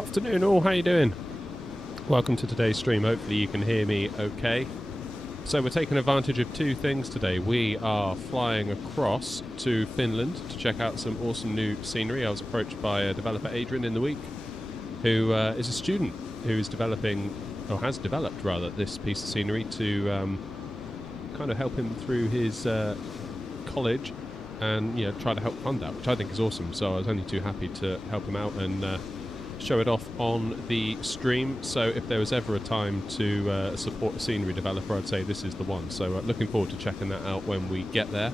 Afternoon all, how you doing? Welcome to today's stream. Hopefully you can hear me okay. So we're taking advantage of two things today. We are flying across to Finland to check out some awesome new scenery. I was approached by a developer, Adrian, in the week, who is a student who is developing, or has developed rather, this piece of scenery to kind of help him through his college and try to help fund that, which I think is awesome. So I was only too happy to help him out and show it off on the stream. So if there was ever a time to support a scenery developer, I'd say this is the one. So looking forward to checking that out when we get there.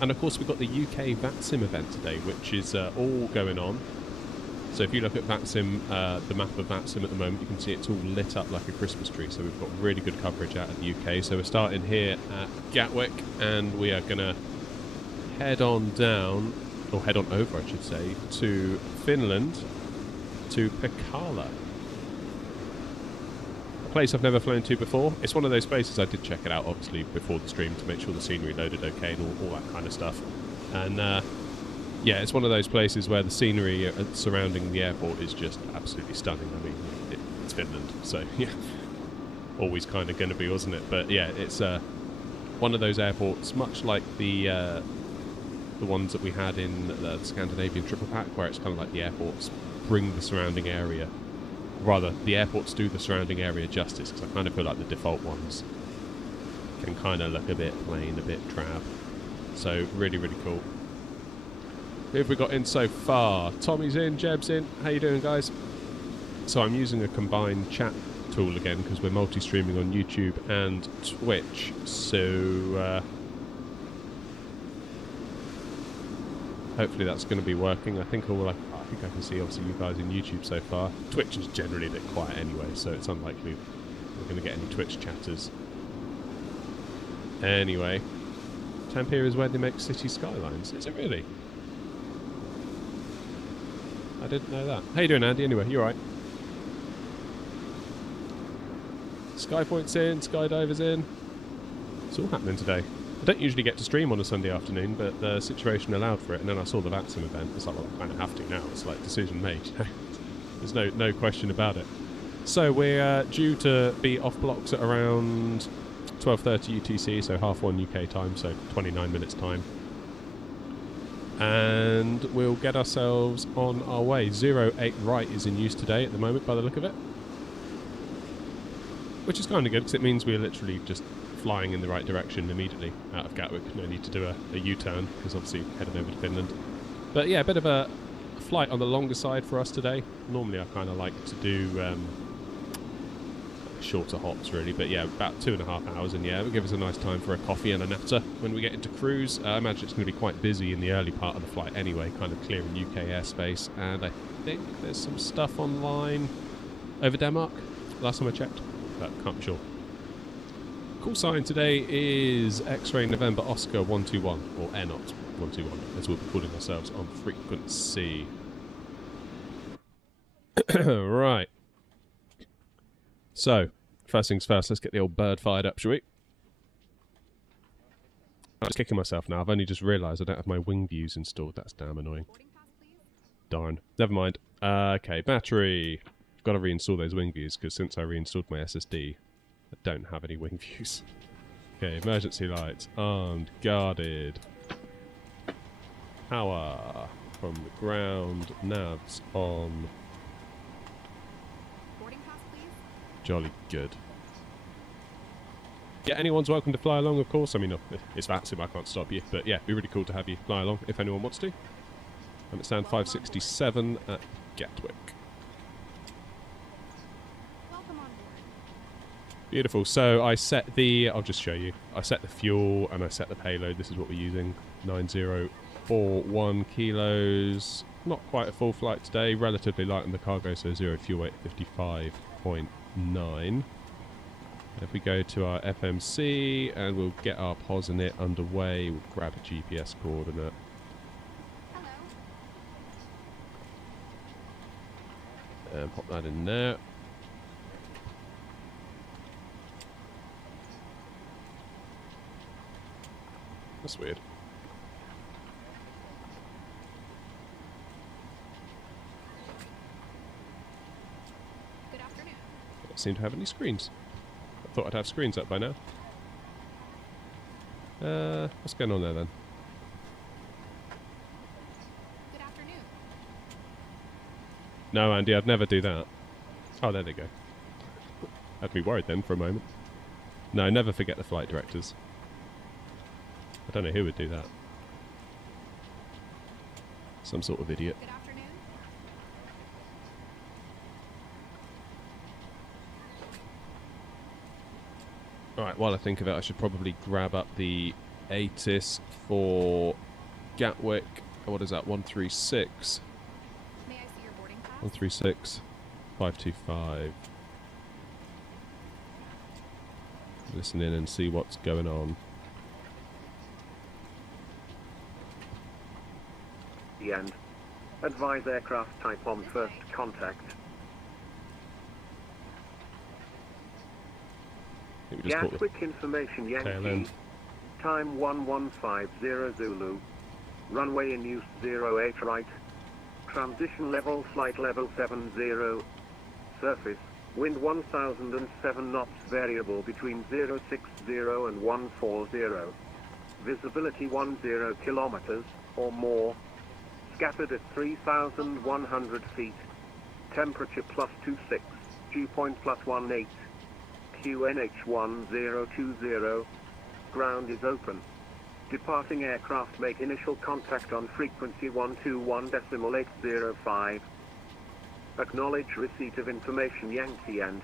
And of course we've got the UK VATSIM event today, which is all going on. So if you look at VATSIM, the map of VATSIM at the moment, you can see it's all lit up like a Christmas tree. So we've got really good coverage out of the UK. So we're starting here at Gatwick, and we are going to head on down, or head on over I should say, to Finland, to Picala, a place I've never flown to before. It's one of those places, I did check it out obviously before the stream to make sure the scenery loaded okay and all that kind of stuff. And yeah, it's one of those places where the scenery surrounding the airport is just absolutely stunning. I mean, it's Finland, so yeah, always kind of going to be, wasn't it? But yeah, it's one of those airports, much like the ones that we had in the Scandinavian triple pack, where it's kind of like the airports bring the surrounding area, rather the airports do the surrounding area justice, because I kind of feel like the default ones can kind of look a bit plain, a bit drab. So really, really cool. Who have we got in so far? Tommy's in, Jeb's in. How you doing, guys? So I'm using a combined chat tool again because we're multi-streaming on YouTube and Twitch. So hopefully that's going to be working. I think I can see obviously you guys in YouTube so far. Twitch is generally a bit quiet anyway, so it's unlikely we're going to get any Twitch chatters. Anyway, Tampere is where they make city skylines. Is it really? I didn't know that. How you doing, Andy? Anyway, you alright? Skypoint's in, Skydiver's in. It's all happening today. I don't usually get to stream on a Sunday afternoon, but the situation allowed for it, and then I saw the VATSIM event. It's like, well, I kind of have to now. It's like decision made. There's no question about it. So we're due to be off blocks at around 12:30 UTC, so 1:30 UK time, so 29 minutes time. And we'll get ourselves on our way. 08 right is in use today at the moment, by the look of it. Which is kind of good, because it means we're literally just flying in the right direction immediately out of Gatwick. No need to do a U-turn, because obviously heading over to Finland. But yeah, a bit of a flight on the longer side for us today. Normally I kind of like to do shorter hops really, but yeah, about 2.5 hours, and yeah, it'll give us a nice time for a coffee and a natter when we get into cruise. I imagine it's going to be quite busy in the early part of the flight anyway, kind of clearing UK airspace, and I think there's some stuff online over Denmark, last time I checked, but can't be sure. Call sign today is X-Ray November Oscar 121, or Air Knots 121, as we'll be calling ourselves on frequency. Right. So, first things first, let's get the old bird fired up, shall we? I'm just kicking myself now. I've only just realised I don't have my wing views installed. That's damn annoying. Darn. Never mind. Okay, battery. I've got to reinstall those wing views, because since I reinstalled my SSD, I don't have any wing views. Okay, emergency lights. Armed, guarded. Power from the ground. Navs on. Jolly good. Yeah, anyone's welcome to fly along, of course. I mean, it's VATSIM, I can't stop you. But yeah, it'd be really cool to have you fly along if anyone wants to. I'm at stand 567 at Gatwick. Beautiful. So I set the, I'll just show you. I set the fuel and I set the payload. This is what we're using. 9041 kilos. Not quite a full flight today. Relatively light on the cargo, so 0 fuel weight 55.9. If we go to our FMC and we'll get our POSINIT underway, we'll grab a GPS coordinate. Hello. And pop that in there. That's weird. Doesn't seem to have any screens. I thought I'd have screens up by now. What's going on there then? Good afternoon. No, Andy, I'd never do that. Oh, there they go. I'd be worried then for a moment. No, never forget the flight directors. I don't know who would do that. Some sort of idiot. Good afternoon. Alright, while I think of it, I should probably grab up the ATIS for Gatwick. What is that? 136. May I see your boarding pass? 136. 525. Listen in and see what's going on. The end. Advise aircraft type on first contact. I think we just caught Gatwick information tail Yankee. end. Time 1150 Zulu. Runway in use 08 right. Transition level flight level 70. Surface. Wind 1007 knots variable between 060 and 140. Visibility 10 kilometers or more. Scattered at 3,100 feet. Temperature +26. Dew point +18. QNH 1020. Ground is open. Departing aircraft make initial contact on frequency 121.805. Acknowledge receipt of information Yankee end.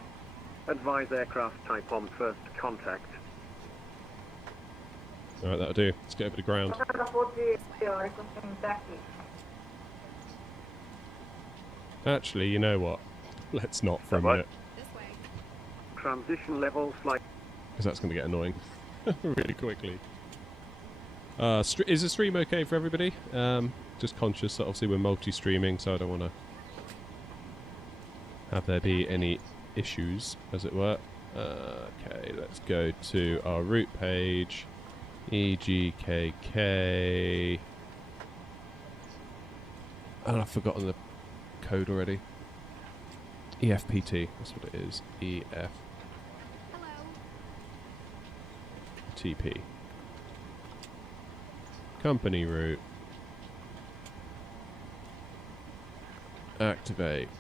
Advise aircraft type on first contact. Alright, that'll do. Let's get over the ground. Actually, you know what? Let's not for a minute. This way. Transition level flight. Because that's going to get annoying really quickly. Is the stream okay for everybody? Just conscious that obviously we're multi-streaming, so I don't want to have there be any issues, as it were. Okay, let's go to our route page. EGKK. And I've forgotten the code already. EFPT, that's what it is. EFTP. Hello. Company route. Activate.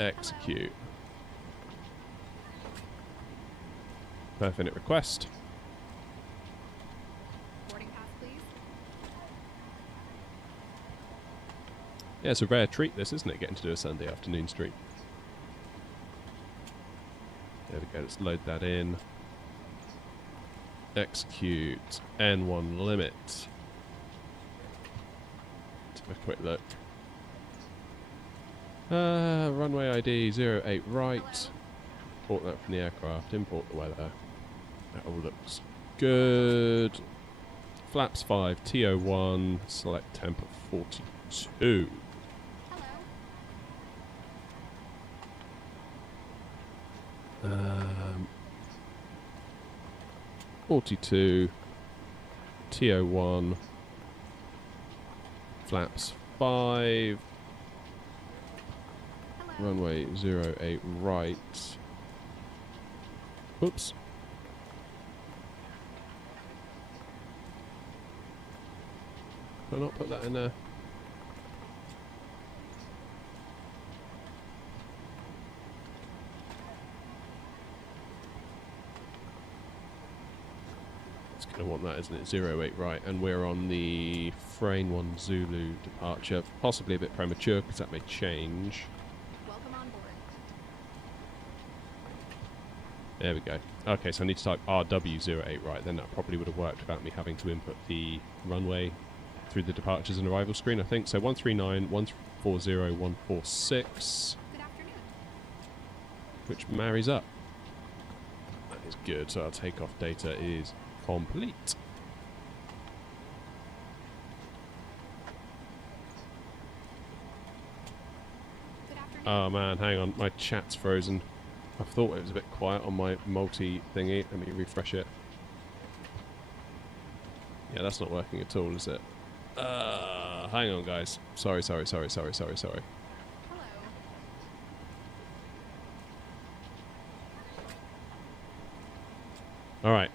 Execute. Perfinite request. Boarding pass, please. Yeah, it's a rare treat this, isn't it, getting to do a Sunday afternoon stream. There we go, let's load that in. Execute. N1 limit. Let's have a quick look. Runway ID 08 right. Import that from the aircraft. Import the weather. That all looks good. Flaps 5, TO1. Select temp of 42. Hello. 42. TO1. Flaps 5. Hello. Runway 08 right. Oops. Did I not put that in there? It's going to want that, isn't it? 08 right. And we're on the Frame 1 Zulu departure. Possibly a bit premature because that may change. Welcome on board. There we go. Okay, so I need to type RW08 right, then that probably would have worked without me having to input the runway through the departures and arrival screen, I think. So 139, 140, 146, Good afternoon. which marries up. That is good, so our takeoff data is complete. Good afternoon. Oh man, hang on, my chat's frozen. I thought it was a bit quiet on my multi thingy. Let me refresh it. Yeah, that's not working at all, is it? Hang on, guys. Sorry. Hello. Alright.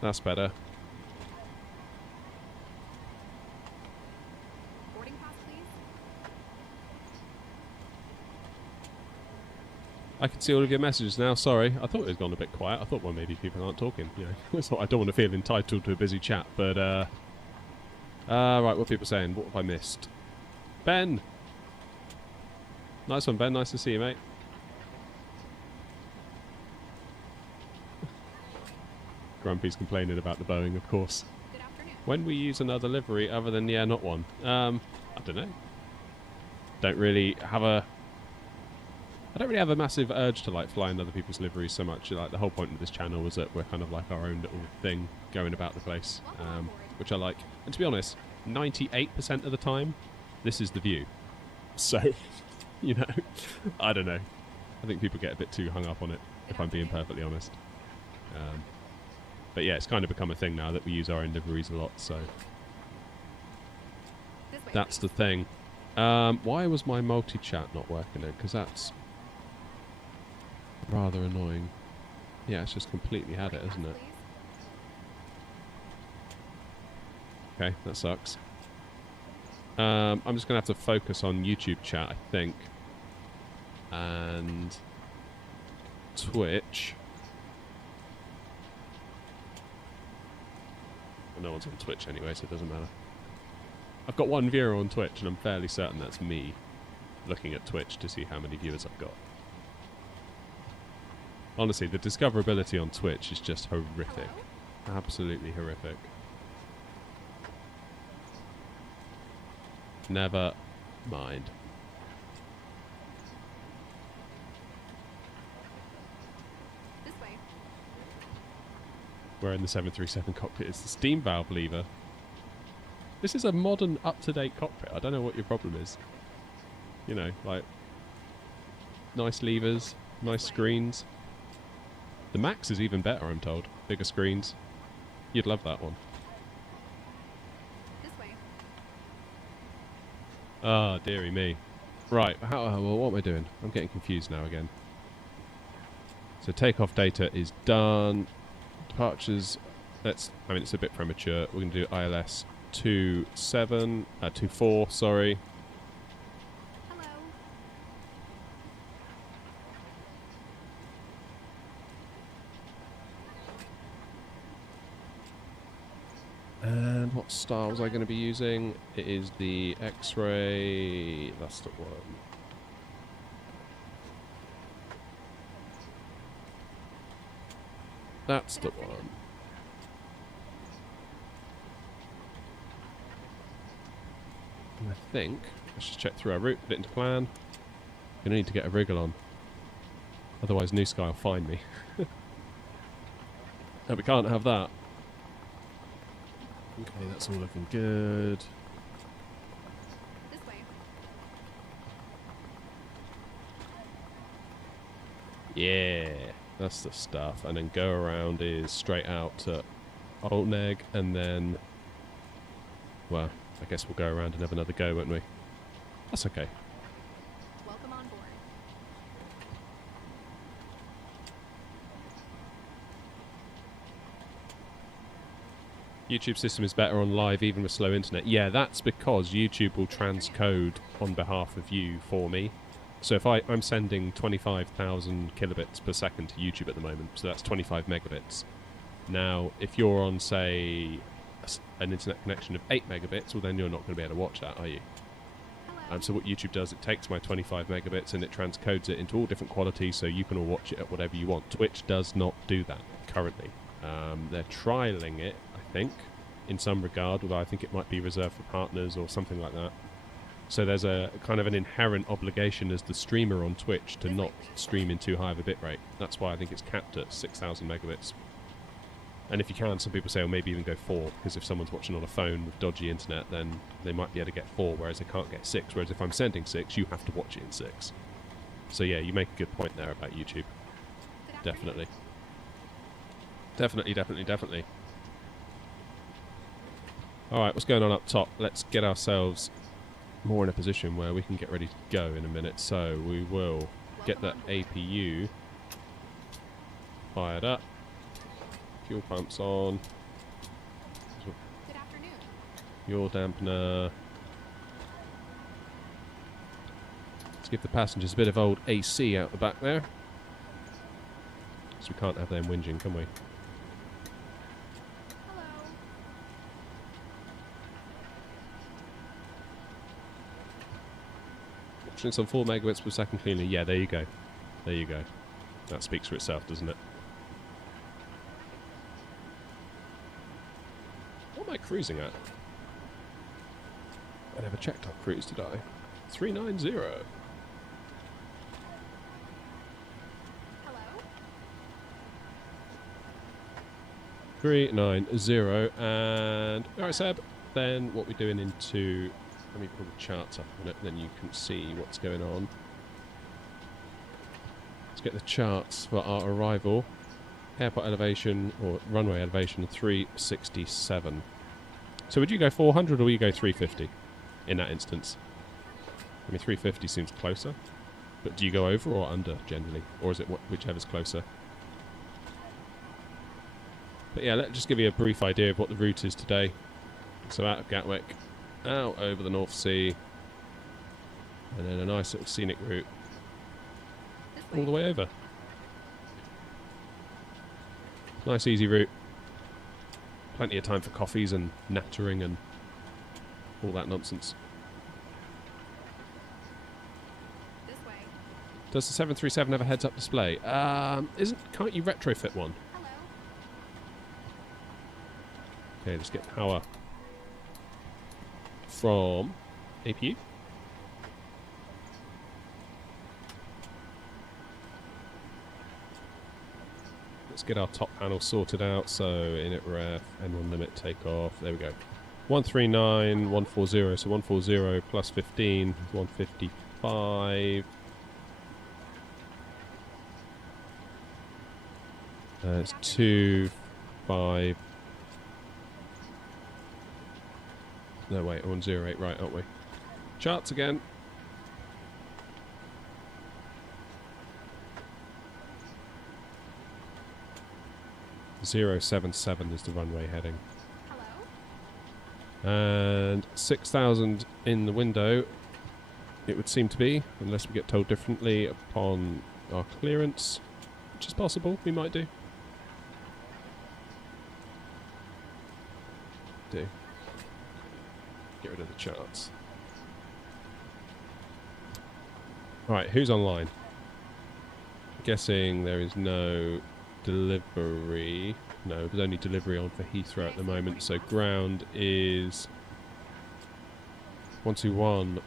That's better. Boarding pass, please. I can see all of your messages now. Sorry, I thought it had gone a bit quiet. I thought, well, maybe people aren't talking. You know, it's not, I don't want to feel entitled to a busy chat, but right, what are people saying? What have I missed? Ben, nice one, Ben. Nice to see you, mate. Grumpy's complaining about the Boeing, of course. Good afternoon. When we use another livery other than yeah, not one. I don't know. Don't really have a. I don't really have a massive urge to like fly in other people's liveries so much. Like the whole point of this channel was that we're kind of like our own little thing going about the place, which I like. And to be honest, 98% of the time, this is the view. So, you know, I don't know. I think people get a bit too hung up on it, if I'm being perfectly honest. But yeah, it's kind of become a thing now that we use our own liveries a lot. So This way, that's the please. thing. Why was my multi-chat not working then? Because that's rather annoying. Yeah, it's just completely had it, Boarding hasn't pass, it? please. Okay, that sucks. I'm just going to have to focus on YouTube chat, I think. And Twitch. Well, no one's on Twitch anyway, so it doesn't matter. I've got one viewer on Twitch, and I'm fairly certain that's me looking at Twitch to see how many viewers I've got. Honestly, the discoverability on Twitch is just horrific. Hello? Absolutely horrific. Never mind. This way. Where in the 737 cockpit is the steam valve lever. This is a modern, up-to-date cockpit. I don't know what your problem is. You know, like nice levers, nice screens. The Max is even better, I'm told. Bigger screens. You'd love that one. This way. Ah, dearie me. Right, well, what am I doing? I'm getting confused now again. So takeoff data is done. Departures, I mean, it's a bit premature. We're going to do ILS 24, sorry. Hello. And what star was I going to be using? It is the X-ray. That's the one. That's the one. And I think, let's just check through our route, put it into plan. Going to need to get a wriggle on. Otherwise New Sky will find me. And we can't have that. Okay, that's all looking good. This way. Yeah, that's the stuff. And then go around is straight out to Old Neg, and then, well, I guess we'll go around and have another go, won't we? That's okay. Welcome on board. YouTube system is better on live even with slow internet. Yeah, that's because YouTube will transcode on behalf of you for me. So if I'm sending 25,000 kilobits per second to YouTube at the moment, so that's 25 megabits. Now, if you're on, say, an internet connection of 8 megabits, well then you're not going to be able to watch that, are you? Hello. So what YouTube does, it takes my 25 megabits and it transcodes it into all different qualities so you can all watch it at whatever you want. Twitch does not do that currently. They're trialling it, I think, in some regard, although I think it might be reserved for partners or something like that. So there's a kind of an inherent obligation as the streamer on Twitch to not stream in too high of a bit rate. That's why I think it's capped at 6,000 megabits. And if you can, some people say, well, maybe even go 4, because if someone's watching on a phone with dodgy internet, then they might be able to get 4, whereas they can't get 6. Whereas if I'm sending 6, you have to watch it in 6. So yeah, you make a good point there about YouTube. Good afternoon. Definitely. Definitely. Alright, what's going on up top? Let's get ourselves more in a position where we can get ready to go in a minute. So we will get that APU fired up. Fuel pumps on. Good afternoon. Fuel dampener. Let's give the passengers a bit of old AC out the back there. So we can't have them whinging, can we? Hello. Options on 4 megabits per second cleanly. Yeah, there you go. There you go. That speaks for itself, doesn't it? What am I cruising at? I never checked our cruise, did I? 390. Hello. – 390. And alright, Seb, then what we're doing into, let me pull the charts up a minute, then you can see what's going on. Let's get the charts for our arrival. Airport elevation, or runway elevation, 367. So would you go 400 or would you go 350 in that instance? I mean, 350 seems closer, but do you go over or under generally? Or is it whichever's closer? But yeah, let's just give you a brief idea of what the route is today. So out of Gatwick, out over the North Sea, and then a nice little scenic route This all way. the way over. Nice easy route. Plenty of time for coffees and nattering and all that nonsense. This way. Does the 737 have a heads-up display? Can't you retrofit one? Hello. Okay, let's get power from APU. Let's get our top panel sorted out. So init ref, N1 limit, takeoff. There we go. 139, 140. So 140 plus 15 is 155. It's 25. No, wait, 108, right, aren't we? Charts again. .077 is the runway heading. Hello. And 6,000 in the window, it would seem to be, unless we get told differently upon our clearance, which is possible, we might do. Get rid of the charts. Alright, who's online? I'm guessing there is no delivery. No, there's only delivery on for Heathrow at the moment, so ground is 121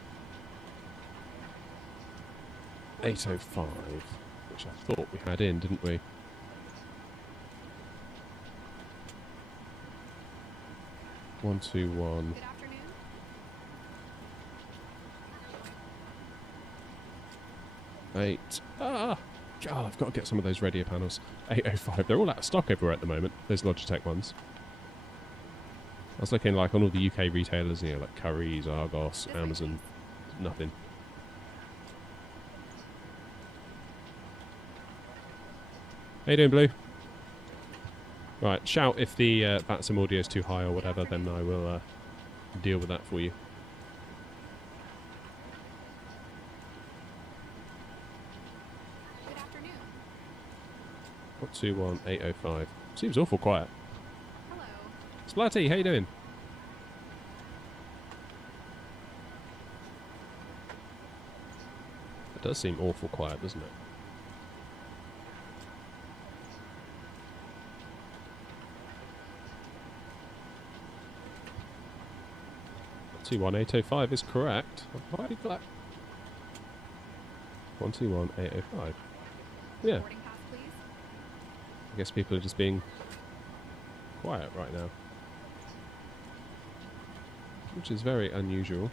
805, which I thought we had in, didn't we? One, two, one. Good afternoon. Eight. God, I've got to get some of those radio panels. 805. They're all out of stock everywhere at the moment, those Logitech ones. I was looking like on all the UK retailers, you know, like Currys, Argos, Amazon. Nothing. How you doing, Blue? Right, shout if the VATSIM audio is too high or whatever, then I will deal with that for you. Good afternoon. 121805. Seems awful quiet. Hello. Splatty, how you doing? It does seem awful quiet, doesn't it? Two 1805 is correct. I'm quite glad. 121805. Yeah, Boarding pass, please. I guess people are just being quiet right now, which is very unusual.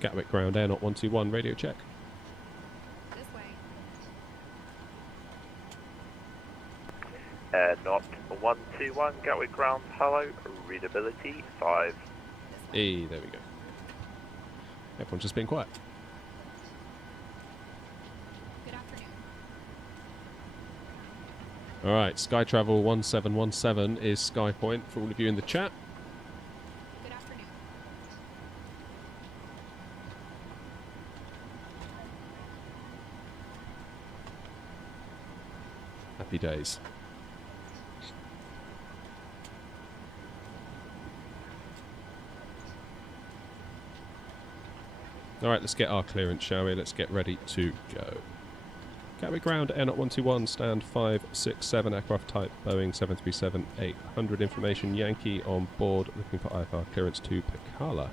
Gatwick ground air, not 121. Radio check. This way. Not 121, Gatwick ground, hello, readability 5. This way. Hey, there we go. Everyone's just being quiet. Good afternoon. All right, Sky Travel 1717 is Sky Point for all of you in the chat. Good afternoon. Happy days. All right, let's get our clearance, shall we? Let's get ready to go. Gatwick ground, Air 121, stand 567, aircraft type Boeing 737-800, information Yankee on board, looking for IFR clearance to Picala.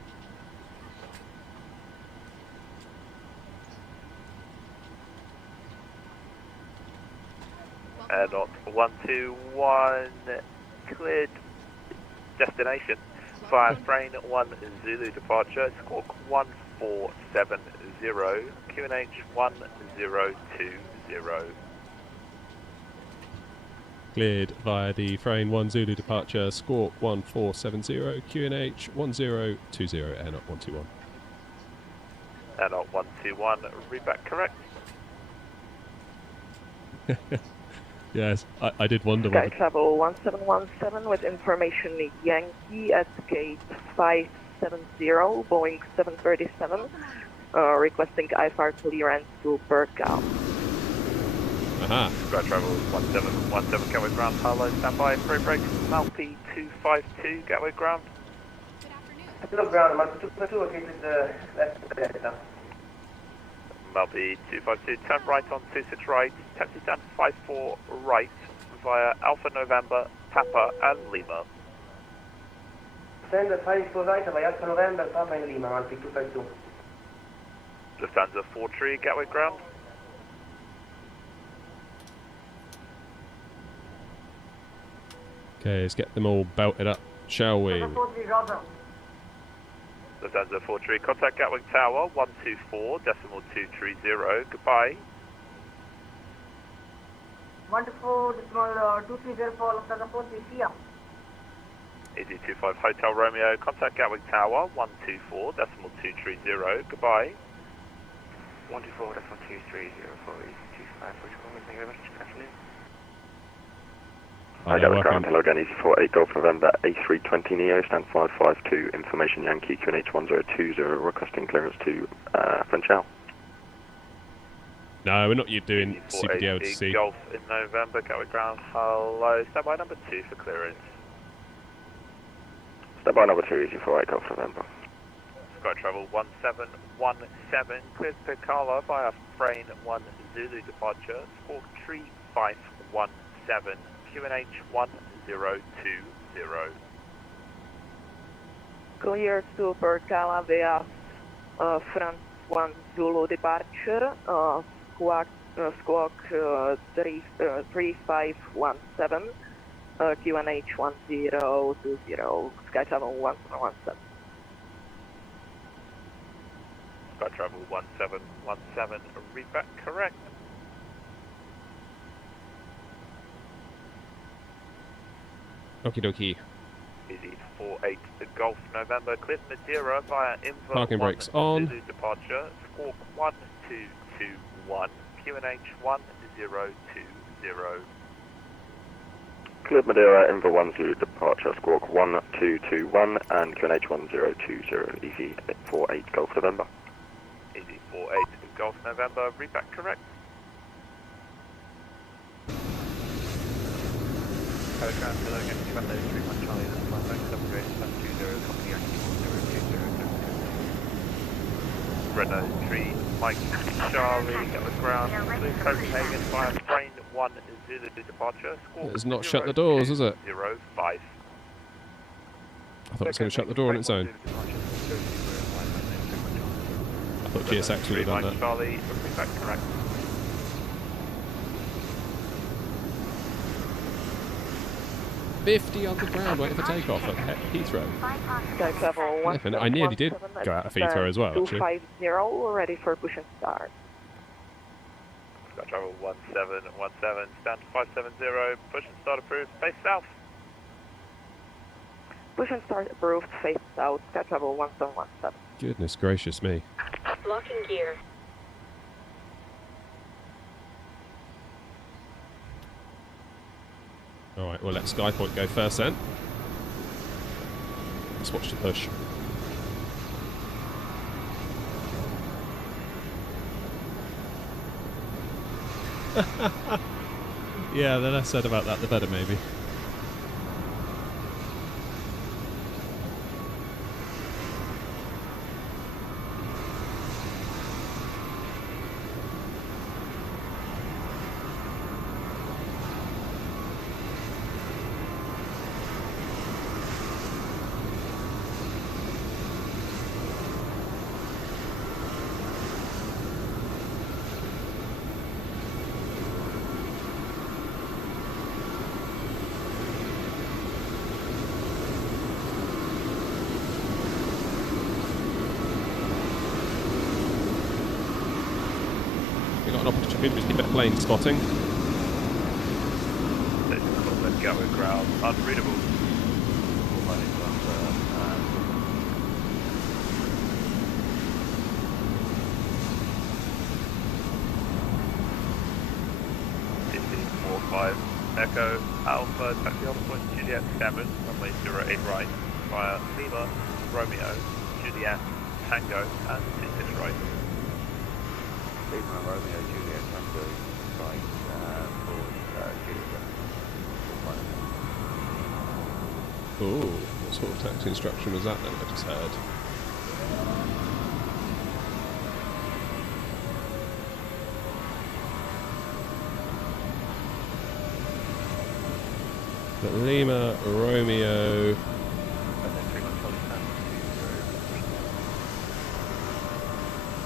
Air 121, cleared destination. Via Frame 1 Zulu departure, squawk 1470, QNH 1020. Cleared via the Frame 1 Zulu departure, squawk 1470, QNH 1020, Air 121. Air 121, read back correct. Yes, I did wonder Sky whether... Travel 1717 with information Yankee at gate 570, Boeing 737, requesting IFR clearance to Pirkkala. Aha. Sky Travel 1717, Gatwick ground, hello, standby, free break, Malpi 252, Gatwick ground. Good afternoon. Hello, ground, Malpi 252, located left Delta. Malpi 252, turn right on 26 right, taxi stand 54 right, via Alpha November, Papa and Lima. Send 54 right by Alpha November, Papa and Lima, Malpi 252. Lufthansa 43, Gatwick ground. Okay, let's get them all belted up, shall we? Lufthansa 43, contact Gatwick Tower 124.230, goodbye. 124.230 for Lufthansa 43, see ya. Easy 25 Hotel Romeo, contact Gatwick Tower 124.230, goodbye. 124.230 for Easy 25 Hotel Romeo, thank you very much, good afternoon. Hi, Gatwick ground, hello again, Easy 48 Golf November, A320 Neo, stand 552, information Yankee, QNH 1020, requesting clearance to Funchal. No, we're not you doing Easy CPDL to 48 see. Golf in November, Gatwick ground, hello, standby number 2 for clearance. Standby number 2, Easy 48 Golf November. Sky Travel 1717, cleared Picala via Frame 1 Zulu departure, squawk 3517. QNH 1020. Clear to Picala via France 1 Zulu departure, squawk 3517, QNH 1020, Sky Travel 1717. Sky Travel 1717, read back correct. Okie dokie. Easy 48 Golf November, cleared Madeira via Inver Parking 1 brakes on. Zulu departure, squawk 1221, QNH 1020. Cleared Madeira, Inver 1 Zulu departure, squawk 1221, and QNH 1020, Easy 48 Golf November. Easy 48 Golf November, read back correct. Ground, hello again, Commander 31 Charlie, that's my phone, 720, company Yankee 1020. Renault 3, Mike Charlie, Gatwick ground, clear Copenhagen via Frame 1 Zulu departure, squawk It's not shut the doors, is it? 05. I thought it was going to shut the door on its own. I thought GSX would have done Mike that. Charlie, read back correct. .50 on the ground, waiting for takeoff at Heathrow. Sky Travel I nearly did go out of Heathrow as well, actually. 250, ready for push and start. Sky Travel 1717, stand 570, push and start approved, face south. Push and start approved, face south, Sky Travel 1717. Goodness gracious me. Locking gear. Alright, we'll let Skypoint go first then. Let's watch the push. Yeah, the less said about that, the better, maybe. Got an opportunity to plane spotting. Gatwick ground, unreadable. Echo Alpha, taxi on point Juliet 7, runway 08 right, via Lima, Romeo, Juliet, Tango, and 26 right. Lima, Romeo, Juliet, Tango, right, for Juliet. Ooh, what sort of taxi instruction was that then I just heard? But Lima, Romeo...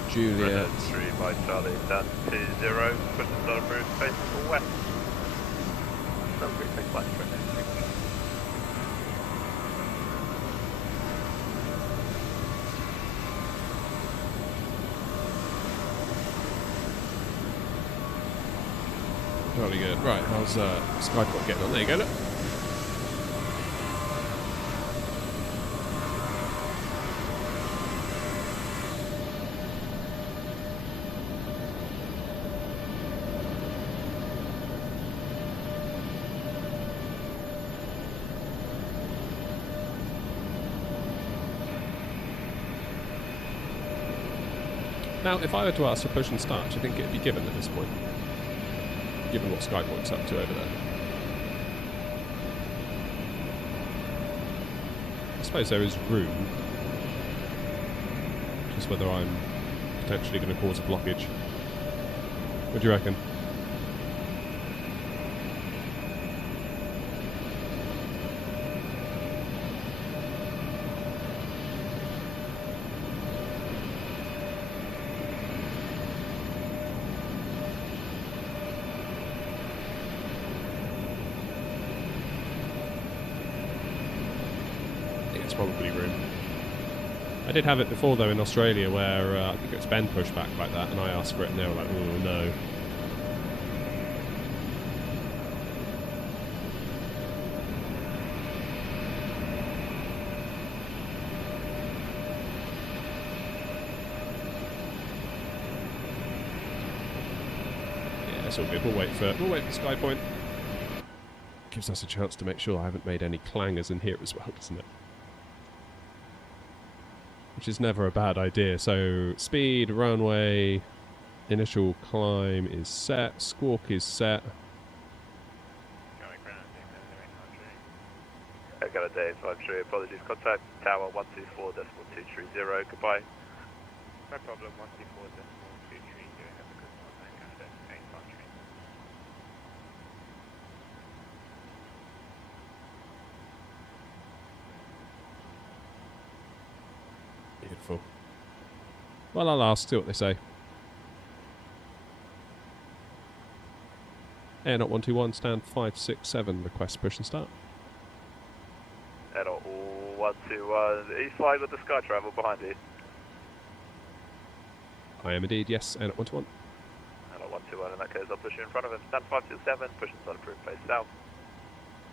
Juliet. 3 by Charlie, down to 0, push the start approved, facing west. Start approved, face left, right next. Jolly good. Right, how's Skyport getting on? There you go, look. Now, if I were to ask for push and start, do you think it would be given at this point? Given what Skypoint's up to over there. I suppose there is room. Just whether I'm potentially going to cause a blockage. What do you reckon? Probably room. I did have it before though in Australia where I think it was Ben Pushback like that and I asked for it and they were like, oh no. Yeah, it's all good. We'll wait for Skypoint. Gives us a chance to make sure I haven't made any clangers in here as well, doesn't it? Which is never a bad idea. So, speed, runway, initial climb is set, squawk is set. I got a day, so I'm sure. Apologies. Contact tower 124.230. Goodbye. No problem, 124.230. Have a good one. Lancaster, 853. Beautiful. Well, I'll ask, see what they say. Air not 121, stand 567, request push and start. Air not 121, east flying with the sky travel behind you. I am indeed, yes, air not 121. Air not 121, in that case I'll push you in front of him. Stand 527, push and start approved, face south.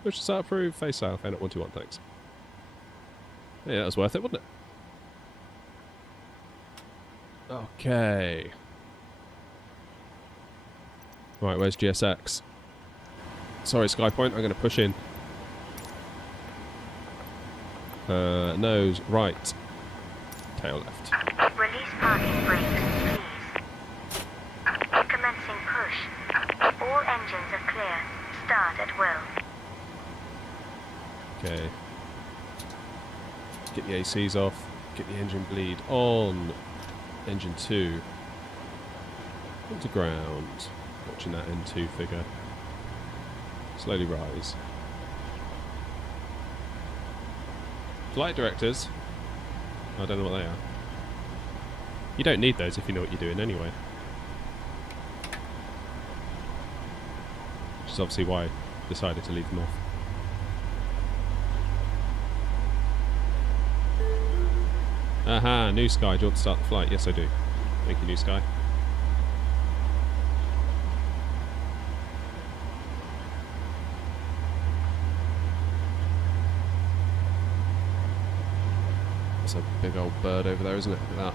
Push and start approved, face south, air not 121, thanks. Yeah, that was worth it, wasn't it? Okay. Right, where's GSX? Sorry, SkyPoint, I'm going to push in. Nose right. Tail left. Release parking brakes, please. Commencing push. All engines are clear. Start at will. Okay. Get the ACs off. Get the engine bleed on. Engine 2. Into ground. Watching that N2 figure. Slowly rise. Flight directors. I don't know what they are. You don't need those if you know what you're doing anyway. Which is obviously why I decided to leave them off. Aha, New Sky, do you want to start the flight? Yes, I do. Thank you, New Sky. That's a big old bird over there, isn't it? Look at that.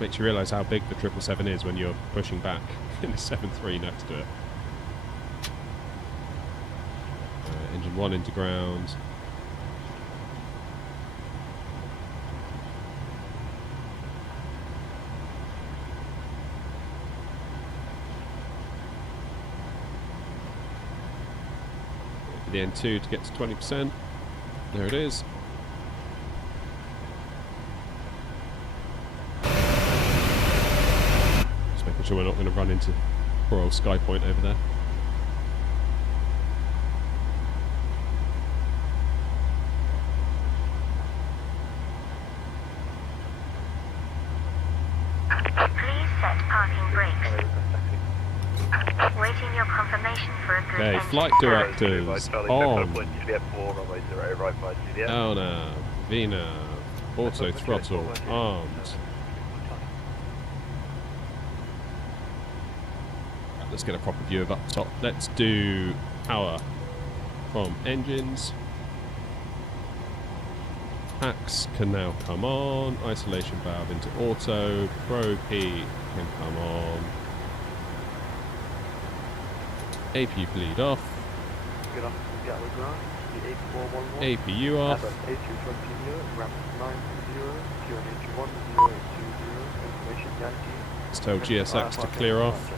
Makes you realise how big the 777 is when you're pushing back in a 7.3 next to it. Engine 1 into ground. The N2 to get to 20%. There it is. Just making sure we're not going to run into poor old SkyPoint over there. Please set parking brakes. Waiting your confirmation for a good Okay, engine flight start. directors on. Elna, Vina, auto throttle, armed. Right, let's get a proper view of up top. Let's do power from engines. Packs can now come on. Isolation valve into auto. Pro P can come on. AP bleed off. APU off. Let's tell GSX to clear off.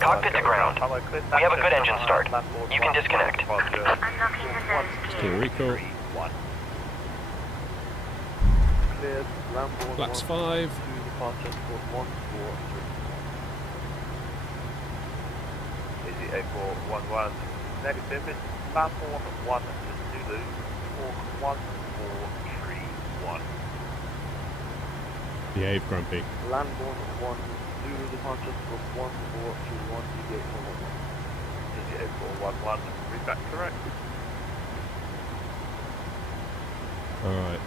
Cockpit to ground. We have a good engine start. You can disconnect. Unlocking the nose Clear gear. recall. Flaps 5. Easy 8411 negative, it's Lambourne 1 Zulu, Hawk 1431. Behave, Grumpy. Lambourne 1 Zulu departure for 1421 deviate for 11. Easy 8411, read back correct. Alright.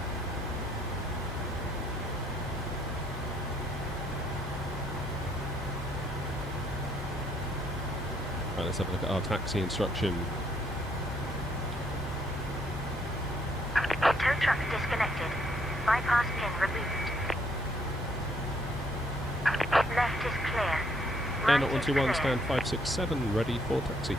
Right, let's have a look at our taxi instruction. Tow truck disconnected. Bypass pin removed. Left is clear. Air Right is 121, clear. stand 567, ready for taxi.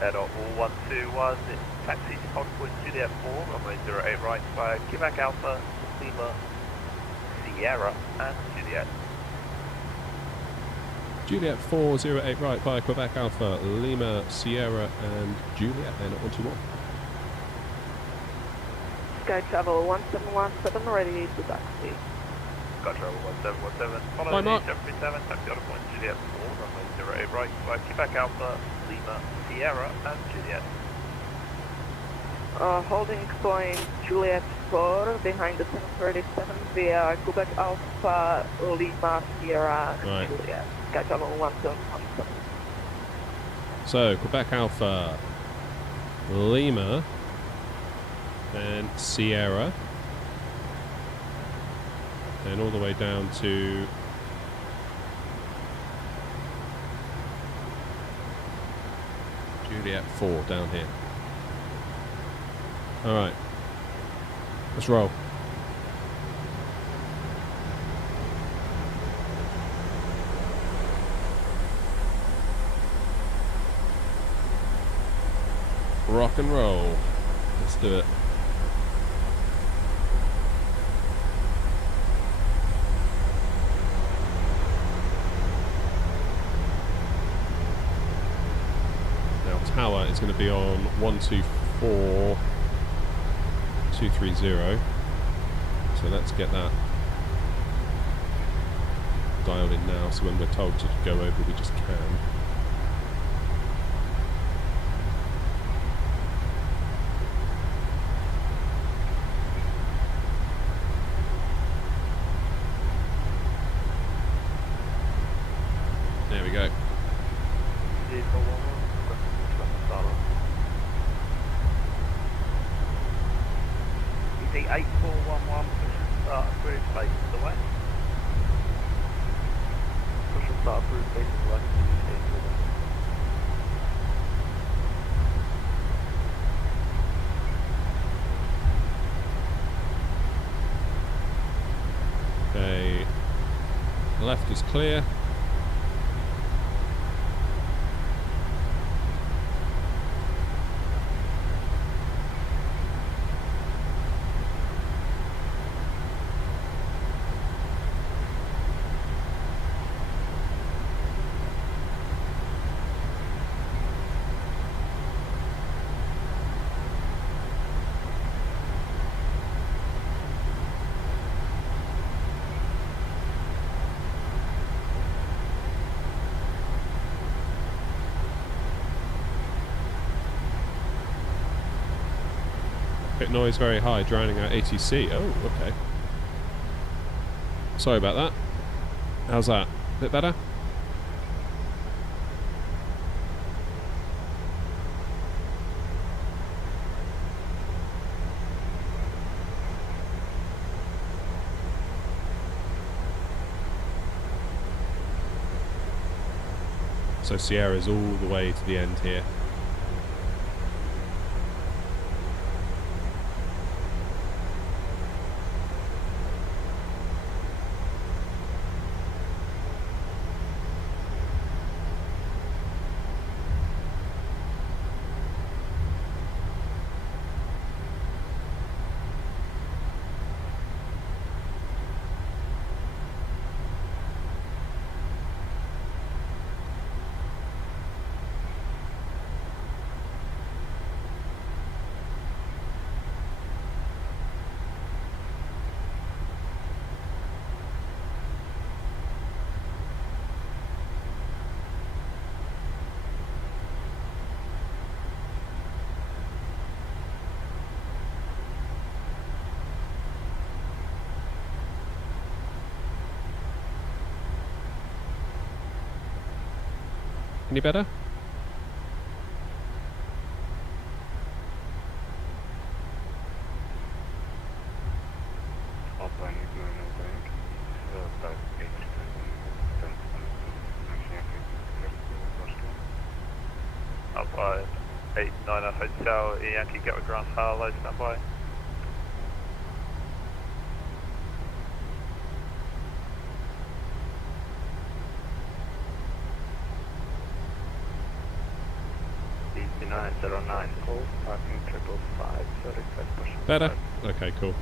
Air 121, taxi to hold point Juliet 4, runway 08 right by Quebec Alpha, Lima, Sierra and Juliet. Juliet 408 right by Quebec Alpha, Lima, Sierra and Juliet, Air 121. Sky Travel 1717 ready to taxi. Got travel 1717, follow Hi, the Mark. 737, taxi on point Juliet 4, runway 08 right by Quebec Alpha, Lima, Sierra and Juliet. Holding point Juliet 4 behind the 737 via Quebec Alpha, Lima, Sierra, and Right. Juliet. Sky Travel 1717. So, Quebec Alpha, Lima, then Sierra, then all the way down to Juliet 4 down here. Alright, let's roll. rock and roll. Let's do it. Now tower is going to be on 124230. So let's get that dialed in now, so when we're told to go over we just can. There we go. ED 8411, push and start approved, face to the west. Push and start approved, face to the west. Okay, left is clear. Cockpit noise very high, drowning out ATC. Oh, okay. Sorry about that. How's that? Bit better? So Sierra's all the way to the end here. Any better? Alpha 89 Hotel, Yankee Gatwick Ground, hello, stand by. Better? Okay, cool.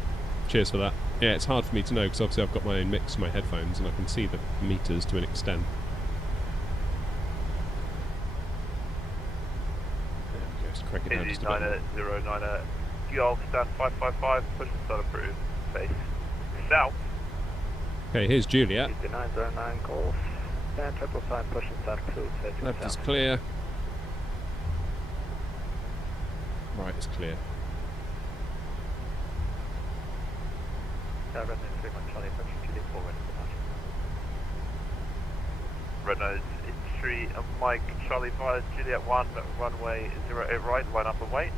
Cheers for that. Yeah, it's hard for me to know because obviously I've got my own mix in my headphones and I can see the meters to an extent. There we go, just crank it down just a bit. 909 Golf, stand 555, push and start approved, face south. Okay, here's Juliet. 909 Golf, stand 555, push and start approved, face Left south. is clear. Right is clear. Red nose, entry, Mike, Charlie 5, Juliet 1, runway 08 right, line up and wait.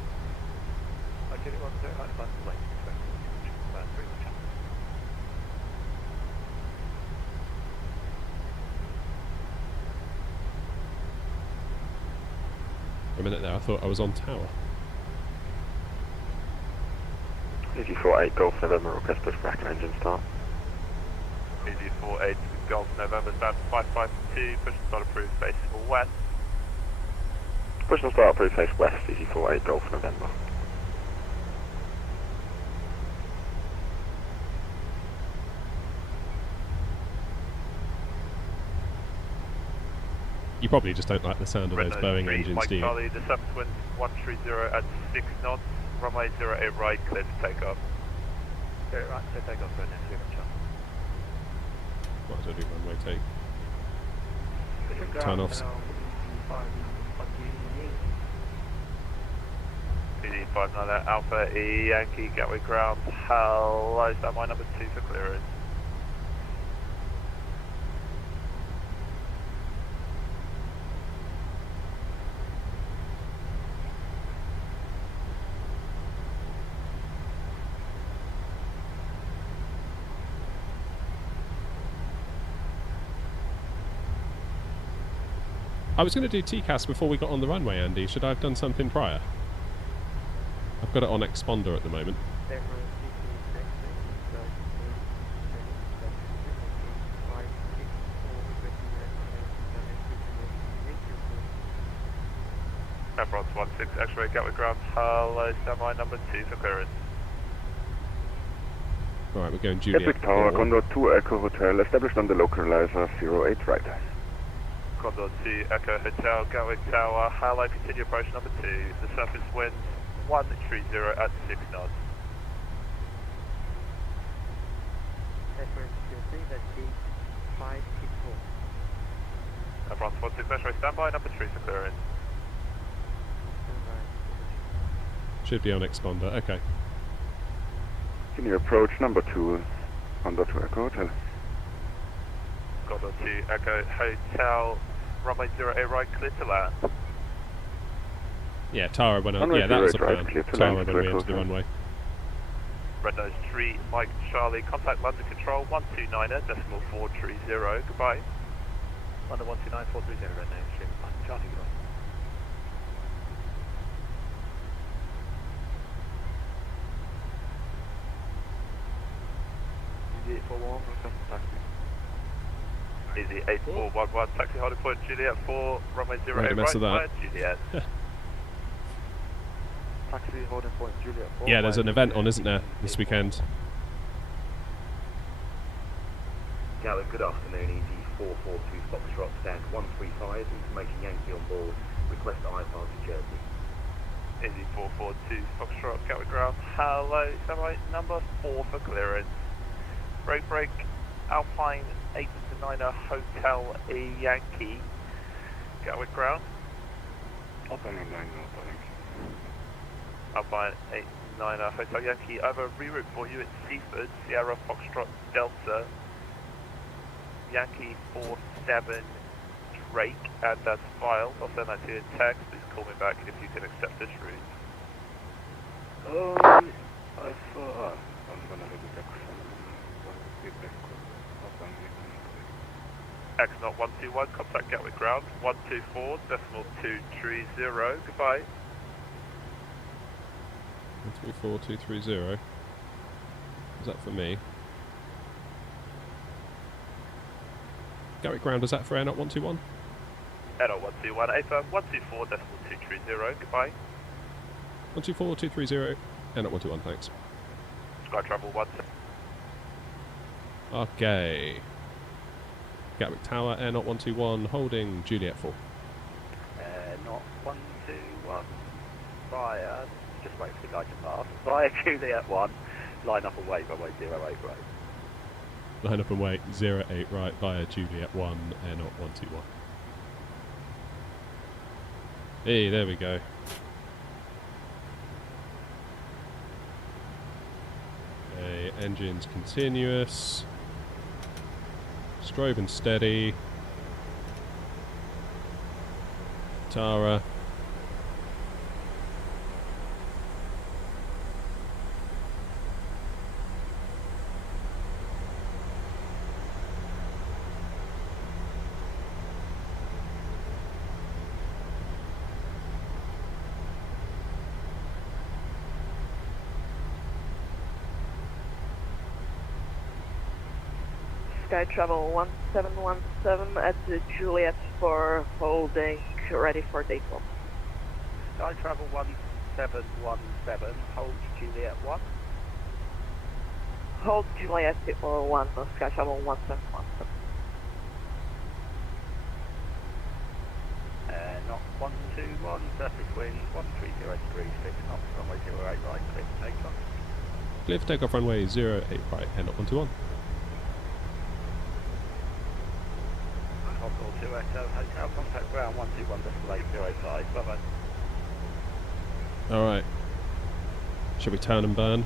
Juliet 1, 0 right, line up and wait. For a minute there, I thought I was on tower. 84-8 Golf November, request pushback and engine start. 84-8 Golf November, stand 552, push and start approved, base west. Push and start, approved, face west, EC48 Golf November. You probably just don't like the sound of those Boeing engines, do you? Charlie, the surface wind 130 at 6 knots, runway 08 right, clear to take off. Okay, right, so take off, go next, clear Might as well do runway take. Turn offs. PD59 Alpha E Yankee Gatwick ground. Hello, standby number 2 for clearance. I was going to do TCAS before we got on the runway, Andy. Should I have done something prior? I've got it on exponder at the moment. Airborne 16 X-ray Gatwick ground. Hello, standby number 2 for clearance. Alright, we're going Juliet. Epic Tower, Condor 2 Echo Hotel, established on the localizer 08 right. Condor 2 Echo Hotel Gatwick Tower. Hello, continue approach number 2. The surface wind 130 at 6 knots. Airborne 16 X-ray standby number 3 for clearance. Should be on exponder, okay. Continue approach number 2, Condor 2 Echo Hotel. Condor 2 Echo Hotel, runway 08 right, clear to land. Yeah, Tara went on. Runway Yeah, that was the 08 right, plan. clear to Tara land, when we clear entered the to runway. Red Nose 3, Mike Charlie, contact London Control 129er, decimal 430, goodbye. London 129, 430, Red Nose 3, Mike Charlie, goodbye. Easy 8411, taxi holding point Juliet 4, runway 08 Made a mess right, of that. via Juliet. Taxi holding point Juliet 4. Yeah, there's an event on, isn't there, this weekend? Gatwick, good afternoon, Easy 442 Foxtrot, stand 135, information Yankee on board, request iPad to Jersey. Easy 442 Foxtrot, Gatwick ground. Hello, satellite number 4 for clearance. Break, Alpine 89er Hotel E Yankee, Gatwick ground. Alpine 89er Alpine 89er Hotel Yankee, I have a reroute for you at Seaford, Sierra Foxtrot Delta, Yankee 47 Drake, and that's filed. I'll send that to you in text. Please call me back if you can accept this route. I saw. I'm gonna have a X not 121, contact Gatwick ground 124 decimal 230. Goodbye. 134230. Is that for me? Gatwick ground, is that for Air Not 121? Air Not 121, AFM 124 decimal 230. Goodbye. 124230. Air Not 121, thanks. Sky travel 1. Okay. Gatwick Tower, Air Not 121, holding Juliet 4. Not 121. Via, just wait for the guy to pass. Via Juliet 1, line up and wait, runway 08 right. Line up and wait, 08 right via Juliet 1, Air Not 121. Hey, there we go. Okay, engines continuous. Strobe and steady. Tara. Sky Travel 1717 at Juliet 4, holding, ready for takeoff. Sky Travel 1717, hold Juliet 1. Hold Juliet 1, Sky Travel 1717. Not 121, surface wind 130 degrees, 6 knots, runway 08 right, clear for takeoff. Clear for takeoff, runway 08 right, head up 121. Hotel 2 Echo, hotel, contact ground 121.805, bye-bye. Alright. Shall we turn and burn?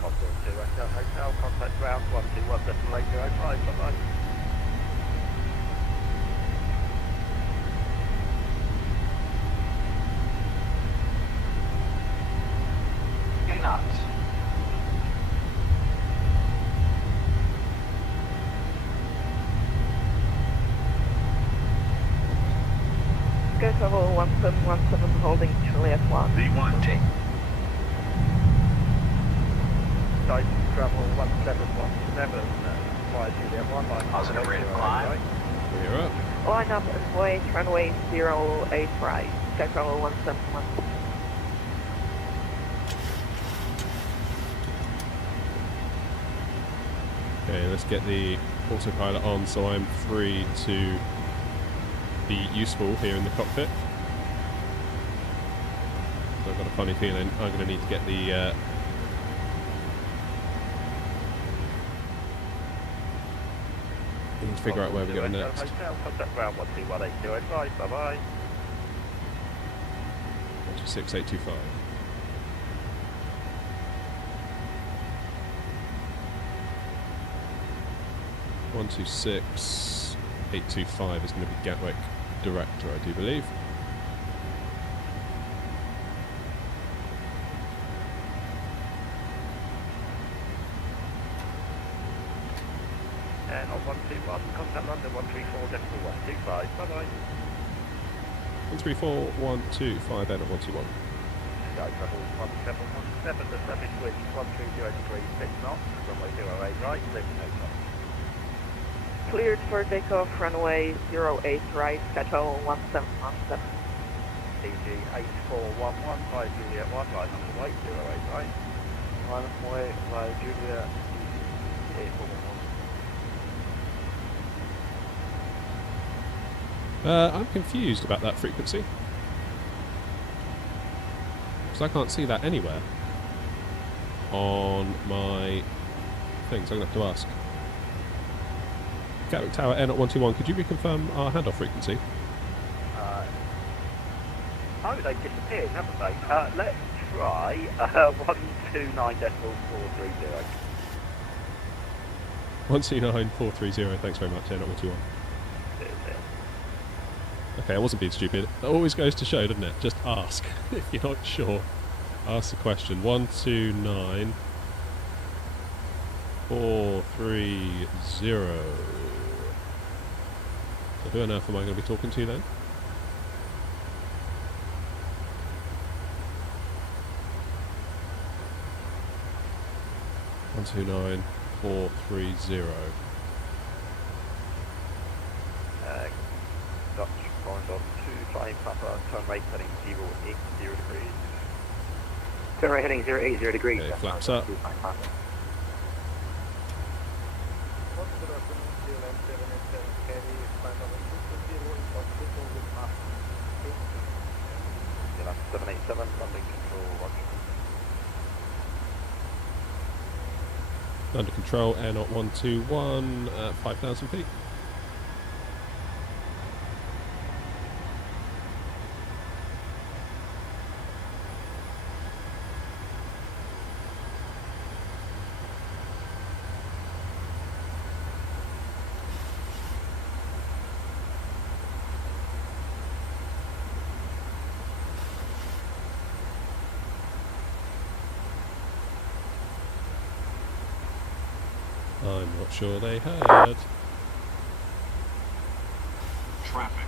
Hotel 2 Echo, hotel, contact ground 121.805, bye-bye. Sky Travel 1717, holding Juliet 1. V1 Sky Travel 1717, fly Juliet 1, line Positive rate of climb. We're up. Line up and wait, runway 08 right, Sky Travel 1717. Okay, let's get the autopilot on so I'm free to be useful here in the cockpit. I've got a funny feeling I'm going to need to get the need to figure out where we're going next. Hotel, contact ground 121.805, bye-bye. 126.825. One 26825 is going to be Gatwick Director, I do believe. And on 121, contact London 134.125, bye-bye. 134.125 and at 121. Sky Travel 1717, the surface wind 130 degrees, 6 knots, runway 08 right, clear for takeoff. Cleared for takeoff, runway 08 right, Sky Travel 1717. DG 8411, fly Juliet 1, line up and wait, 08 right. Line up and wait, fly Juliet 8411. I'm confused about that frequency. Because I can't see that anywhere on my things. I'm going to have to ask. Gatwick Tower Air 121, could you reconfirm our handoff frequency? Oh, they've disappeared, haven't they? Let's try 129.430. 129.430, thanks very much, Air 121. Okay, I wasn't being stupid. It always goes to show, doesn't it? Just ask. If you're not sure, ask the question. 129.430. So who on earth am I going to be talking to then? One 129.430. Dutch corridor 2, flying Papa, turn right heading 080 degrees. Turn right heading 080 degrees. Okay, flaps up. Yeah, 787, landing control, roger. Under control, Air 121 at 5,000 feet. I'm not sure they heard. Traffic.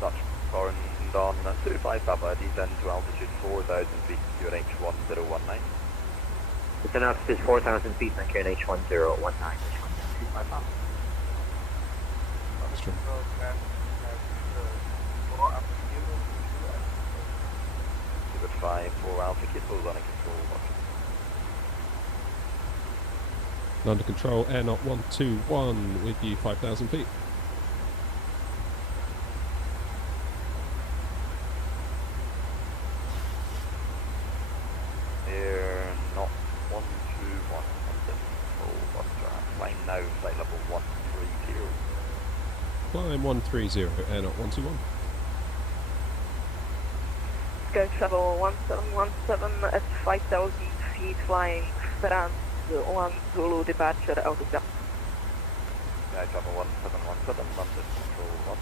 Dutch foreign on 25 Papa, descend to altitude 4,000 feet, QNH 1019. Descent altitude is 4,000 feet, and QNH 1019. That's true. Give it 5 for Alpha Kid, full running control. Under control, air knot 121 with you 5,000 feet. Air knot 121 under control. Plane now, flight level 130. Climb 130, air knot 121. Sky Travel 1717 at 5,000 feet, flying France 1 Zulu departure autograph. Sky Travel 1717, London control 1.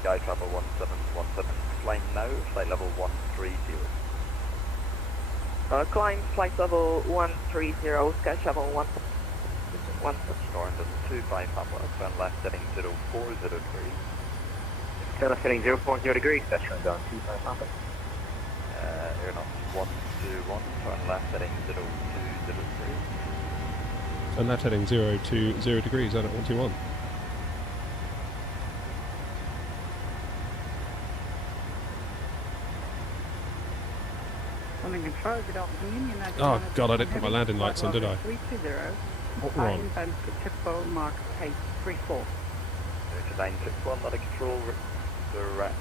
Sky Travel 1717, flying now, flight level 130. Climb flight level 130, Sky Travel 117. Northern 25 Papa, turn left heading 040 degrees. Turn left heading 040 degrees, touchdown down 25 Papa. Air knot 121, turn left heading 020 degrees. And left heading 020 degrees, air knot 121. Control, good afternoon. Oh god, I didn't put my landing lights on, did I? 320. What wrong? Typical mark pace 34. 961, not a control, direct,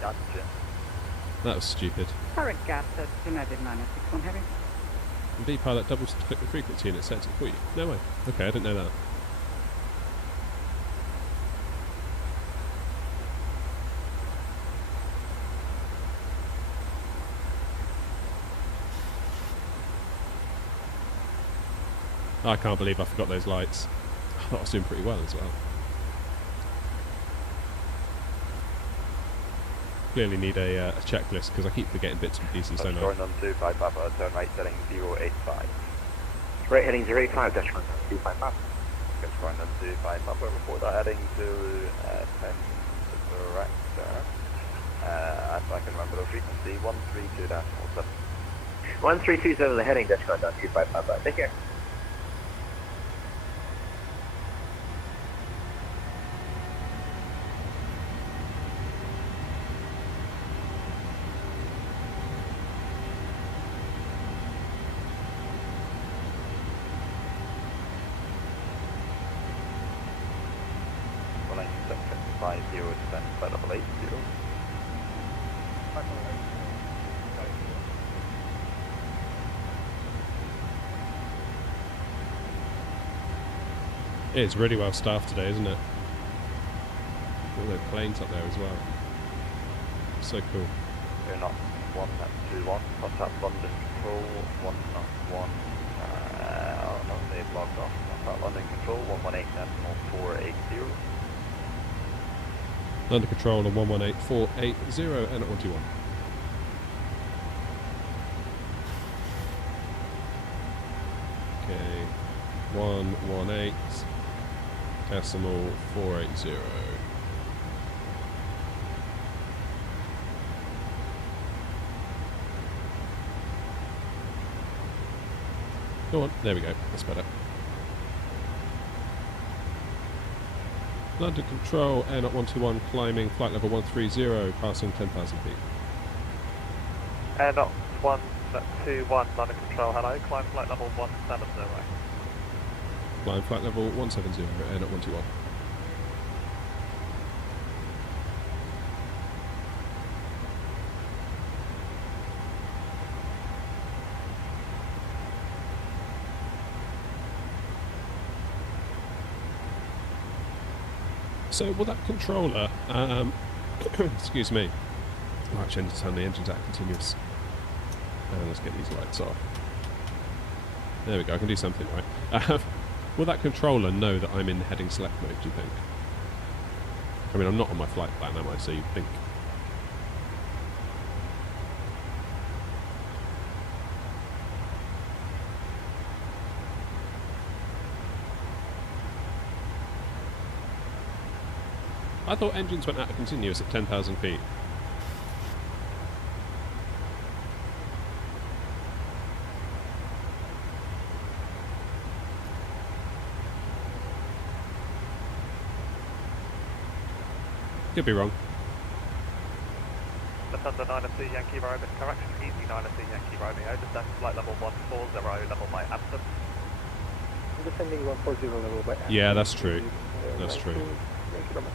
gotcha. That was stupid. Current gap at United 961 heavy. And B-pilot double click the frequency and it sets it for you. No way. Okay, I didn't know that. I can't believe I forgot those lights. I thought I was doing pretty well as well. Clearly need a checklist because I keep forgetting bits and pieces, don't I? Going on 25 Papa, turn right heading 085. Right heading 085, touchdown 25 Papa. Just going on 25 Papa, report that heading to 10 direct turn. If I can remember the frequency, 132-07. 1327 the heading, touchdown down 25 Papa. Take care. It's really well staffed today, isn't it? All those planes up there as well. So cool. Air knot 121, contact London control 101. Oh no, they've logged off. Contact London control 118 decimal 480. London control on 118480 and at 121. Okay, 118 decimal 480. Go on, there we go, that's better. London control, air knot 121, climbing flight level 130, passing 10,000 feet. Air knot 121, London control, hello, climb flight level 170. Climb flight level 170, air knot 121. So will that controller, excuse me, oh, actually I need to turn the engines out continuous. Let's get these lights off. There we go, I can do something right. Will that controller know that I'm in heading select mode, do you think? I mean, I'm not on my flight plan, am I? So you'd think. I thought engines went out of continuous at 10,000 feet. Could be wrong. Lufthansa 9C Yankee Romeo, correction, easy 9C Yankee Romeo, descend flight level 140, level by Amsterdam. I'm descending 140 level by Amsterdam. Yeah, that's true. That's true. Thank you very much.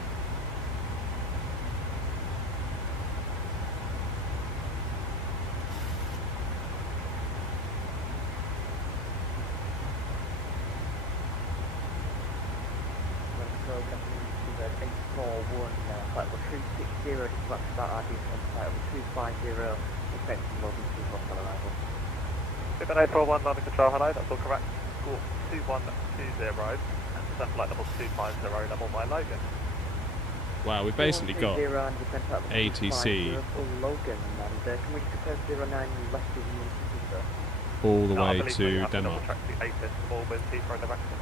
Flight level 360, dispatch start RD from flight level 250, expecting more than 2 hostile arrival. Super 841, London Control, hello, that's all correct. Score 2120, and descend flight level 250, level by Logan. Wow, we've basically got ATC Logan, and can we compare 09 left of you? all the No, I way believe we to have to Denmark. double check the ATIS ball with Heathrow direction.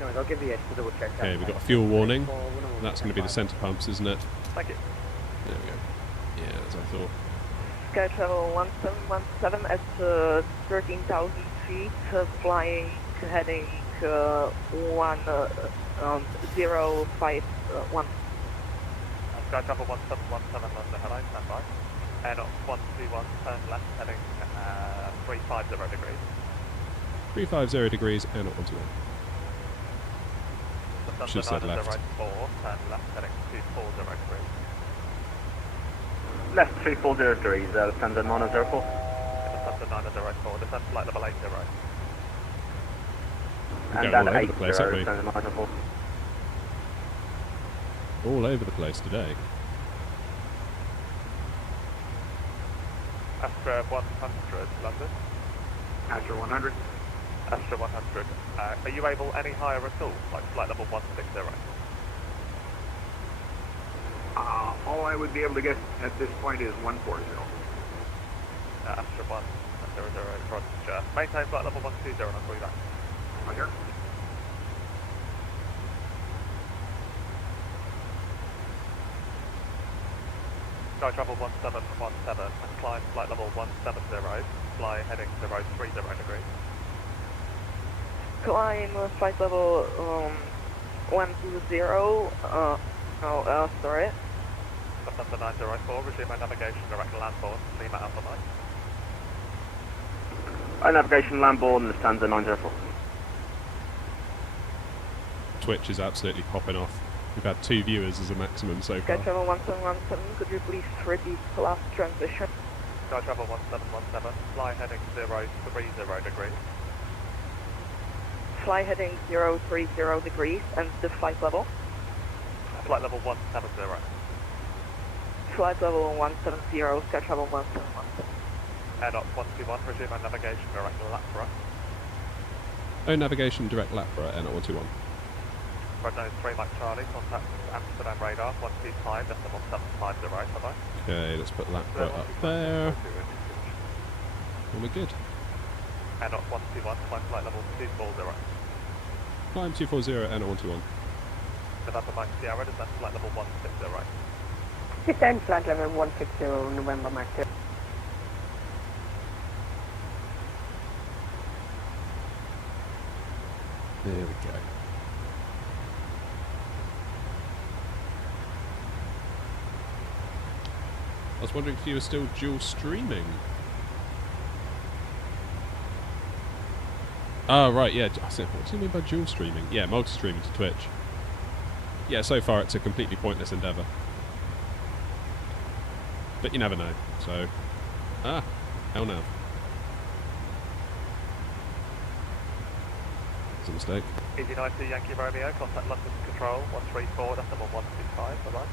No, I'll give you a double check. Okay, we've got a fuel warning. That's going to be the centre pumps, isn't it? Thank you. There we go. Yeah, as I thought. Sky Travel 1717 at 13,000 feet, flying, heading 1051. Sky Travel 1717 London, hello, stand by. And 121, turn left, heading 350 degrees. 350 degrees and at 121. Should have said Lufthansa left. 904, turn left, heading 240 degrees. Left 340 degrees, Lufthansa 904. Lufthansa 904, descend flight level 80. We're And going then all over the place, aren't we? Lufthansa 904. All over the place today. Astra 100, London. Astra 100. Astra 100. Are you able any higher at all, like flight level 160? All I would be able to get at this point is 140. Astra 100, Roger. Maintain flight level 120 and I'll call you back. Roger. Sky Travel 1717 and climb flight level 170, fly heading 030 degrees. Climb flight level 120, sorry. Lufthansa 904, resume my navigation direct landboard, Lima Alpha Mike. Navigation landboard, Lufthansa 904. Twitch is absolutely popping off. We've had 2 viewers as a maximum so Sky far. Travel 1717, could you please repeat the last transition? Sky Travel 1717, fly heading 030 degrees. Fly heading 030 degrees and the flight level? Flight level 170. Flight level 170, Sky Travel 1717. Air Dots 121, resume my navigation direct LAPRA. Oh, navigation direct LAPRA, N 121. Red nose 3 Mike Charlie, contact Amsterdam radar 125, decimal 750, bye-bye. Okay, let's put LAPRA up there. And we're good. Air Dots 121, climb flight level 240. Climb 240, N 121. November Mike Sierra, descend flight level 160. Descend flight level 160, November Mike 2. There we go. I was wondering if you were still dual streaming. Oh, right, yeah. I said, what do you mean by dual streaming? Yeah, multi-streaming to Twitch. Yeah, so far it's a completely pointless endeavour. But you never know, so... Ah, hell no. It's a mistake. Easy 90 Yankee Romeo, contact London Control 134, decimal 125, bye-bye.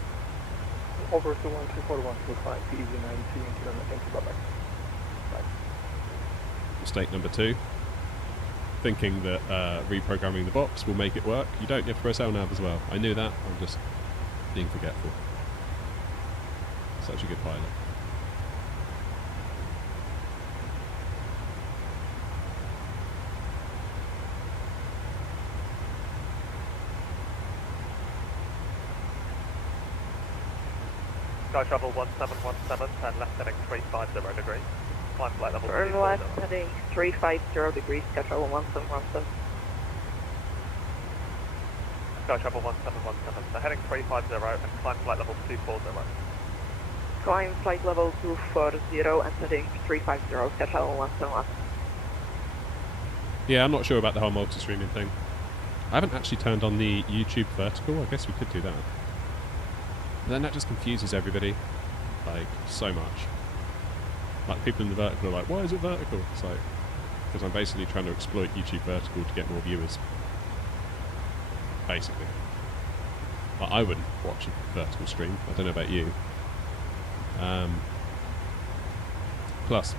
Over to 134, 125, easy 90, thank you, bye-bye. Bye. Mistake number 2. Thinking that reprogramming the box will make it work. You don't, you have to press LNAV as well. I knew that, I'm just being forgetful. Such a good pilot. Sky Travel 1717, turn left heading 350 degrees. Climb flight level Turn 240. left heading 350 degrees, Sky Travel 1717. Sky Travel 1717, so heading 350 and climb flight level 240. Climb flight level 240 and heading 350, Sky Travel 1717. Yeah, I'm not sure about the whole multi-streaming thing. I haven't actually turned on the YouTube vertical. I guess we could do that. But then that just confuses everybody, like, so much. Like, people in the vertical are like, why is it vertical? It's like, because I'm basically trying to exploit YouTube vertical to get more viewers. Basically. Like, I wouldn't watch a vertical stream. I don't know about you. Plus,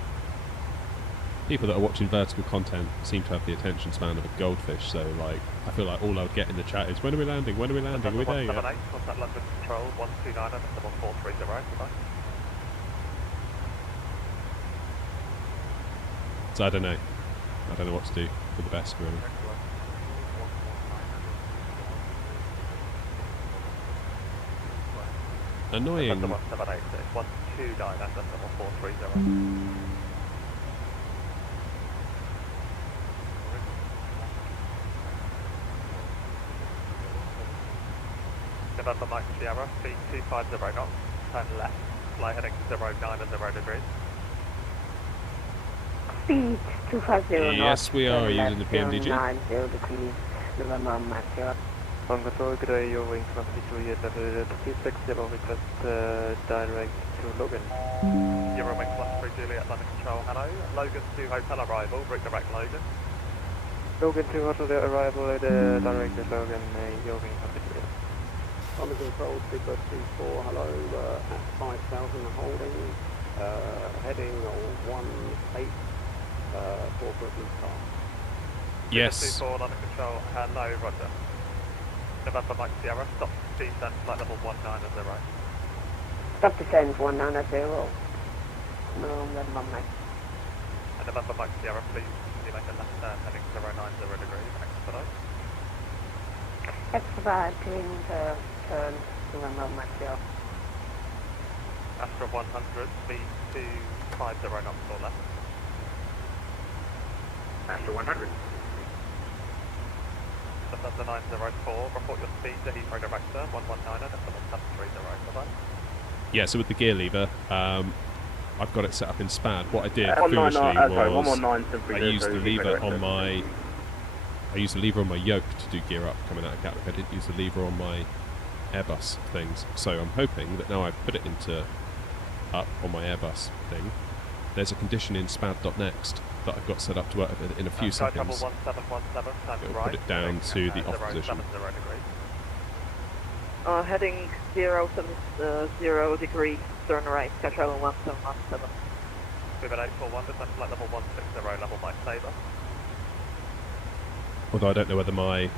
people that are watching vertical content seem to have the attention span of a goldfish, so, like, I feel like all I would get in the chat is, when are we landing? When are we landing? Are we there yet? 178, contact London Control 129 and 1430, goodbye. So I don't know. I don't know what to do for the best, really. Annoying. 178, so it's 129 and 1430. November Mike Sierra, speed 250 knots, turn left, fly heading 090 degrees. Speed 250 Yes, we are using the PMDG. 90 degrees, November Mike Sierra. On control, good day, your wing from Juliet level 360, request direct to Logan. Euro wing plus 3 Juliet, London Control, hello. Logan to hotel arrival, redirect Logan. Logan to hotel arrival, the direct to Logan, your wing from Juliet. London Control, Super 24, hello, at 5,000 holding, heading 18 for Britain's car. Yes. 24, London Control, hello, roger. November Mike Sierra, stop descent, flight level 190. Stop descent 190. November Mike. And November Mike Sierra, please, can you make a left turn heading 090 degrees, expedite. Expedite, clean turn, November Mike Sierra. Astra 100, speed 250 knots or less. Astra 100. Defender 904, report your speed to Heathrow Director, 119 and 730, bye-bye. Yeah, so with the gear lever, I've got it set up in SPAD. What I did foolishly was I used the lever on my yoke to do gear up coming out of Gatwick. I didn't use the lever on my Airbus things. So I'm hoping that now I've put it into up on my Airbus thing, there's a condition in SPAD.next that I've got set up to work with in a few seconds. It'll put it down to the off position. Heading 070 degrees, turn right, Sky Travel 1717. We've at 841, descent flight level 160, level Mike Sabre. Although I don't know whether my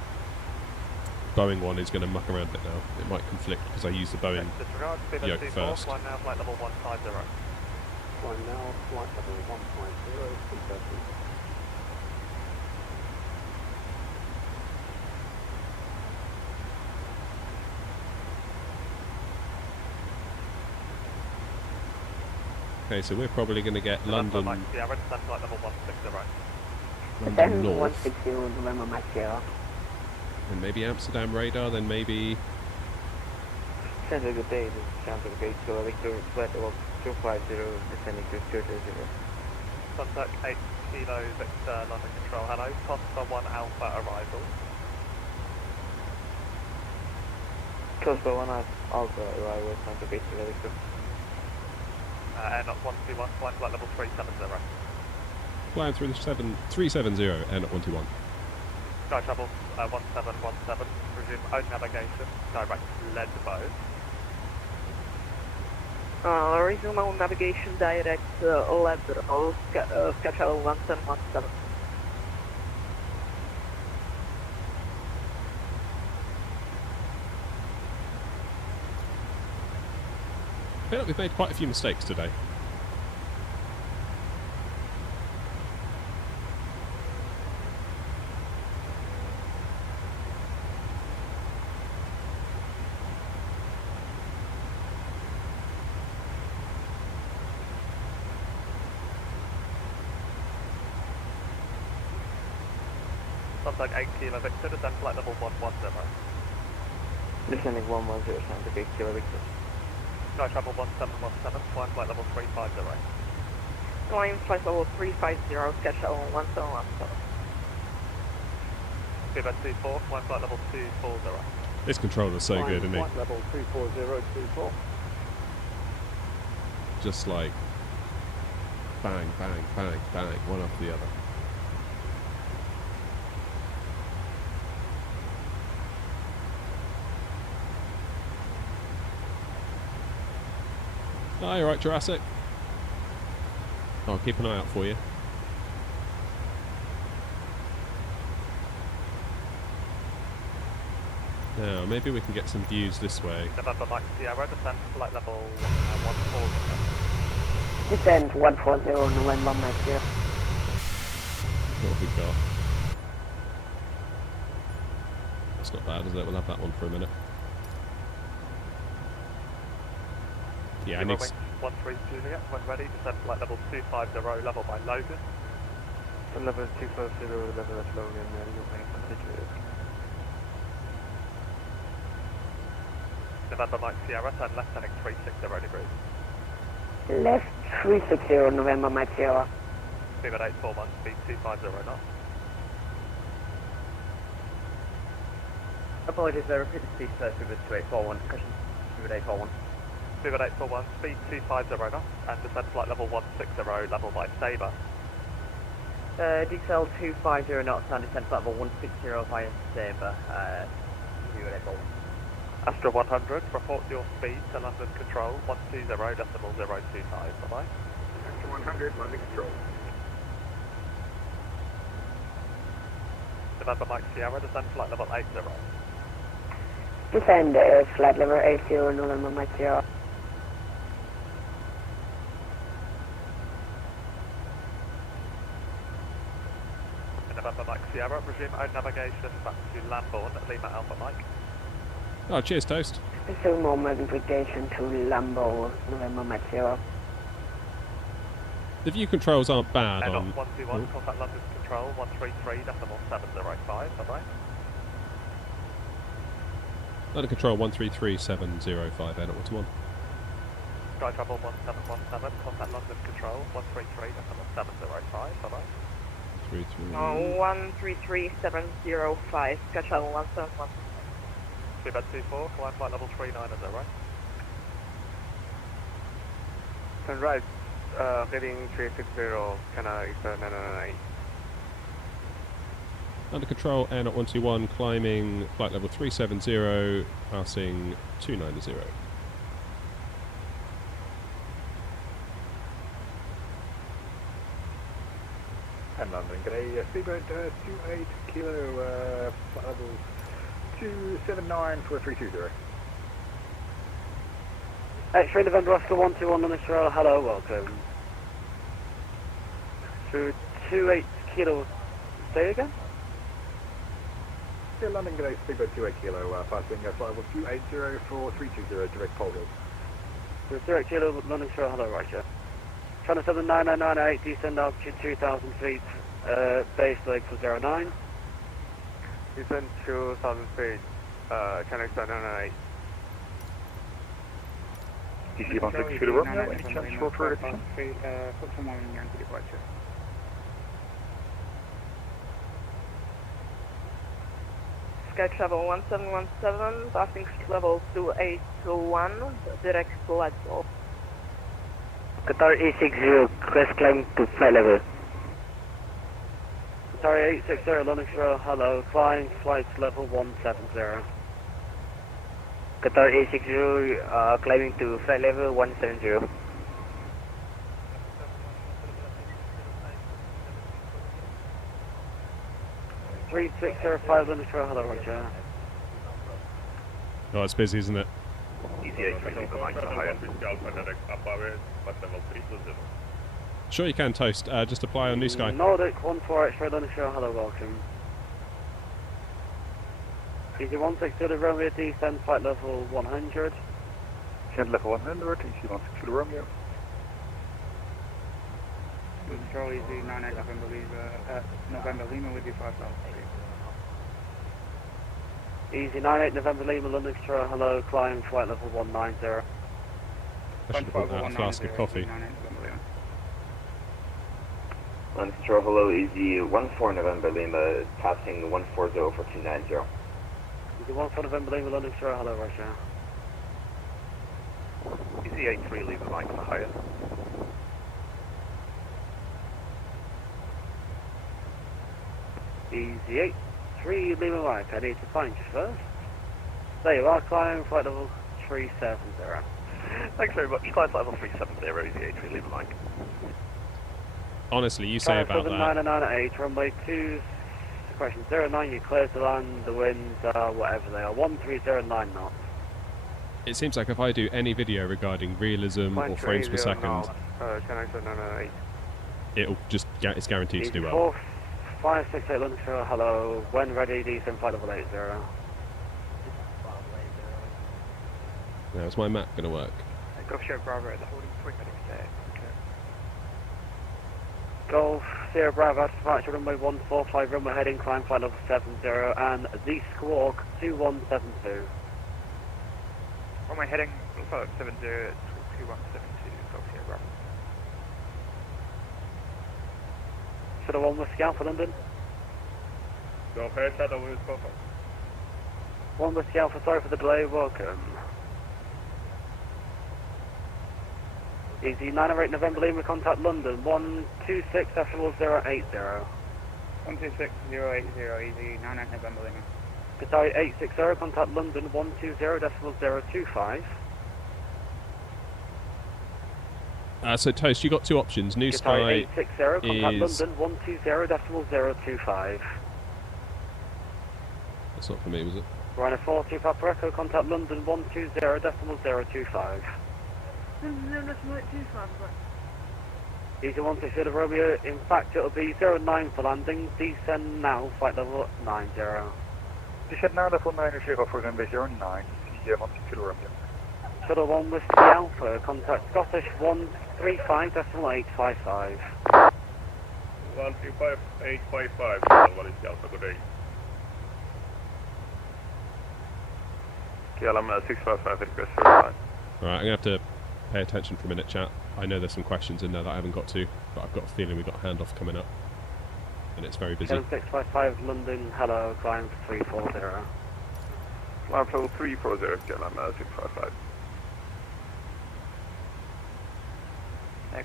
Boeing one is going to muck around a bit now. It might conflict because I use the Boeing yoke first. Fly now, flight level 150. Fly now, flight level 150, 230. Okay, so we're probably going to get London, London North, 160, November Mike Sierra. and maybe Amsterdam radar, then maybe... Center, good day, this is Center Gate, so Victor, flight level 250, descending to 230. Contact 8 Kilo Victor, London Control, hello, Costa 1 Alpha arrival. Costa 1 Alpha arrival, Center Gate, Victor. Air not 121, flight level 370. Flying through the 370, air not 121. Sky Travel 1717, resume own navigation, direct lead bow. Resume own navigation, direct lead bow, Sky Travel 1717. I feel like we've made quite a few mistakes today. Contact 8 Kilo Victor, descend flight level 110. Descending 110, Scientific Kilo Victor. Sky travel 1717, climb flight level 350. Climb flight level 350, sketch level 1717. Feedback 24, climb flight level 240. This controller's so good, isn't he? Flight level 24024. Just like bang, bang, bang, bang, one after the other. Oh, you're right, Jurassic. I'll keep an eye out for you. Now, maybe we can get some views this way. November Mike Sierra, descend flight level 140. Descend 140, November Mike Sierra. What have we got? That's not bad, is it? We'll have that one for a minute. Yeah, I need... 13 Juliet, when ready, descend flight level 250, level by Logan. So level 250, level at Logan, you're paying some situated. November Mike Sierra, turn left heading 360 degrees. Left 360, November Mike Sierra. Speed at 841, speed 250 knots. Apologies, repeat the speed first, speed 2841, cushion, speed 841. Speed at 841, speed 250 knots, and descend flight level 160, level by Sabre. Detail 250 knots and descend flight level 160 via Sabre, speed 841. Astra 100, report your speed to London Control 120.025, bye-bye. Astra 100, London Control. November Mike Sierra, descend flight level 80. Descend flight level 80, November Mike Sierra. November Mike Sierra, resume own navigation back to Lambourne, Lima Alpha Mike. Oh, cheers, Toast. Resume more modification to Lambo, November Mike Sierra. The view controls aren't bad Head on... off 121, contact London Control 133.705, bye-bye. London Control 133.705, Air 121. Sky Travel 1717, contact London Control 133.705, bye-bye. 133705, sketch level 171. Speedbed 24, climb flight level 390, Turn right, heading 360, Canada, 998. Under control, Air 121, climbing flight level 370, passing 290. And London, g'day, speedboat 28 Kilo, flight level 279 for 320. X-ray November Oscar 121 on this rail, hello, welcome. Through 28 Kilo, say again? Yeah, London, g'day, speedboat 28 Kilo, passing flight level 280 for 320, direct pole hill. Through 28 Kilo, London Shore, hello, Roger. Channel 79998, descend altitude 3000 feet, base leg for 09. Descend 2000 feet, Channel 798. DC 16 to the Romeo, any chance for further descent? Sky Travel 1717, passing level 2821, direct flight level. Qatar E60, crest climb to flight level. Qatar 860, London Shore, hello, flying flight level 170. Qatar E60, climbing to flight level 170. Three 605 London Shore, hello, Roger. Oh, it's busy, isn't it? Sure you can, Toast. Just apply on New Sky. Nordic 14 X-ray London Shore, hello, welcome. Easy 160 to Romeo, descend flight level 100. Descend level 100, easy 160 to Romeo. Control easy 98 November Lima with you 5000 feet. Easy 98 November Lima, London Control, hello, climb flight level 190. I should have brought out a flask of coffee. London Control, hello, easy 14 November Lima, passing 140 for 290. Easy 14 November Lima, London Control, hello, Russia. Easy 83 Lima Mike on the higher. Easy 83 Lima Mike, I need to find you first. There you are, climb flight level 370. Thanks very much. Climb flight level 370, Easy 83 Lima Mike. Honestly, you say about that. 998, runway 2, question 09, you clear to land, the winds are whatever they are, 1309 knots. It seems like if I do any video regarding realism or frames per second, it'll just, it's guaranteed to do well. 568 London Control, hello, when ready, descend flight level 80. Now, is my map going to work? Golf Sierra Bravo at the holding point, ready for take. Golf Sierra Bravo, departure runway 145, runway heading, climb flight level 70, and the squawk 2172. Runway heading, flight level 70, 2172, Golf Sierra Bravo. Should have one Whiskey Alpha London. Go ahead, Shadow with Papa. One Whiskey Alpha, sorry for the delay, welcome. Easy 908 November Lima, contact London, 126 decimal 080. 126 080, easy 98 November Lima. Qatari 860, contact London, 120 decimal 025. So Toast, you got two options. New Sky Qatari 860, contact is... London, 120 decimal 025. That's not for me, was it? Ryanair 42 Papa Echo, contact London, 120 decimal 025. Easy 160 Romeo, in fact it'll be 09 for landing, descend now, flight level 90. Descend now, level 90, takeoff, we're going to be 09, easy 160 Romeo. Shuttle 1 Whiskey Alpha, contact Scottish 135 decimal 855. 135 855, what is the Alpha, good day. KLM 655, request for line. Alright, I'm going to have to pay attention for a minute, chat. I know there's some questions in there that I haven't got to, but I've got a feeling we've got a handoff coming up. And it's very busy. 655 London, hello, climb 340. Climb level 340, KLM 655.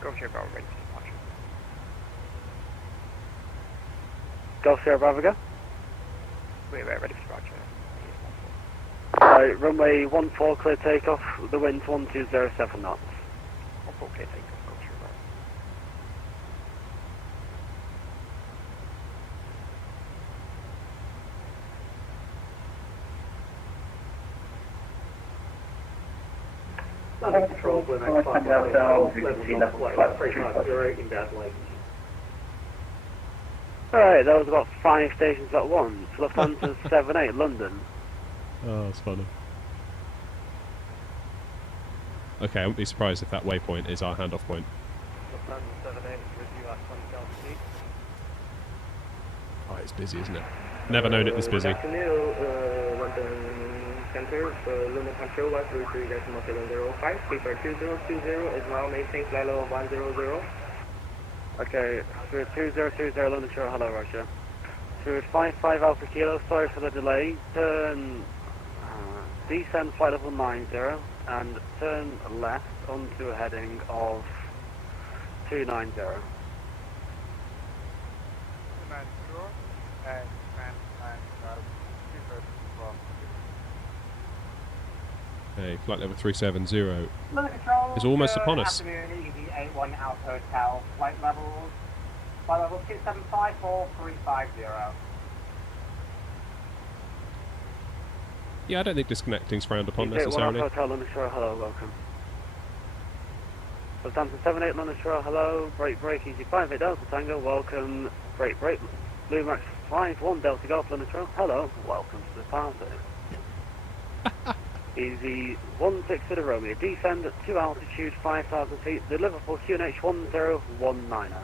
Golf Sierra Bravo, ready for departure. Golf Sierra Bravo, go. We're ready for departure. Right, runway 14 clear takeoff, the wind's 1207 knots. 14 clear takeoff, Golf Sierra Bravo. London Control, Glenn, flight in that light. Alright, that was about 5 stations at once. Lufthansa 78 London. Oh, that's funny. Okay, I wouldn't be surprised if that waypoint is our handoff point. Lufthansa 78 with you at 20,000 feet. Oh, it's busy, isn't it? Never known it this busy. Good afternoon, London Center, London Control 133.705, paper 2020 is now maintaining flight level 100. Okay, through 2020 London Shore, hello Russia. Through 55 Alpha Kilo, sorry for the delay, turn, descend flight level 90 and turn left onto a heading of 290. Okay, flight level 370 London Control, is almost upon us. afternoon, easy 81 Alpha Hotel, flight level 6754350. Yeah, I don't think disconnecting's frowned upon necessarily. Hotel, London Shore, hello, welcome. Lufthansa 78 London Shore, hello, break, easy 58 Delta Tango, welcome, break, Blue Max 51 Delta Golf London Shore, hello, welcome to the party. Easy 16 Romeo, descend to altitude 5,000 feet, the Liverpool QNH 1019.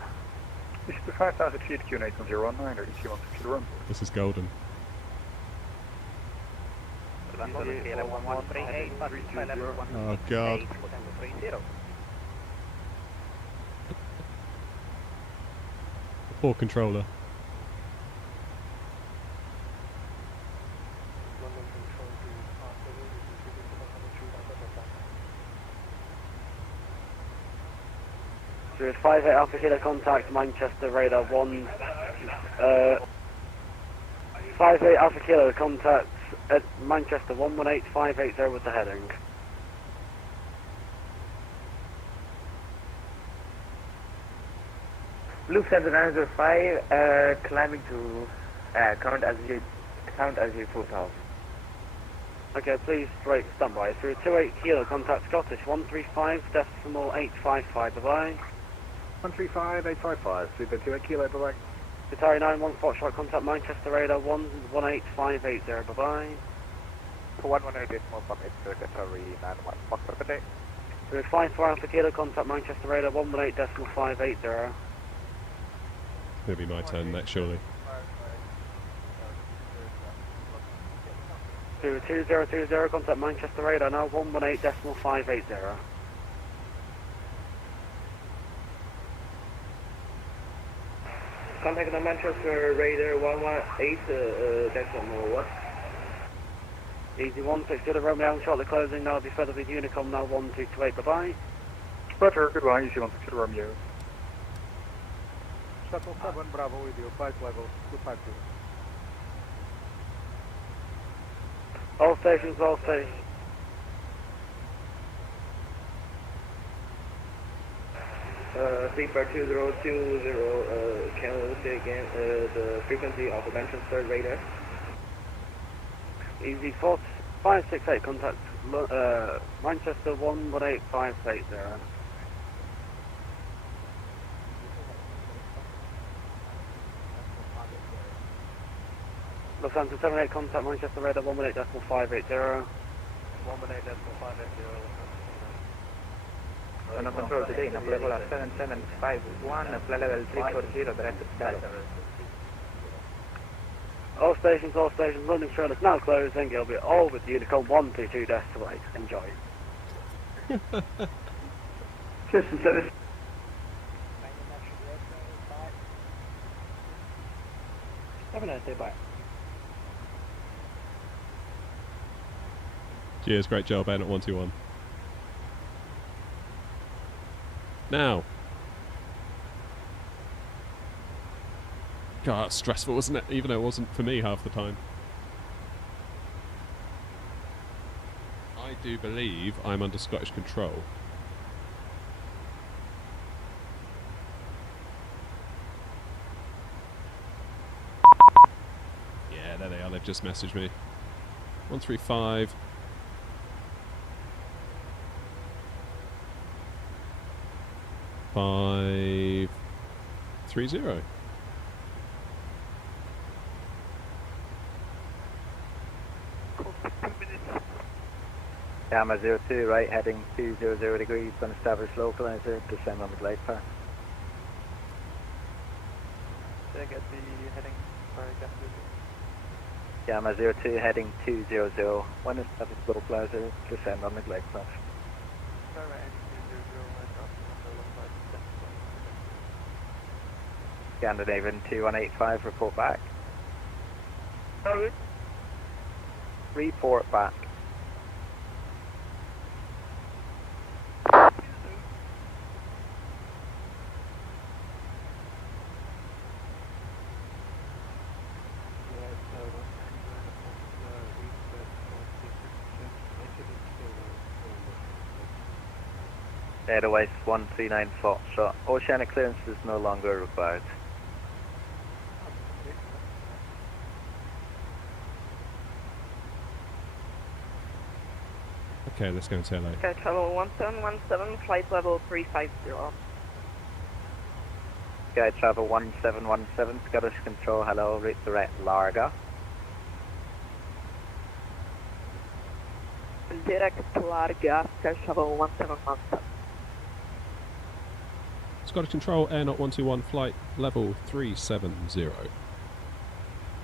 This is the 5,000 feet QNH 1019, or EC 160 Romeo. This is golden. Oh God. Poor controller. There is 58 Alpha Kilo contact Manchester radar 1. 58 Alpha Kilo contact at Manchester 118580 with the heading. Blue 705, climbing to count as you 4000. Okay, please straight standby. Through 28 Kilo contact Scottish 135.855, bye-bye. 135.855, Super 28 Kilo, bye-bye. Atari 91 Foxtrot contact Manchester radar 118.580, bye-bye. 118 more commit to Gatwick 91 Foxtrot today. Through 54 Alpha Kilo contact Manchester radar 118.580. It'll be my turn next, surely. Through 2020 contact Manchester radar now 118.580. Contact the Manchester radar 118.1. Easy 160 to Romeo, shortly closing now, be further with Unicom now 1228, bye-bye. Roger, goodbye, Easy 160 to Romeo. Shuttle 7 Bravo with you, flight level 250. All stations, all stations. Sleeper 2020, can you say again the frequency of the Manchester radar? Easy 568 contact Manchester 118580. Lufthansa 78 contact Manchester radar 118.580. 118.580. Sono control today, number level 7751, flight level 340, direct to Picala. All stations, London trail is now closing, it'll be all with Unicom 122 Destilate. Enjoy. System service. Have a nice day, bye. Cheers, great job, Ben at 121. Now. God, that's stressful, wasn't it? Even though it wasn't for me half the time. I do believe I'm under Scottish control. Yeah, there they are. They've just messaged me. 135. Five 30. Gamma 02, right, heading 200 degrees, going to establish localizer, descend on the glide path. Should I get the heading for Gamma 02, heading 200, when established localizer, descend on the glide path. Scandinavian 2185, report back. Report back. Airways 139 Foxtrot. Oceanic clearance is no longer required. Okay, let's go and say hello. Okay, travel 1717, flight level 350. Sky travel 1717, Scottish Control, hello, route direct Larga. Direct Larga, Sky travel 1717. Scottish Control, Air Not 121, flight level 370.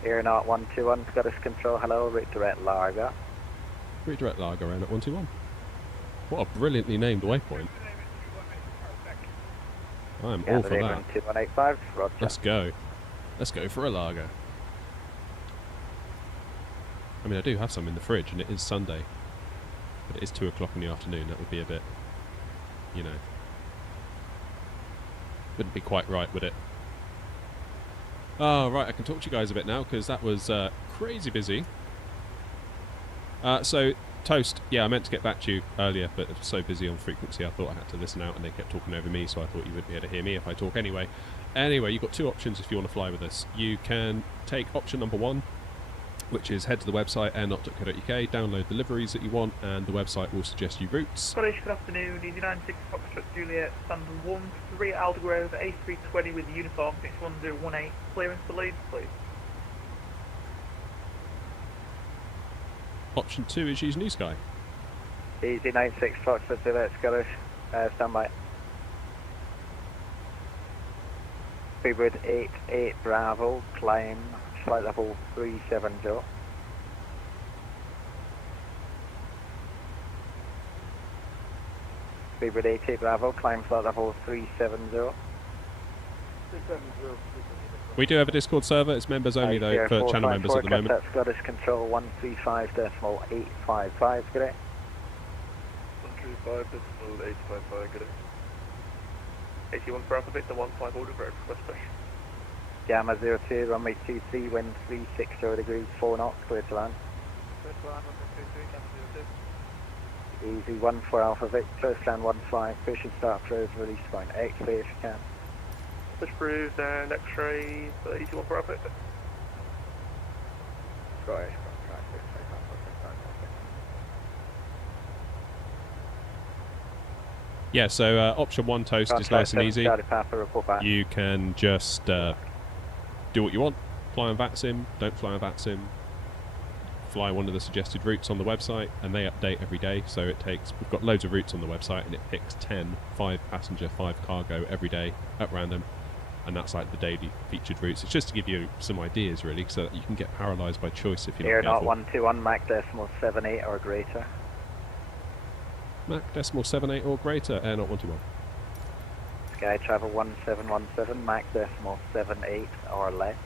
Air Not 121, Scottish Control, hello, route direct Larga. Redirect lager around at 121. What a brilliantly named waypoint. I am all for that. 2185, roger. Let's go. Let's go for a lager. I mean, I do have some in the fridge, and it is Sunday. But it is 2 o'clock in the afternoon. That would be a bit, you know... Wouldn't be quite right, would it? Oh, right, I can talk to you guys a bit now, because that was crazy busy. So, Toast, yeah, I meant to get back to you earlier, but it was so busy on frequency I thought I had to listen out, and they kept talking over me, so I thought you wouldn't be able to hear me if I talk anyway. Anyway, you've got 2 options if you want to fly with us. You can take option number 1, which is head to the website airnaut.co.uk, download the liveries that you want, and the website will suggest you routes. Scottish, good afternoon. Easy 96 Foxtrot Juliet, standard 1, 3 at Aldergrove, A320 with uniform, 61018. Clearance for leads, please. Option 2 is use New Sky. Easy 96 Foxtrot Juliet, Scottish, stand by. Speedbird 88 Bravo, climb, flight level 370. Speedbird 88 Bravo, climb flight level 370. We do have a Discord server, it's members only though, for channel members at the moment. That's Scottish Control 135.855, good day. 135.855, good day. 81 for Alpha Victor 15 order for request push. Gamma 02, runway 23, wind 360 degrees, 4 knots, clear to land. Clear to land, runway 23, Gamma 02. Easy 1 for Alpha Victor, stand 15, push and start approach, release point, X-ray if you can. Push approved and X-ray 81 for Alpha Victor. Scottish. Yeah, so option 1 Toast is nice and easy. You can just do what you want. Fly on VATSIM, don't fly on VATSIM. Fly one of the suggested routes on the website, and they update every day. So it takes, we've got loads of routes on the website, and it picks 10, 5 passenger, 5 cargo every day at random. And that's like the daily featured routes. It's just to give you some ideas, really, so that you can get paralysed by choice if you're not careful. Air 121, Mach decimal 78 or greater. Mach decimal 78 or greater, Air 121. Sky Travel 1717, Mach decimal 78 or less.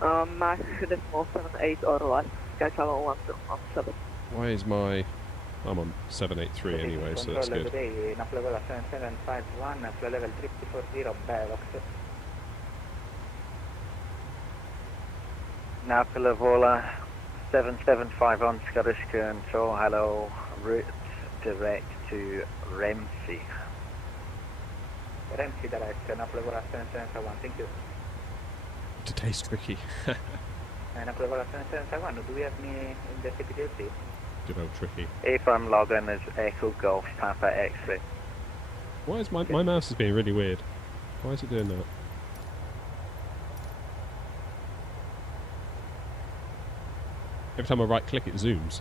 Mach decimal 78 or less, Sky Travel 1717. Why is my... I'm on 783 anyway, so that's good. Napoli 775 on Scottish Control, hello, route direct to Ramsey. Ramsey direct, Napoli 771, thank you. Today's tricky. Napoli 771, do we have any investigative? Good old tricky. A-firm login is Echo Golf Papa X-ray. Why is my mouse is being really weird? Why is it doing that? Every time I right click it zooms.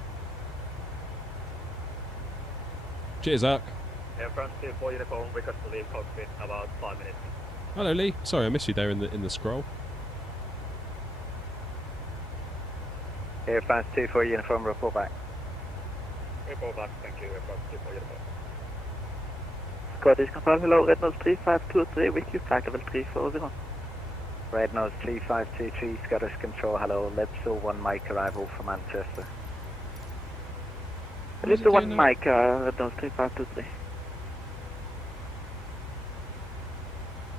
Cheers, Ark. Air France 24 uniform, request to leave cockpit about 5 minutes. Hello, Lee. Sorry, I missed you there in the scroll. Air France 24 uniform, report back. Report back, thank you. Air France 24 uniform. Scottish Control, hello, Red Nose 3523 with you, flight level 340. Red Nose 3523, Scottish Control, hello, Libso 1 Mike arrival from Manchester. Libso 1 Mike, Red Nose 3523.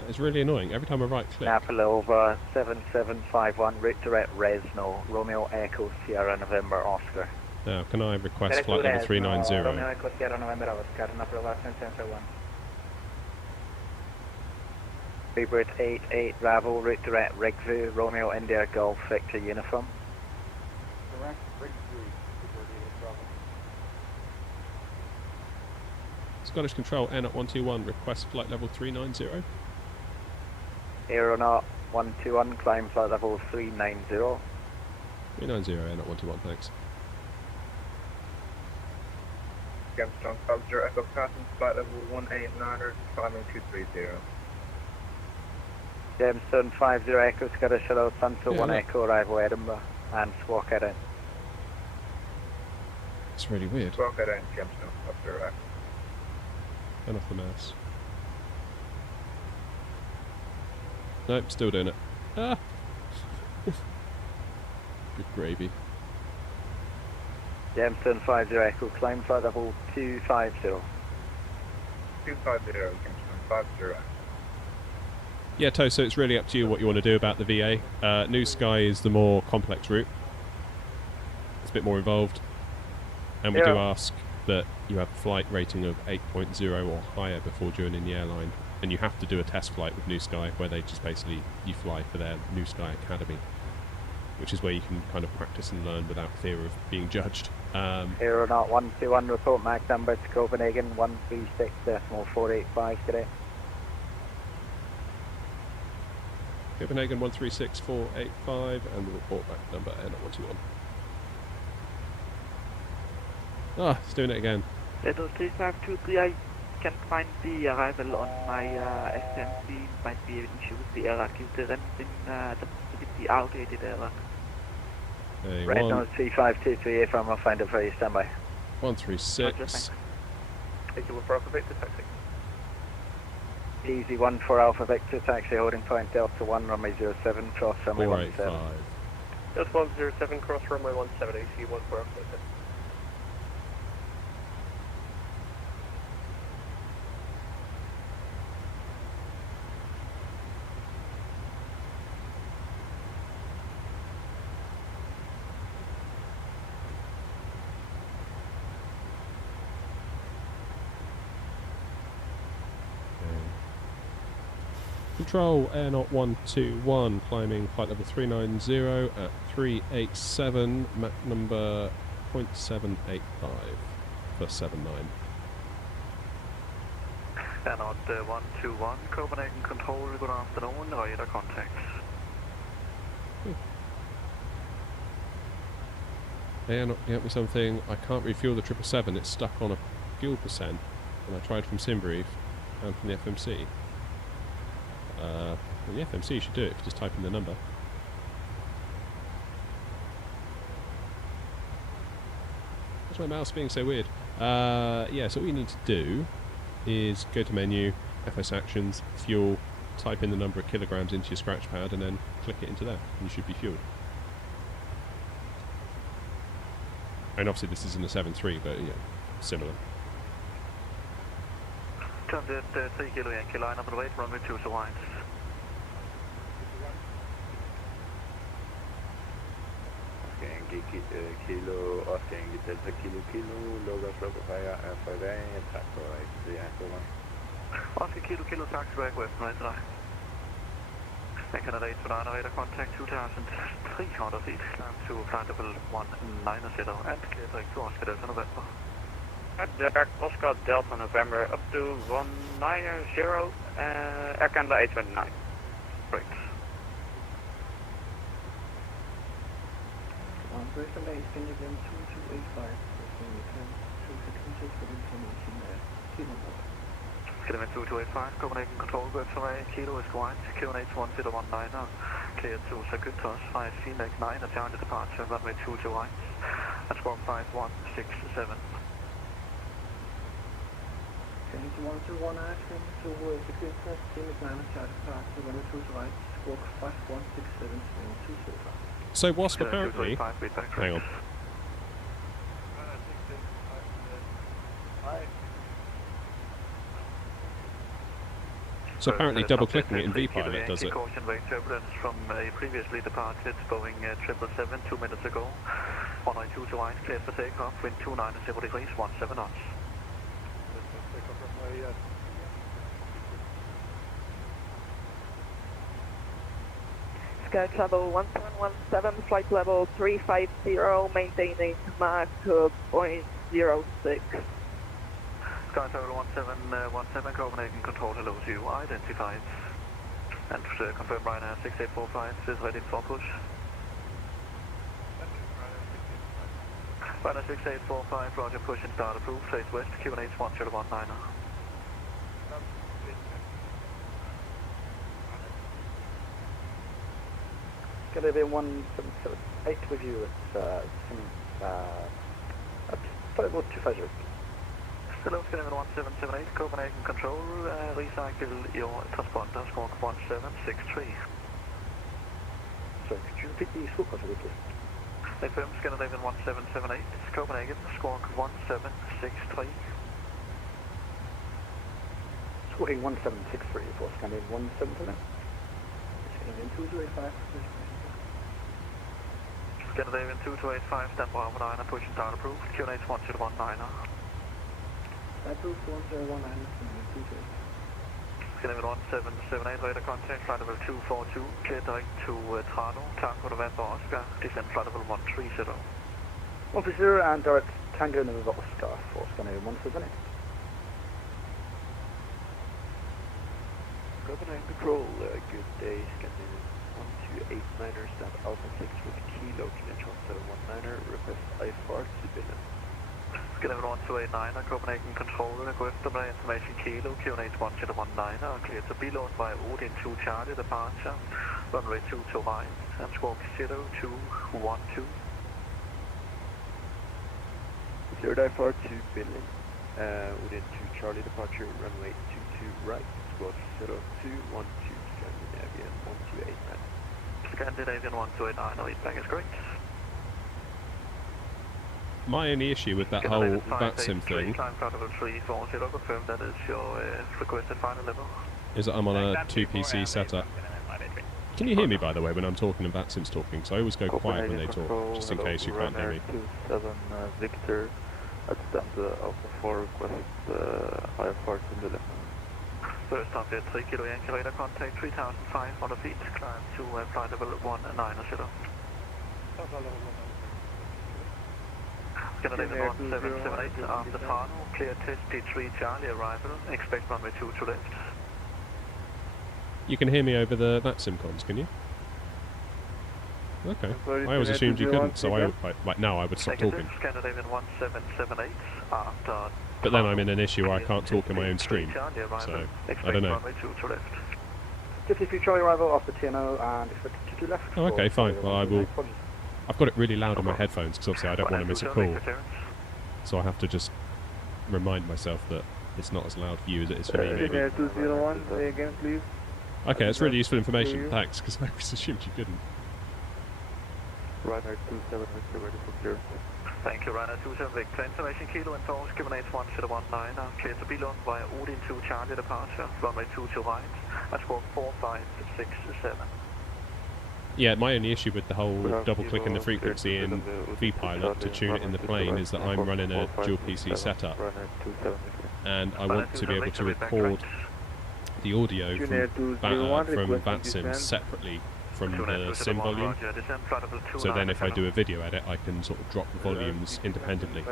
That is really annoying. Every time I right click. Napoli over 7751, route direct Resno, Romeo Echo Sierra November Oscar. Now, can I request flight level 390? Romeo Echo Sierra November Oscar, Napoli 771. Freebird 88 Bravo, route direct Rigview, Romeo India Golf Victor uniform. Direct Rigview, Freebird 88 Bravo. Scottish Control, Airnaut 121, request flight level 390. Aeronaut 121, climb flight level 390. 390, Airnaut 121, thanks. Armstrong, Cubs, Echo Crossing, flight level 189, climbing 230. Jameson 50 Echo, Scottish Hello, Santo 1 look. Echo, arrival Edinburgh, and squawk heading. It's really weird. Welcome and jump up the right. Turn off the mouse. Nope, still doing it. Ah! Good gravy. Jamestown 50 Echo, climb flight level 250. 250, Jamestown 50. Yeah, Toso, it's really up to you what you want to do about the VA. New Sky is the more complex route. It's a bit more involved. And we do ask that you have a flight rating of 8.0 or higher before joining the airline. And you have to do a test flight with New Sky where they just basically, you fly for their New Sky Academy, which is where you can kind of practice and learn without fear of being judged. Aeronaut 121, report Mac number to Copenhagen 136.485 today. Copenhagen 136.485 and the report back number Aeronaut 121. Ah, it's doing it again. Level 3523, I can find the arrival on my SMC. Might be an issue with the airlock. Is there anything with the outdated airlock? Hey, Red nose 3523, if I'm not find it for you, standby. 136. Thank you for Alpha Victor taxi. Easy 1 for Alpha Victor, taxi holding point Delta 1, runway 07, cross runway 17. Delta 107, cross runway 17, AC 1 for Alpha Victor. Control Aeronaut 121, climbing flight level 390 at 387, Mach number 0.785 for 79. Aeronaut 121, Copenhagen Control, good afternoon, radar contacts. Aeronaut, can you help me something? I can't refuel the 777, it's stuck on a fuel percent, and I tried from Simbrief and from the FMC. Well, the FMC should do it if you just type in the number. What's my mouse being so weird? Yeah, so all you need to do is go to menu, FS Actions, Fuel, type in the number of kilograms into your scratch pad and then click it into there and you should be fueled. And obviously this isn't a 7.3, but yeah, similar. Turn the 3 kilo Yankee line up the weight, runway 2 to wide. Kilo, Oscar Delta Kilo, Logos Fire, FIA, and taxi right, the Echo 1. Oscar Kilo, taxi right, west, right to line. Candidate for radar contact 2,300 feet, climb to flight level 190 and clear direct to Oscar Delta November. Direct Oscar Delta November up to 190, Air Canada 829. Great. Person base, can you give 2285 2 sequences for information there? Kilometer 2285, Copenhagen Control, good survey, Kilo is quiet, QNH 1019, clear to Sakutos, 5 Phoenix 9, a target departure, runway 2 to right, at squawk 5167. Can you 121 asking to Sakutos, Phoenix 9, a target departure, runway 2 to right, squawk 5167, 205. So WASP apparently... Hang on. So apparently double-clicking it in VPilot does it. Caution wake turbulence from a previously departed Boeing 777 2 minutes ago. 192 to wide, clear for takeoff, wind 29 and 0 degrees, 17 knots. Sky Travel 1717, flight level 350, maintaining Mach 0.06. Sky Travel 1717, Copenhagen Control, hello to you, identified. And confirm Ryanair 6845 is ready for push. Ryanair 6845, roger, push and start approved, face west, QNH 1019. Going to be 1778 with you at 250. Hello, Skyline 1778, Copenhagen Control, recycle your transponder, squawk 1763. Sorry, could you repeat the squawk possibly, please? Affirm, Scandinavian 1778, Copenhagen, squawk 1763. Squawking 1763 for Scandinavian 1778. Scandinavian 2285. Scandinavian 2285, stand by 9, pushing down approved, QNH 1019. Approved 1019, Scandinavian 2285. Scandinavian 1778, radar contact, flight level 242, clear direct to throttle, Tango November Oscar, descend flight level 130. 130 and direct Tango November Oscar for Scandinavian 178. Copenhagen Control, good day, Scandinavian 1289er, stand Alpha 6 with Kilo, QNH 1719er, request IFR to Finland. Scandinavian 1289er, Copenhagen Control, request information Kilo, QNH 1719er, clear to be loaded by Odin 2 Charlie, departure, runway 22 right, and squawk 0212. Cleared IFR to Finland, Odin 2 Charlie, departure, runway 22 right. 0212, Scandinavian 1289. Scandinavian 1289, no feedback is correct. My only issue with that whole VATSIM thing Climb flight level 340, confirm that is your requested final level. is that I'm on a 2PC setup. Can you hear me, by the way, when I'm talking and VATSIM's talking? So I always go quiet when they talk, just in case you can't hear me. 27 Victor, at stand Alpha 4, request IFR to Finland. First up there, 3 kilo Yankee radar contact, 3,500 feet, climb to flight level 190. Scandinavian 1778, after throttle, clear test D3 Charlie arrival, expect runway 2 to left. You can hear me over the VATSIM comms, can you? Okay. I always assumed you couldn't, so like now I would stop talking. Scandinavian 1778, after But then I'm in an issue where I can't talk in my own stream, so I don't know. 50 feet Charlie arrival after TNO and expect to left. Oh, okay, fine. Well, I will. I've got it really loud on my headphones because obviously I don't want to miss a call, so I have to just remind myself that it's not as loud for you as it is for me. Maybe. 201, say again, please. Okay, that's really useful information. Thanks, because I always assumed you couldn't. Ryanair 27 Victor, ready for clearance. Thank you, Ryanair 27 Victor. Information Kilo and Falls, given H1019, clear to be launched via Odin 2 Charlie departure, runway 22 right, and squawk 4567. Yeah, my only issue with the whole double-clicking the frequency in VPilot to tune it in the plane is that I'm running a dual PC setup, and I want to be able to record the audio from VATSIM separately from the SIM volume, so then if I do a video edit I can sort of drop the volumes independently.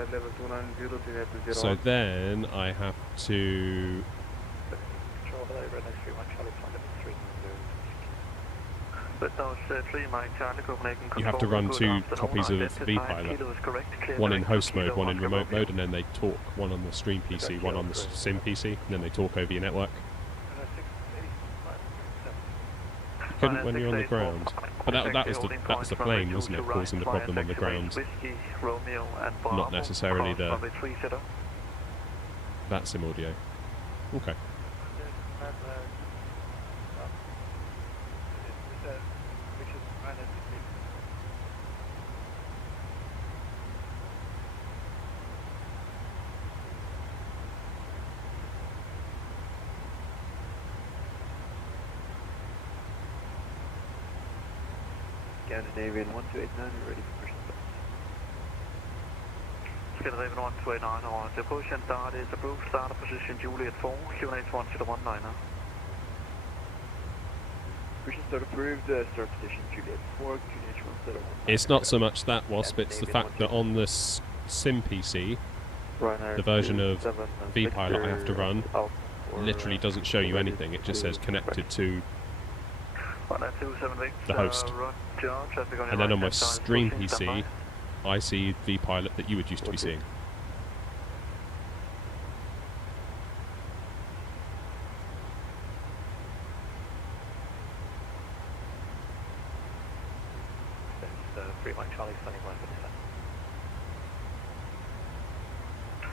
So then I have to... You have to run 2 copies of VPilot, one in host mode, one in remote mode, and then they talk, one on the stream PC, one on the SIM PC, and then they talk over your network. You couldn't when you're on the ground. But that was the plane, wasn't it, causing the problem on the ground? Not necessarily the VATSIM audio. Okay. Scandinavian 1289, ready for push and start. Scandinavian 1289, on the push and start is approved, start of position Juliet 4, QNH 1019. Push and start approved, start position Juliet 4, QNH 1019. It's not so much that, Wasp, it's the fact that on the SIM PC, the version of VPilot I have to run literally doesn't show you anything, it just says connected to the host. And then on my stream PC, I see VPilot that you would used to be seeing.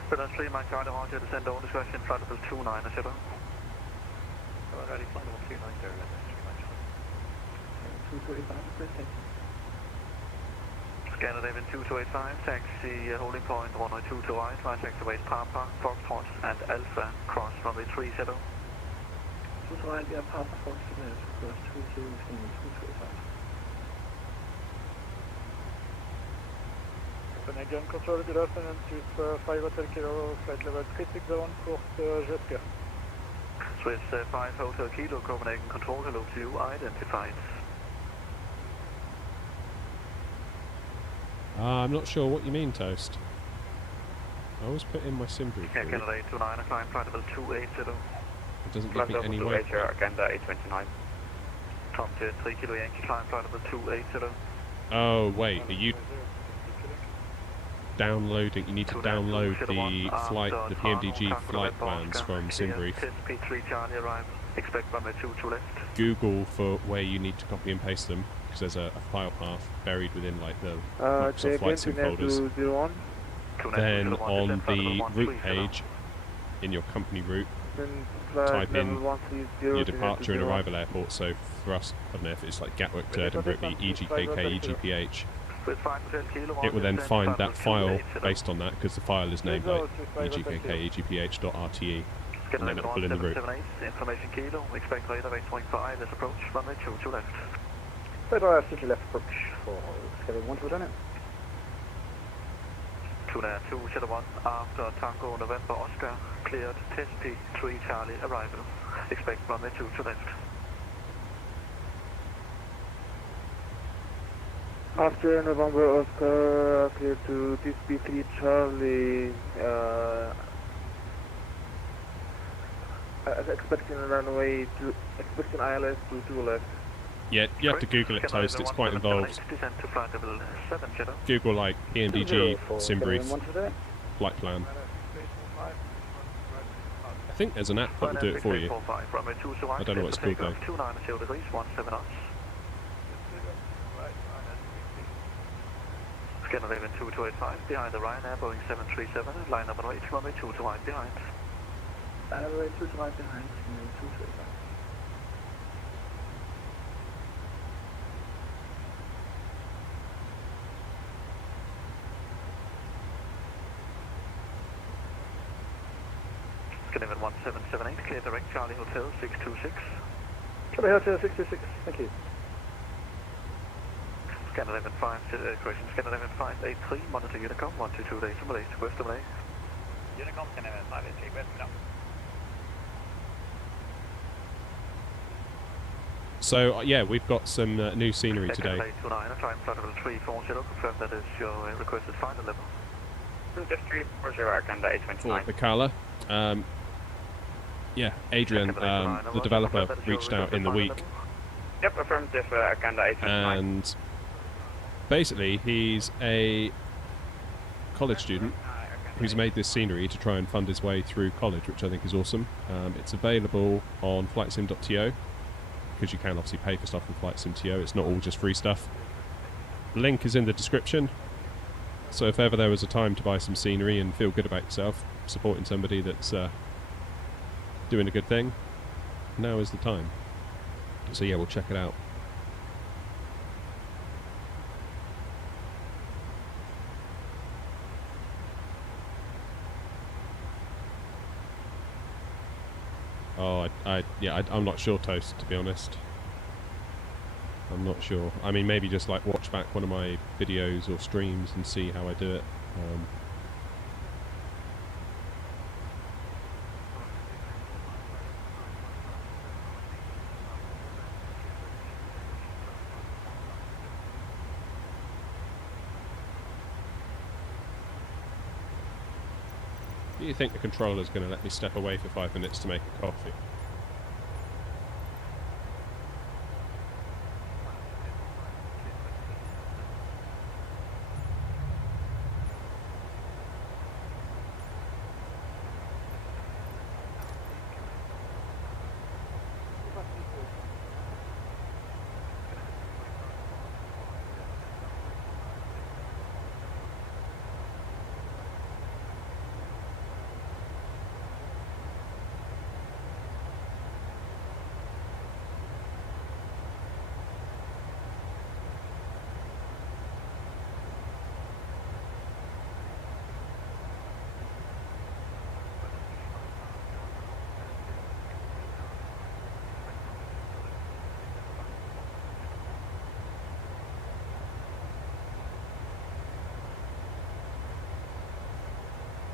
Finland 3, Mike Charlie, Roger, descend on discretion, flight level 290. Alrighty, flight level 290, Mike Charlie. 2285, Scandinavian 2285, taxi holding point 102 to right, right taxiways Papa, Foxtrot and Alpha, cross runway 30. 2 to right, yeah, Papa, Foxtrot, cross 22, 2285. Copenhagen Control, good afternoon, Swiss 5 Hotel Kilo, flight level 360, course Jeska. Swiss 5 Hotel Kilo, Copenhagen Control, hello to you, identified. I'm not sure what you mean, Toast. I always put in my SimBrief. Yeah, Canada 829, climb flight level 280. It doesn't give me any way. Agenda 829. Tom to 3 Kilo Yankee, climb flight level 280. Oh, wait, are you downloading? You need to download the PMDG flight plans from SimBrief. P3 Charlie arrival, expect runway 22 left. Google for where you need to copy and paste them, because there's a file path buried within like the Microsoft Flight Sim folders. Then on the route page, in your company route, type in your departure and arrival airport. So for us, I don't know if it's like Gatwick to Edinburgh, it'd be EGKK, EGPH. It will then find that file based on that, because the file is named like EGKK, EGPH.RTE, and then it'll pull in the route. Information Kilo, expect radar 8.5, let's approach, runway 22 left. Radar city left approach for schedule 1 to done it. 292, Shadow 1, after Tango November Oscar, cleared, test P3 Charlie, arrival, expect runway 22 left. After November Oscar, clear to TSP3 Charlie, expecting runway to, expecting ILS to 2 left. Yeah, you have to Google it, Toast, it's quite involved. Google like PMDG, SimBrief, flight plan. I think there's an app that will do it for you. I don't know what it's called though. Scandinavian 2285, behind the Ryanair, Boeing 737, line number 8, runway 2 to right behind. Runway 2 to right behind, 2285. Scandinavian 1778, clear direct Charlie Hotel 626. Charlie Hotel 626, thank you. Scandinavian 5, correction, Scandinavian 583, monitor Unicom, 122 days from Malay, west of Malay. Unicom, Scandinavian 583, west of Malay. So yeah, we've got some new scenery today. Time flight level 340, confirm that is your requested final level. 340, Agenda 829. For Picala. Yeah, Adrian, the developer, reached out in the week. Yep, affirmative, Agenda 829. And basically, he's a college student who's made this scenery to try and fund his way through college, which I think is awesome. It's available on flightsim.to, because you can obviously pay for stuff on flightsim.to. It's not all just free stuff. Link is in the description. So if ever there was a time to buy some scenery and feel good about yourself, supporting somebody that's doing a good thing, now is the time. So yeah, we'll check it out. Oh, I'm not sure, Toast, to be honest. I'm not sure. I mean, maybe just like watch back one of my videos or streams and see how I do it. Do you think the controller's going to let me step away for 5 minutes to make a coffee?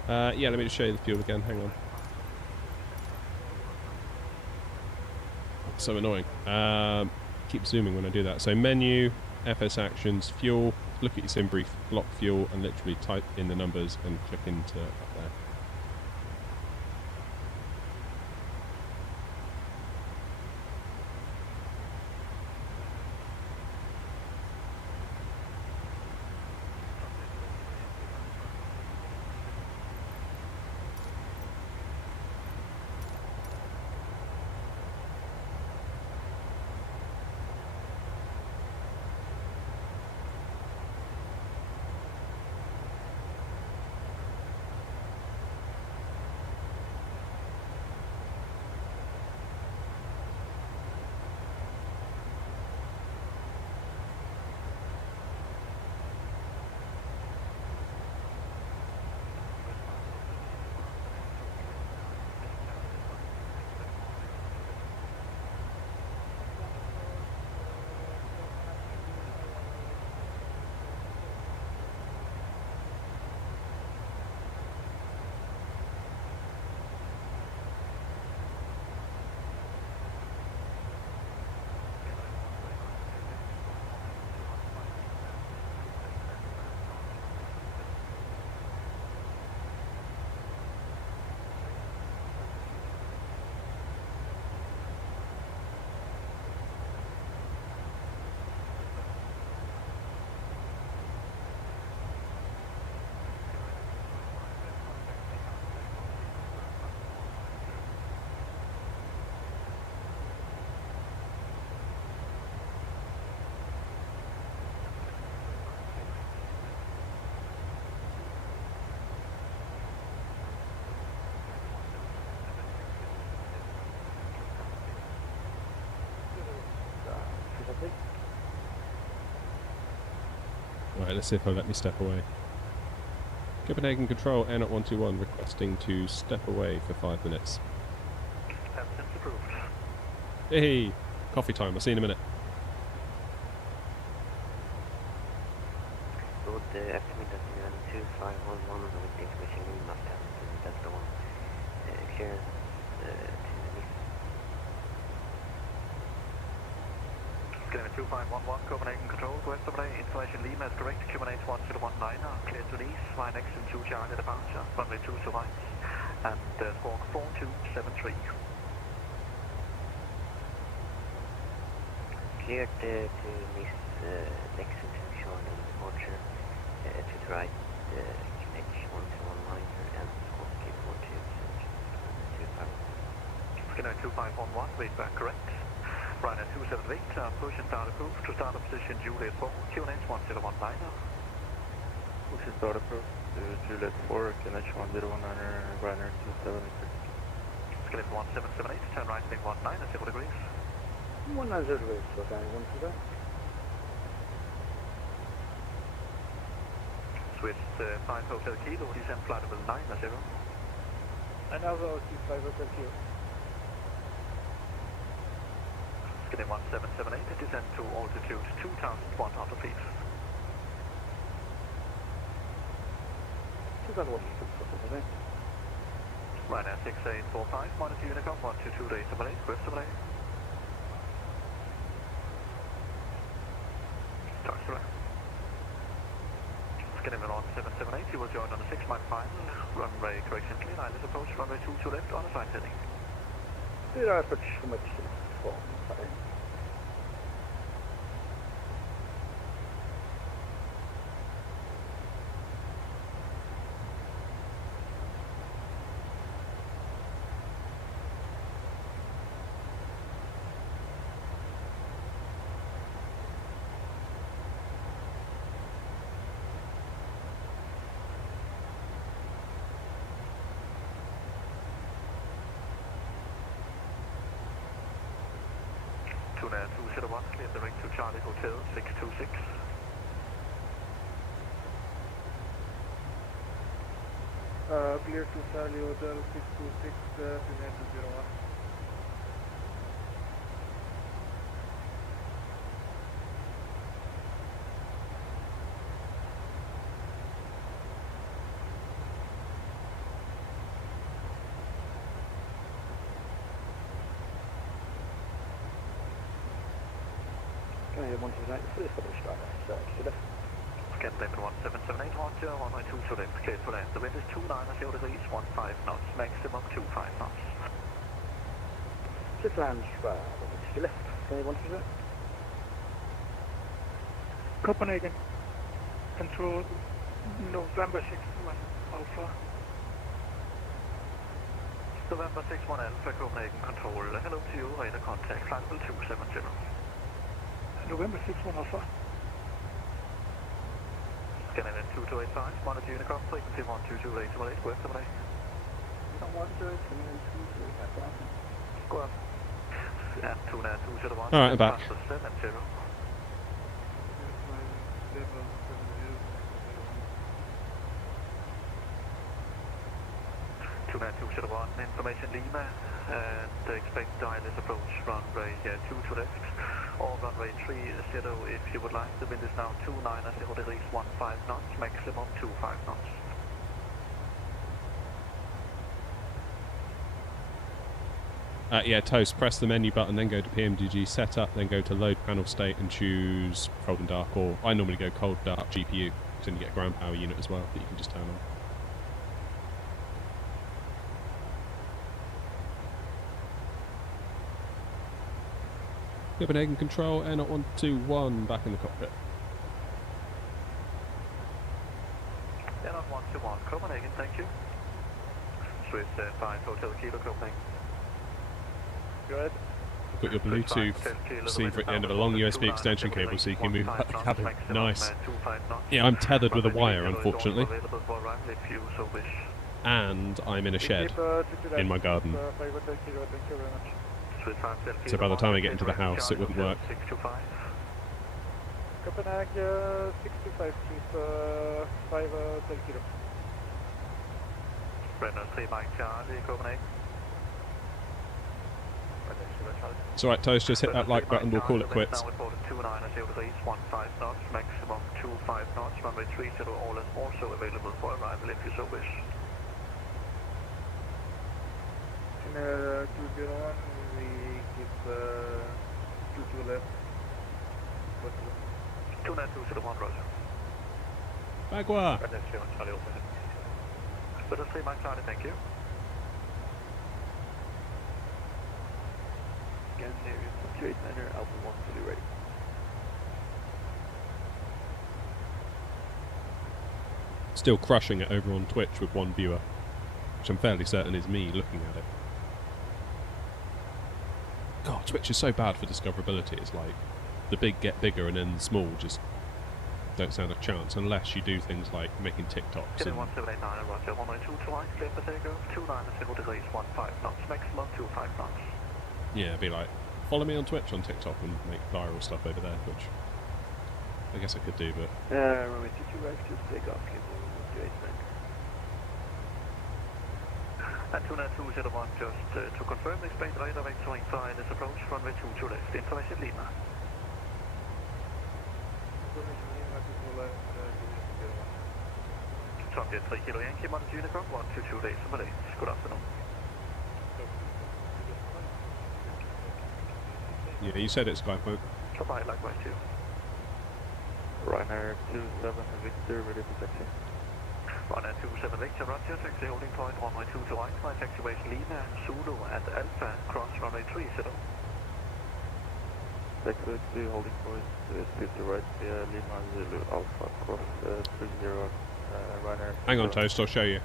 Yeah, let me just show you the fuel again. Hang on. So annoying. Keep zooming when I do that. So menu, FS actions, fuel. Look at your sim brief, block fuel, and literally type in the numbers and click into up there. Right, let's see if they'll let me step away. Copenhagen Control, Air 121, requesting to step away for 5 minutes. Absence approved. Hey, coffee time. I'll see you in a minute. Good afternoon, that's 2511 with the information we must have. That's the one. Clearance to the Scanner 2511, Copenhagen Control, West of information Lima is correct, QNH 1019, clear to release, flying next to Charlie departure, runway 2 to right, and squawk 4273. Cleared to miss next to Charlie departure, to the right, QNH 1219, and squawk 4273. Scanner 2511, wait back correct. Ryanair 278, push and start approved to start of position Juliet 4, QNH 1019. Push and start approved to Juliet 4, QNH 1019, Ryanair 278. Skeleton 1778, turn right wing 19 at 0 degrees. 190 degrees, so down 1 to that. Swiss 5 Hotel Kilo, descend flight level 9 at 0. And also 5 Hotel Kilo. Skinny 1778, descend to altitude 2,100 feet. 2,100 feet. Ryanair 6845, monitor Unicom 122 days of Malay, West of Malay. Touch to right. Skinny 1778, you will join on the 6-mile final, runway correction clear, island approach, runway 2 to left on a flight heading. There are much for. Tuna 201, clear the ring to Charlie Hotel 626. Clear to Charlie Hotel 626, Finland 01. 129, please for the start. To left. Scan David 1778, Roger, runway 2 to left, clear to land. The wind is 290 degrees, 15 knots, maximum 25 knots. Just land to left. Can you 129? Copenhagen, control November 61 Alpha. November 61 Alpha, Copenhagen control. Hello to you, radar contact, flight level 270. November 61 Alpha. Scanning 2285, monitor Unicom, frequency 122.8, work the delay. Go up. And 29201. Alright, I'm back. 70. 29201, information Lima, and expect direless approach runway 2 to left, or runway 30 if you would like. The wind is now 290 degrees, 15 knots, maximum 25 knots. Yeah, Toast, press the menu button, then go to PMDG setup, then go to load panel state and choose cold and dark, or I normally go cold dark GPU, so then you get a ground power unit as well that you can just turn on. Copenhagen control, Air 121, back in the cockpit. Air 121, Copenhagen, thank you. Swiss 5 Hotel Kilo, Copenhagen. Good. Got your Bluetooth receiver at the end of a long USB extension cable so you can move about the cabin. Nice. Yeah, I'm tethered with a wire, unfortunately. And I'm in a shed in my garden. So by the time I get into the house, it wouldn't work. Copenhagen 625, keep 5 kilo. Brennan 3 Mike Charlie, Copenhagen. It's alright, Toast, just hit that like button, we'll call it quits. Now reported 290 degrees, 15 knots, maximum 25 knots, runway 30 all is also available for arrival if you so wish. 201, we keep 2 to left. 292 to the 1, Roger. Bagua! Brennan 3 Charlie, open. Brennan 3 Mike Charlie, thank you. Scan area 289er, Alpha 1 fully ready. Still crushing it over on Twitch with one viewer, which I'm fairly certain is me looking at it. God, Twitch is so bad for discoverability. It's like the big get bigger and then the small just don't stand a chance unless you do things like making TikToks. And 1789, Roger, 192 to line, clear for takeoff, 290 degrees, 15 knots, maximum 25 knots. yeah, be like, follow me on Twitch, on TikTok, and make viral stuff over there, which I guess I could do, but... runway 22 right, just take off, And 29201, just to confirm, expect radar vectoring fire this approach, runway 2 to left, information Lima. Target 3 Kilo Yankee, monitor Unicom, 122 days from Malaysia. Good afternoon. Yeah, you said it's Skype. Bye, likewise to you. Ryanair 27 Victor, ready for taxi. Ryanair 27 Victor, Roger, taxi holding point 192 to right, flight activation Lima, Zulu and Alpha, cross runway 30. Taxi holding point, speed to right, Lima, Zulu, Alpha, cross 30, Ryanair. Hang on, Toast, I'll show you.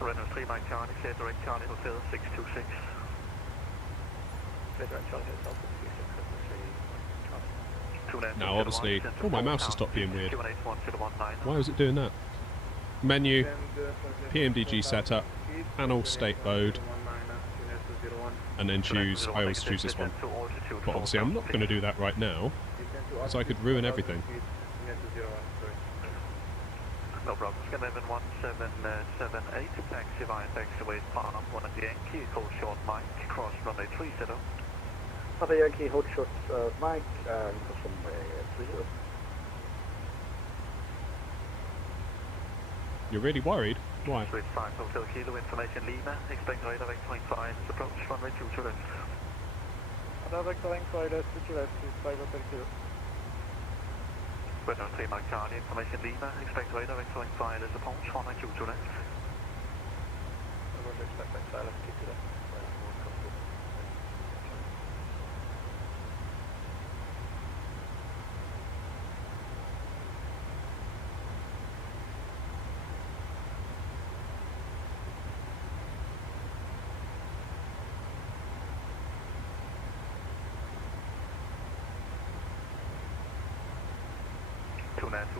Ryanair 3 Mike Charlie, clear direct Charlie Hotel 626. Clear direct Charlie Hotel 626. Now, obviously... Oh, my mouse has stopped being weird. Why was it doing that? Menu, PMDG setup, panel state load, and then choose... I always choose this one. But obviously I'm not going to do that right now, so I could ruin everything. No problem. Scanhaven 1778, taxi via taxiway Palm, 1 at Yankee, hold short Mike, cross runway 30. Papa Yankee, hold short Mike, cross runway 30. You're really worried? Why? Swiss 5 Hotel Kilo, information Lima, expect radar vectoring fire approach, runway 2 to left. Radar vectoring fire to left, 5 Hotel Kilo. Red 3 Mike Charlie, information Lima, expect radar vectoring file is approach 192 to left. Expect my silence, keep to left.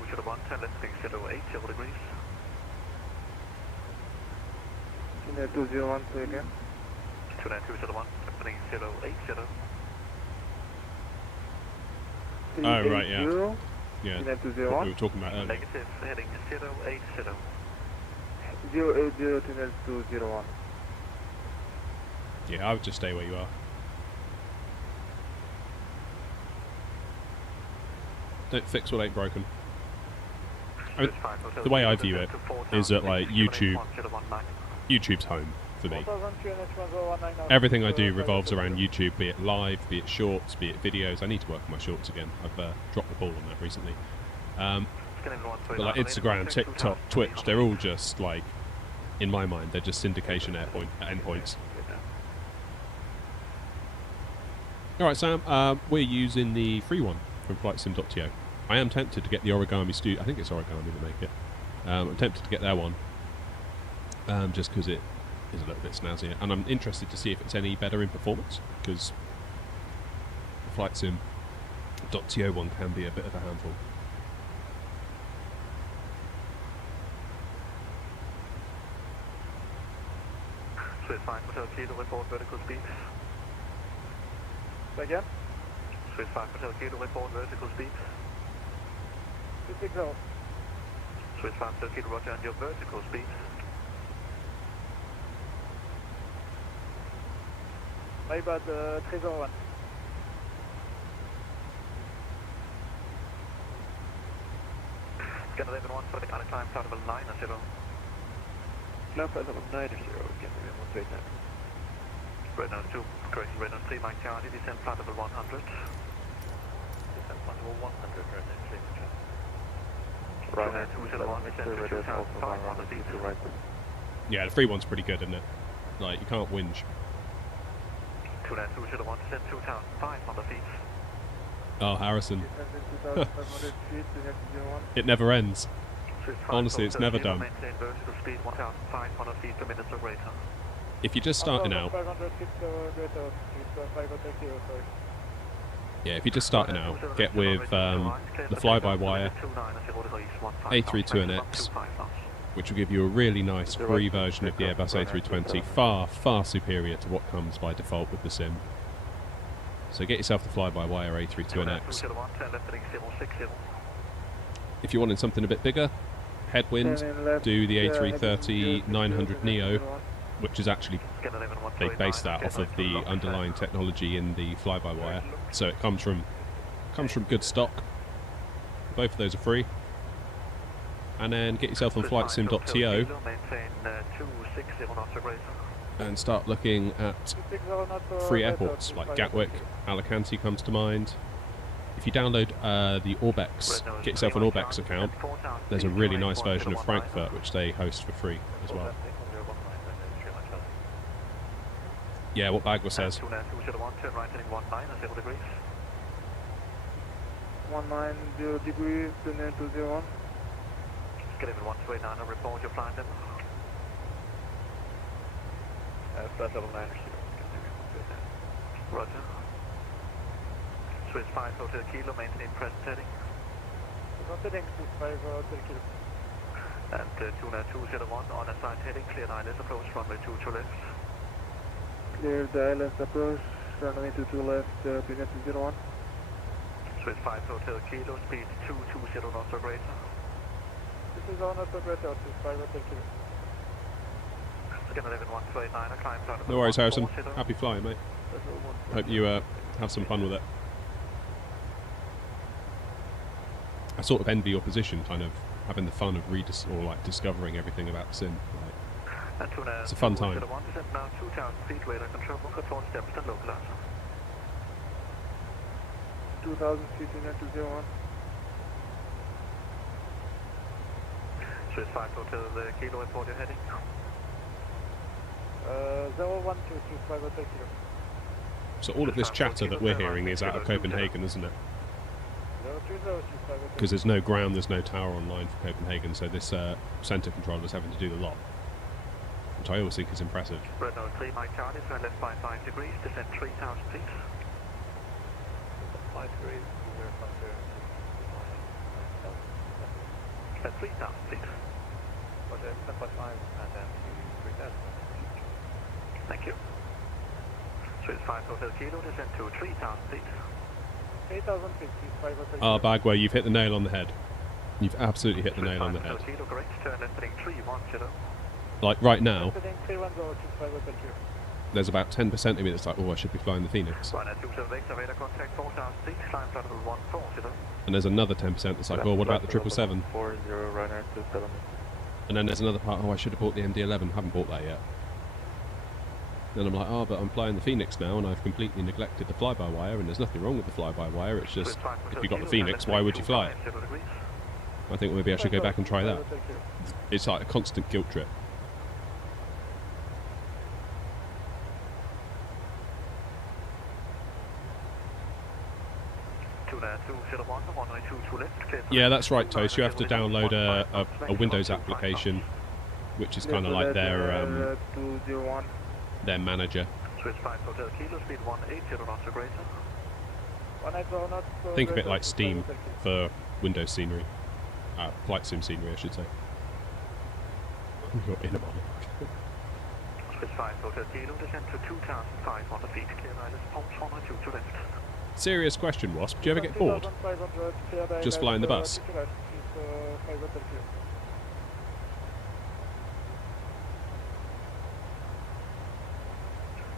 Should have 110, let's take 080 degrees. 201, say again. 292 should have 1, opening 080. Oh, right, yeah. Yeah, 201. what we were talking about earlier. Negative, heading 080. 080 to 201. Yeah, I would just stay where you are. Don't fix what ain't broken. I mean, the way I view it is that like YouTube's home for me. Everything I do revolves around YouTube, be it live, be it shorts, be it videos. I need to work on my shorts again. I've dropped the ball on that recently. But like Instagram, TikTok, Twitch, they're all just like, in my mind, they're just syndication endpoints. Alright Sam, we're using the free one from flightsim.to. I am tempted to get the Origami Studio. I think it's Origami that make it. I'm tempted to get their one, just because it is a little bit snazzier, and I'm interested to see if it's any better in performance, because the flightsim.to one can be a bit of a handful. Swiss 5 Hotel Kilo, report vertical speed. Again? Swiss 5 Hotel Kilo, report vertical speed. 260. Swiss 5 Hotel Kilo, roger, and your vertical speed. My bad, 301. Scanner 11 for the climb, flight level 90. Climb flight level 90, Scanner 11 129. Red 2, correction, Red 3 Mike Charlie, descend flight level 100. Descend flight level 100, Red 3 Mike Charlie. Right, 201, descend to 2,500 feet to right. Yeah, the free one's pretty good, isn't it? Like, you can't whinge. 292 should have 1 descend 2,500 feet. Oh, Harrison. It never ends. Honestly, it's never done. Maintain vertical speed 1,500 feet per minute or greater. If you're just starting out, yeah, if you're just starting out, get with the fly-by-wire A320X, which will give you a really nice free version of the Airbus A320, far, far superior to what comes by default with the sim. So get yourself the fly-by-wire A320X. If you're wanting something a bit bigger, headwind, do the A330-900 Neo, which is actually, they base that off of the underlying technology in the fly-by-wire, so it comes from good stock. Both of those are free. And then get yourself on flightsim.to and start looking at free airports like Gatwick, Alicante comes to mind. If you download the Orbex, get yourself an Orbex account, there's a really nice version of Frankfurt which they host for free as well. Yeah, what Bagwa says. 190 degrees, 201. Get in 129 and report your flight level. Flight level 9. Roger. Swiss 5 Hotel Kilo, maintain present heading. Heading 5 Hotel Kilo. And 29201 on assigned heading, clear ILS approach, runway 2 to left. Clear the ILS approach, runway 2 to left, Picala 201. Swiss 5 Hotel Kilo, speed 220 knots or greater. This is on operator, Swiss 5 Hotel Kilo. Scanner 11129, a climb flight. No worries, Harrison. Happy flying, mate. Hope you have some fun with it. I sort of envy your position, kind of having the fun of discovering everything about the sim. Like, it's a fun time. Now 2,000 feet, radar control, control steps and localizer. 2,000 feet in 201. Swiss 5 Hotel Kilo, report your heading. 0122 Hotel Kilo. So all of this chatter that we're hearing is out of Copenhagen, isn't it? Because there's no ground, there's no tower online for Copenhagen, so this centre controller is having to do the lot, which I always think is impressive. Renault 3 Mike Charlie, turn left by 5 degrees, descend 3,000 feet. 5 degrees, 0.0. Descend 3,000 feet. Okay, left by 5 and then to 3,000. Thank you. Swiss 5 Hotel Kilo, descend to 3,000 feet. 3,000 feet, 5 Hotel Ah, Bagway, you've hit the nail on the head. You've absolutely hit the nail on the head. Kilo, correct, turn left heading 310. Like right now, Heading 310 to 5 Hotel Kilo. there's about 10% of me that's like, oh, I should be flying the Phoenix. And there's another 10% that's like, oh, what about the 777? 40 runner to settlement. And then there's another part, oh, I should have bought the MD-11, haven't bought that yet. Then I'm like, oh, but I'm flying the Phoenix now and I've completely neglected the fly-by-wire, and there's nothing wrong with the fly-by-wire, it's just, if you got the Phoenix, why would you fly it? I think maybe I should go back and try that. It's like a constant guilt trip. Yeah, that's right, Toast. You have to download a Windows application, which is kind of like their manager. Think of it like Steam for Windows scenery. Flight sim scenery, I should say. You're in a moment. Serious question, Wasp. Do you ever get bored? Just flying the bus?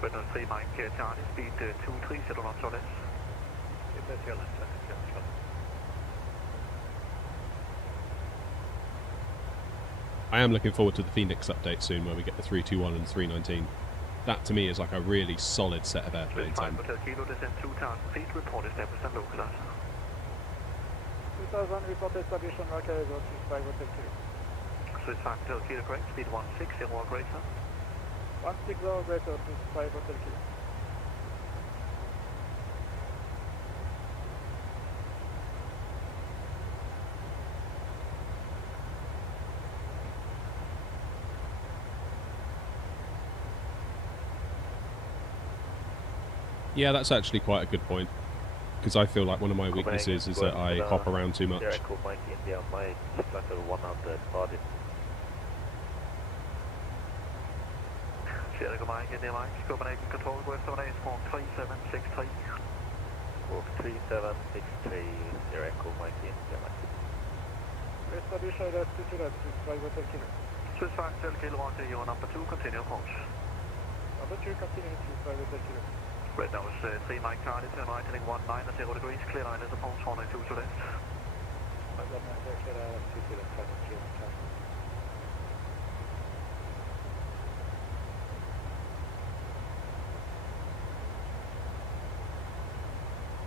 Renault 3 Mike Charlie, speed 230 knots or less. I am looking forward to the Phoenix update soon, where we get the 321 and 319. That to me is like a really solid set of airplanes. 5 Hotel Kilo, descend 2,000 feet, report established and localized. 2,000, report establishment, marker, go to 5 Hotel Kilo. Swiss 5 Hotel Kilo, correct, speed 160 or greater. 160 or greater to 5 Hotel Kilo. Yeah, that's actually quite a good point, because I feel like one of my weaknesses is that I hop around too much. Copenhagen control, go F78, squawk 3763. Squawk 3763, your Echo Mike India Mike. Establish altitude at 5 Hotel Kilo. Swiss 5 Hotel Kilo, onto your number 2, continue approach. Number 2, continue to 5 Hotel Kilo. Red nose 3 Mike Charlie, turn right heading 19 at 0 degrees, clear line is approach 102 to left.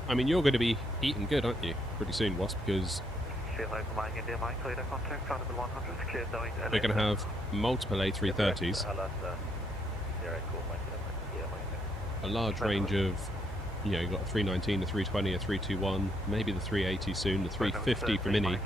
I mean, you're going to be eating good, aren't you, pretty soon, Wasp, because we're going to have multiple A330s, a large range of, you know, you've got a 319, a 320, a 321, maybe the 380 soon, the 350 for Mini.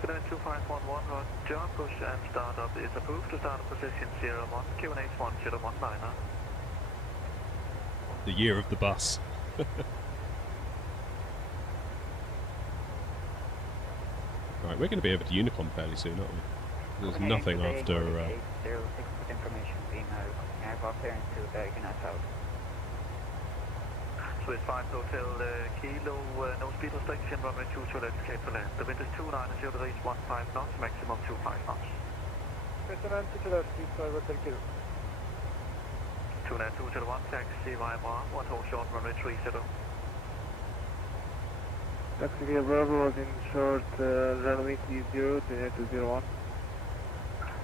Connect 2511, Roger, push and startup is approved to start position 01, QNH 1019. The year of the bus. Right, we're going to be over to Unicom fairly soon, aren't we? There's nothing after... 806 with information being aircraft clearance to Bergen South. Swiss 5 Hotel Kilo, no speed restriction, runway 22 left, clear to land. The wind is 29 and 0 degrees, 15 knots, maximum 25 knots. President to left, 5 Hotel Kilo. 29201, taxi via Mar, 1 hold short, runway 30. Taxi via Bravo was in short runway 30 to 201.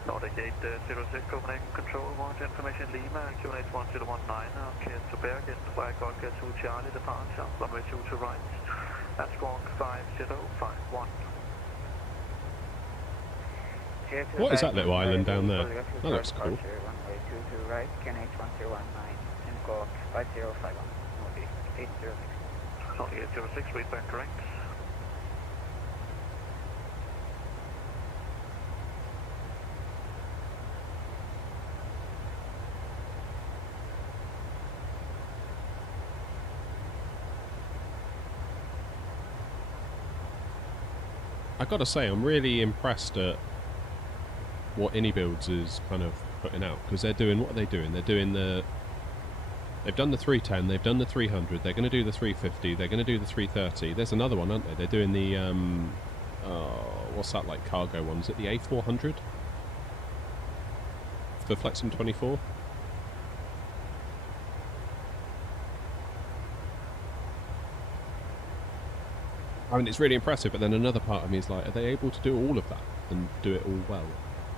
Nordic 806 Copenhagen Control, launch information Lima, QNH 1019, clear to Bergen, flag Golga 2 Charlie, departure, runway 2 to right, at squawk 5051. What is that little island down there? That looks cool. Runway 2 to right, QNH 1019, and squawk 5051, Nordic 806. Nordic 806, read back correct. I gotta say, I'm really impressed at what Builds is kind of putting out, because they're doing, what are they doing? They're doing they've done the 310, they've done the 300, they're going to do the 350, they're going to do the 330. There's another one, aren't they? They're doing the what's that, like, cargo one? Is it the A400 for Flexum 24? I mean, it's really impressive, but then another part of me is like, are they able to do all of that and do it all well?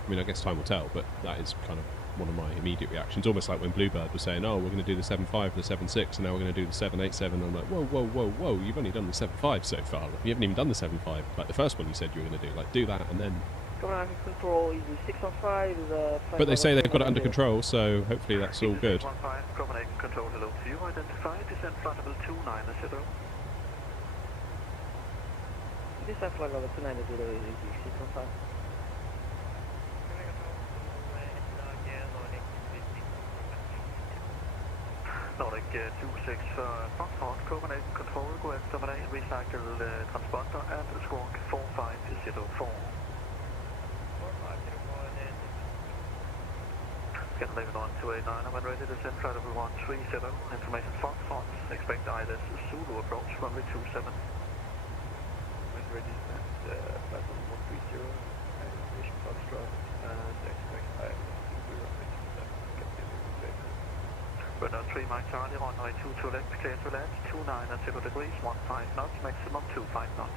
I mean, I guess time will tell, but that is kind of one of my immediate reactions. Almost like when Bluebird was saying, oh, we're going to do the 7.5 and the 7.6, and now we're going to do the 7.87. I'm like, whoa, whoa, whoa, whoa, you've only done the 7.5 so far. You haven't even done the 7.5. Like the first one you said you were going to do. Like, do that and then... Command control is 615. But they say they've got it under control, so hopefully that's all good. 615, Copenhagen Control, hello to you. Identify, descent flight level 29, Descent flight level 29 is 615. Nordic 26 Foxtrot, Copenhagen Control, go efter med dig, recycle transponder at squawk 4504. Scandinavian 1289, when ready to descend flight level 130, information Foxtrot, expect ILS Zulu approach, runway 27. When ready to flight level 130, information Foxtrot, and expect ILS Zulu runway 27. Runway 3 Mike Charlie, runway 2 to left, clear to land, 29 at 0 degrees, 15 knots, maximum 25 knots.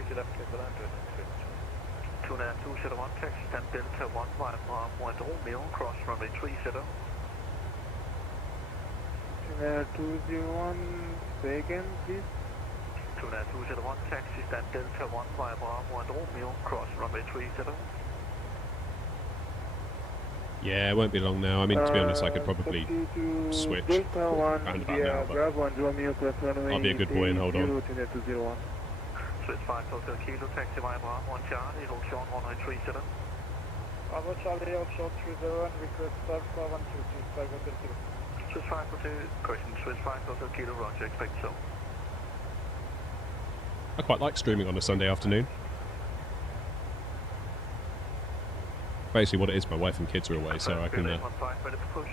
2 to left, clear to land, 201, taxi stand Delta 1, via Bravo and Romeo, cross runway 30. 201, say again, please. 201, taxi stand Delta 1, via Bravo and Romeo, cross runway 30. Yeah, it won't be long now. I mean, to be honest, I could probably switch round about now, but I'll be a good boy and hold on. Switch 5 Hotel Kilo, taxi via Bravo 1 Charlie, hold short 1930. Bravo Charlie, hold short 30 and request start 4122, Hotel Kilo. Switch 5 Hotel, correction, Switch 5 Hotel Kilo, roger, expect so. I quite like streaming on a Sunday afternoon. Basically what it is, my wife and kids are away, so I can... Spirit 15, ready for push.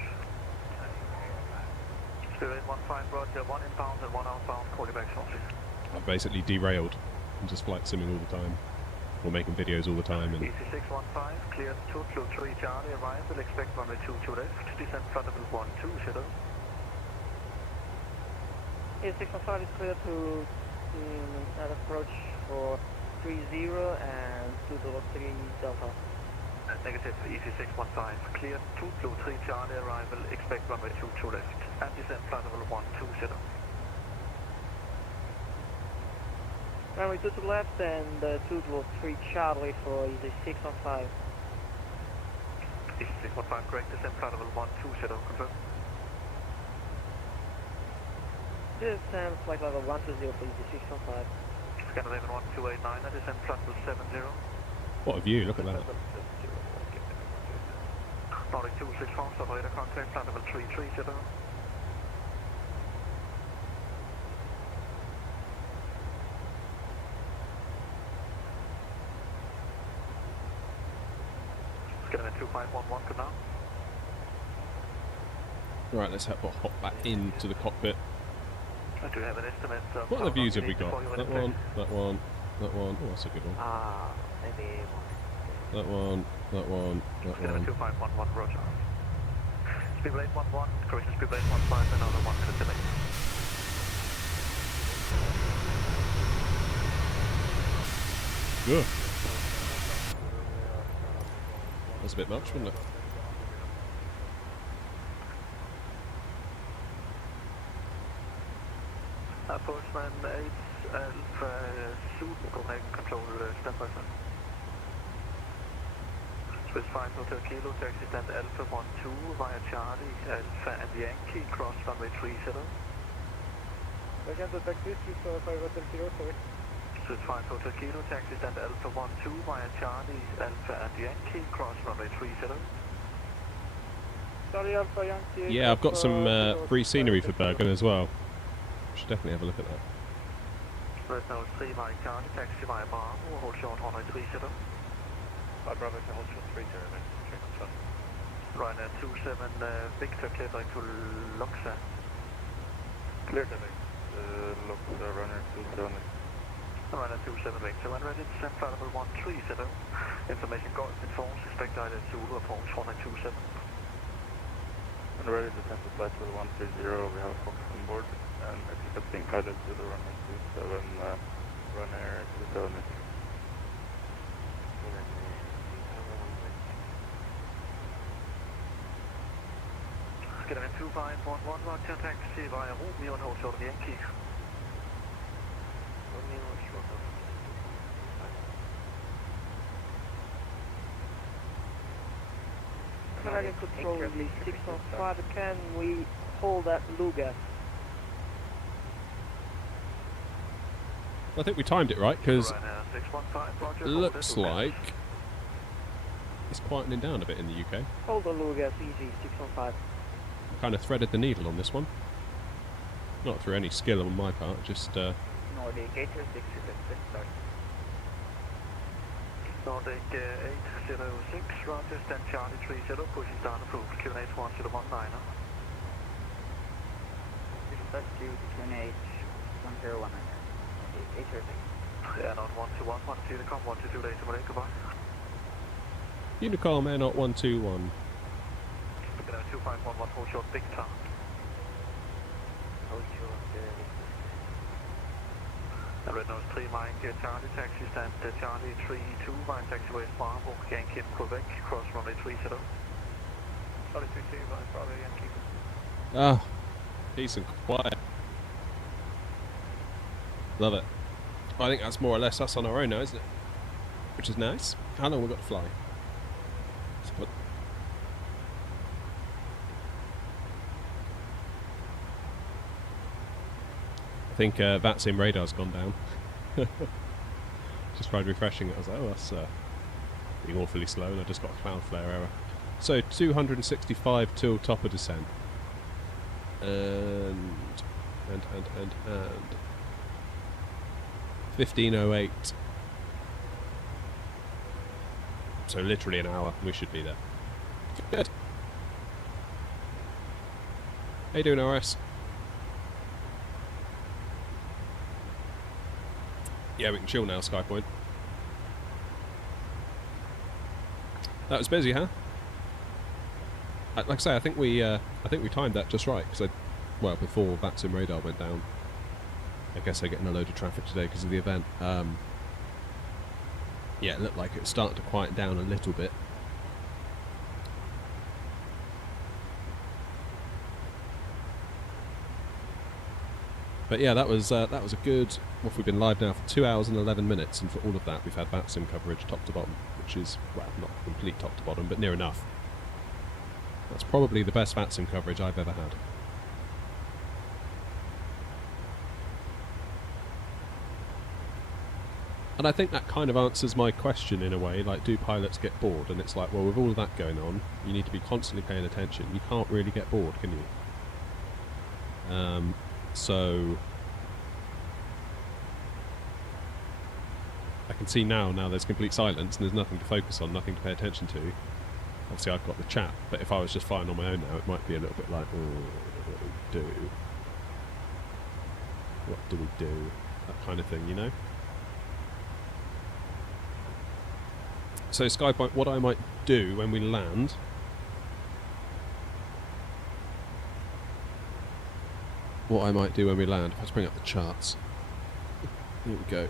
Spirit 15, roger, 1 inbound and 1 outbound, call you back shortly. I've basically derailed. I'm just flight simming all the time, or making videos all the time. And EC 615, cleared 2 Kilo 3 Charlie, arrival, expect runway 2 to left, descent flight level 12, shadow. EC 615 is clear to at approach for 30 and 203 Delta. Negative, EC 615, cleared 2 Kilo 3 Charlie, arrival, expect runway 2 to left, and descent flight level 12, shadow. Runway 2 to left and 203 Charlie for EC 615. EC 615, correct, descent flight level 12, shadow, confirm. Descent flight level 120 for EC 615. Scandinavian 1289, descent flight level 70. what a view, look at that. Nordic 264, operator contact, flight level 33, shadow. Scandinavian 2511, good now. Right, let's hop back into the cockpit. I do have an estimate. What other views have we got? That one, that one, that one. Oh, that's a good one. Maybe That one, that one, that one. 2511, roger. Speedway 811, correction, Speedway 815, another one to the delay. Ugh. That's a bit much, wasn't it? Postman 8 Alpha Zulu, Copenhagen control stand by stand. Specify Hotel Kilo, taxi stand Alpha 12 via Charlie, Alpha and Yankee, cross runway 30. Jag kan inte taxi, för Hotel Kilo, sorry. Specify Hotel Kilo, taxi stand Alpha 12 via Charlie, Alpha and Yankee, cross runway 30. Charlie Alpha Yankee. Yeah, I've got some free scenery for Bergen as well. Should definitely have a look at that. Red Nose 3 via Charlie, taxi via Bravo, hold short runway 30. Bravo can hold short 30, check on shot. Ryanair 27 Victor, clear direct to Luxa. Clear direct, Luxa, runner 27. Ryanair 27 Victor, when ready, descend flight level 130. Information Golf informs, expect either Zulu approach 1927. When ready, descend to flight level 130, we have Fox on board. And accepting pilot to the runway 27, runner 27. Skyline 2511, roger, taxi via Romeo and hold short of Yankee. Romeo short of Canadian control release 615, can we hold at Lugas? I think we timed it right, because it looks like it's quietening down a bit in the UK. Hold the Lugas, easy, 615. Kind of threaded the needle on this one. Not through any skill on my part, just... Nordic 806, start. Nordic 806, roger, stand Charlie 30, pushing down approved, QNH 1019. Dispatch to QNH 1019. 806. Yeah, not 121, 12 to come, 122 later, Malaysia, goodbye. Unicom Air Not 121. 2511, hold short, big town. Hold short, Red Nose 3 Mike, Charlie, taxi stand Charlie 32, via taxiway Bravo, Yankee in Quebec, cross runway 30. Charlie 32, via Bravo, Yankee. Ah, peace and quiet. Love it. I think that's more or less us on our own now, isn't it? Which is nice. How long have we got to fly? I think VATSIM radar's gone down. Just tried refreshing it. I was like, oh, that's being awfully slow, and I just got a Cloudflare error. So 265 till top of descent. And 15:08. So literally an hour. We should be there. Good. How you doing, RS? Yeah, we can chill now, Skypoint. That was busy, huh? Like I say, I think we timed that just right, because well, before VATSIM radar went down. I guess they're getting a load of traffic today because of the event. Yeah, it looked like it was starting to quieten down a little bit. But yeah, that was a good. Well, we've been live now for 2 hours and 11 minutes, and for all of that, we've had VATSIM coverage top to bottom, which is, well, not complete top to bottom, but near enough. That's probably the best VATSIM coverage I've ever had. And I think that kind of answers my question in a way, like, do pilots get bored? And it's like, well, with all of that going on, you need to be constantly paying attention. You can't really get bored, can you? So I can see now there's complete silence and there's nothing to focus on, nothing to pay attention to. Obviously I've got the chat, but if I was just flying on my own now, it might be a little bit like, what do we do? What do we do? That kind of thing, you know? So Skypoint, what I might do when we land... Let's bring up the charts. Here we go.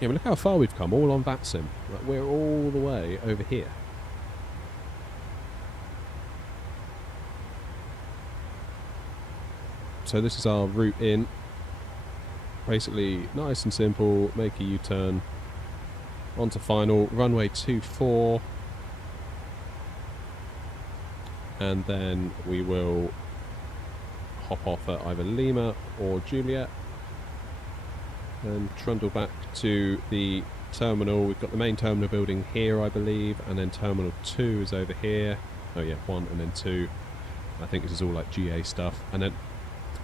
Yeah, but look how far we've come, all on VATSIM. Like, we're all the way over here. So this is our route in. Basically, nice and simple, make a U-turn. On to final, runway 24. And then we will hop off at either Lima or Juliet. And trundle back to the terminal. We've got the main terminal building here, I believe, and then terminal 2 is over here. Oh yeah, 1 and then 2. I think this is all like GA stuff. And then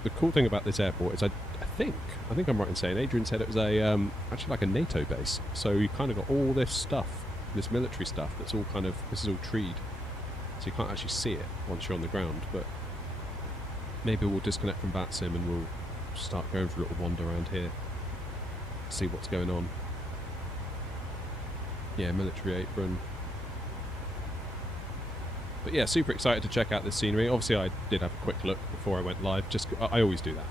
the cool thing about this airport is I think I'm right in saying Adrian said it was a actually like a NATO base. So you kind of got all this stuff, this military stuff that's all kind of, this is all treed. So you can't actually see it once you're on the ground, but maybe we'll disconnect from VATSIM and we'll start going for a little wander around here. See what's going on. Yeah, military apron. But yeah, super excited to check out this scenery. Obviously I did have a quick look before I went live. Just I always do that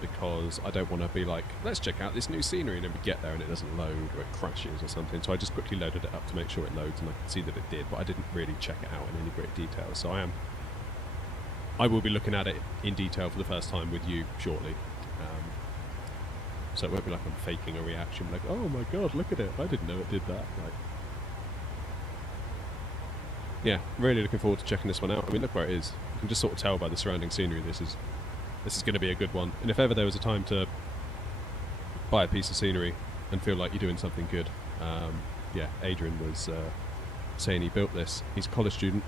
because I don't want to be like, let's check out this new scenery, and then we get there and it doesn't load or it crashes or something. So I just quickly loaded it up to make sure it loads, and I could see that it did, but I didn't really check it out in any great detail. So I will be looking at it in detail for the first time with you shortly. So it won't be like I'm faking a reaction, like, oh my god, look at it, I didn't know it did that. Like, yeah, really looking forward to checking this one out. I mean, look where it is. You can just sort of tell by the surrounding scenery this is going to be a good one. And if ever there was a time to buy a piece of scenery and feel like you're doing something good, yeah, Adrian was saying he built this. He's a college student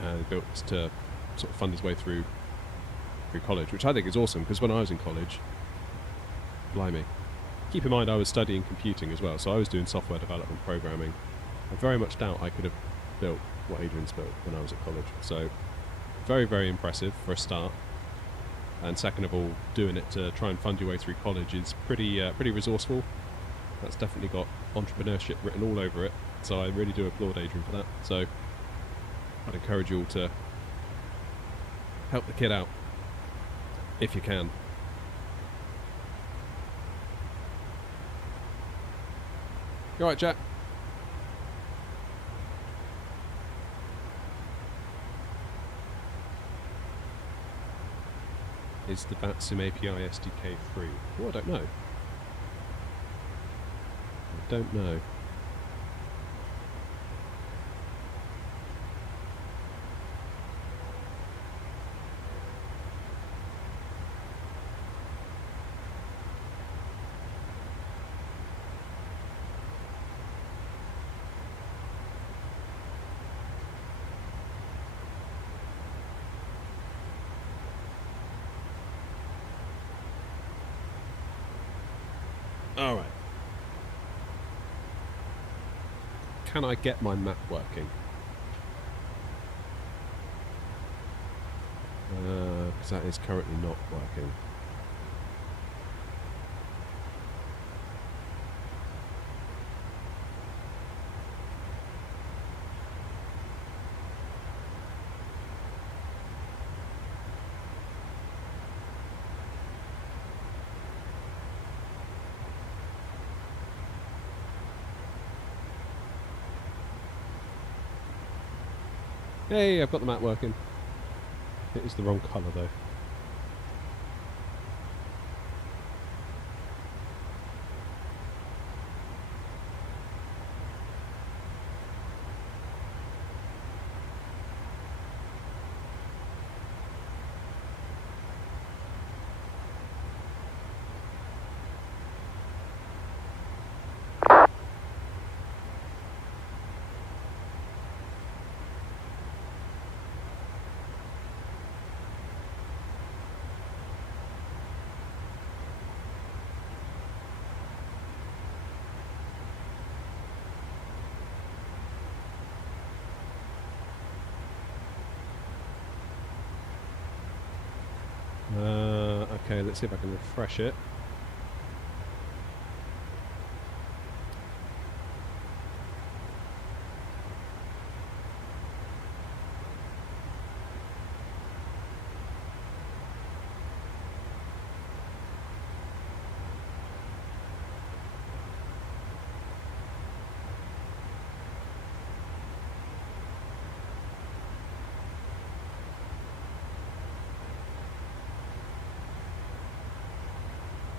and built this to sort of fund his way through college, which I think is awesome, because when I was in college, blimey. Keep in mind I was studying computing as well, so I was doing software development programming. I very much doubt I could have built what Adrian's built when I was at college. So very, very impressive for a start. And second of all, doing it to try and fund your way through college is pretty resourceful. That's definitely got entrepreneurship written all over it. So I really do applaud Adrian for that. So I'd encourage you all to help the kid out if you can. You alright, Jack? Is the VATSIM API SDK free? Oh, I don't know. I don't know. Alright. Can I get my map working? Because that is currently not working. Hey, I've got the map working. It is the wrong colour though. Okay, let's see if I can refresh it.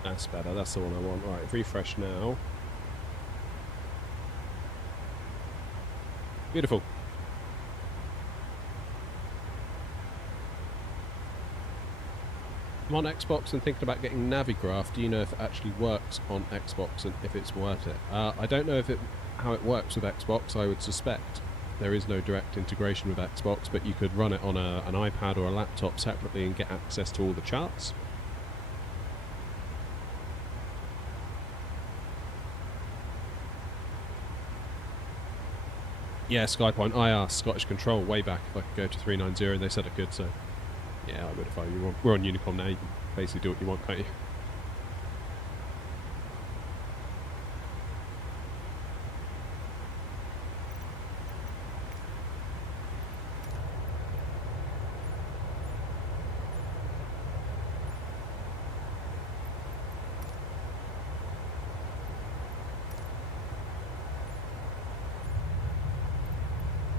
That's better, that's the one I want. Right, refresh now. Beautiful. I'm on Xbox and thinking about getting Navigraph. Do you know if it actually works on Xbox and if it's worth it? I don't know how it works with Xbox. I would suspect there is no direct integration with Xbox, but you could run it on an iPad or a laptop separately and get access to all the charts. Yeah, Skypoint. I asked Scottish Control way back if I could go to 390. They said I could, so yeah, I would if I were. We're on Unicom now. You can basically do what you want, can't you?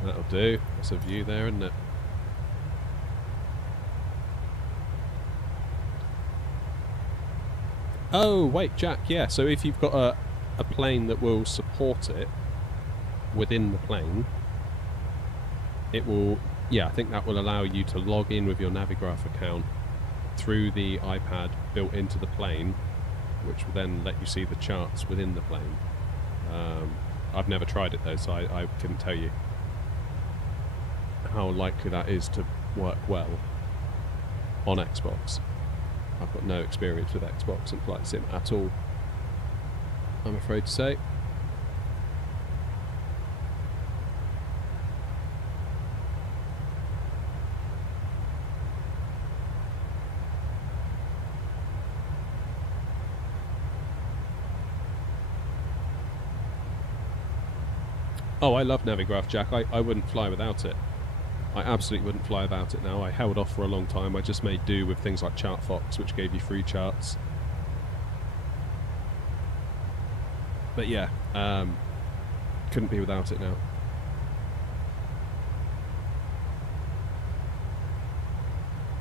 That'll do. That's a view there, isn't it? Oh, wait, Jack, yeah. So if you've got a plane that will support it within the plane, it will, yeah, I think that will allow you to log in with your Navigraph account through the iPad built into the plane, which will then let you see the charts within the plane. I've never tried it though, so I couldn't tell you how likely that is to work well on Xbox. I've got no experience with Xbox and Flight Sim at all, I'm afraid to say. Oh, I love Navigraph, Jack. I wouldn't fly without it. I absolutely wouldn't fly without it now. I held off for a long time. I just made do with things like ChartFox, which gave you free charts. But yeah, couldn't be without it now.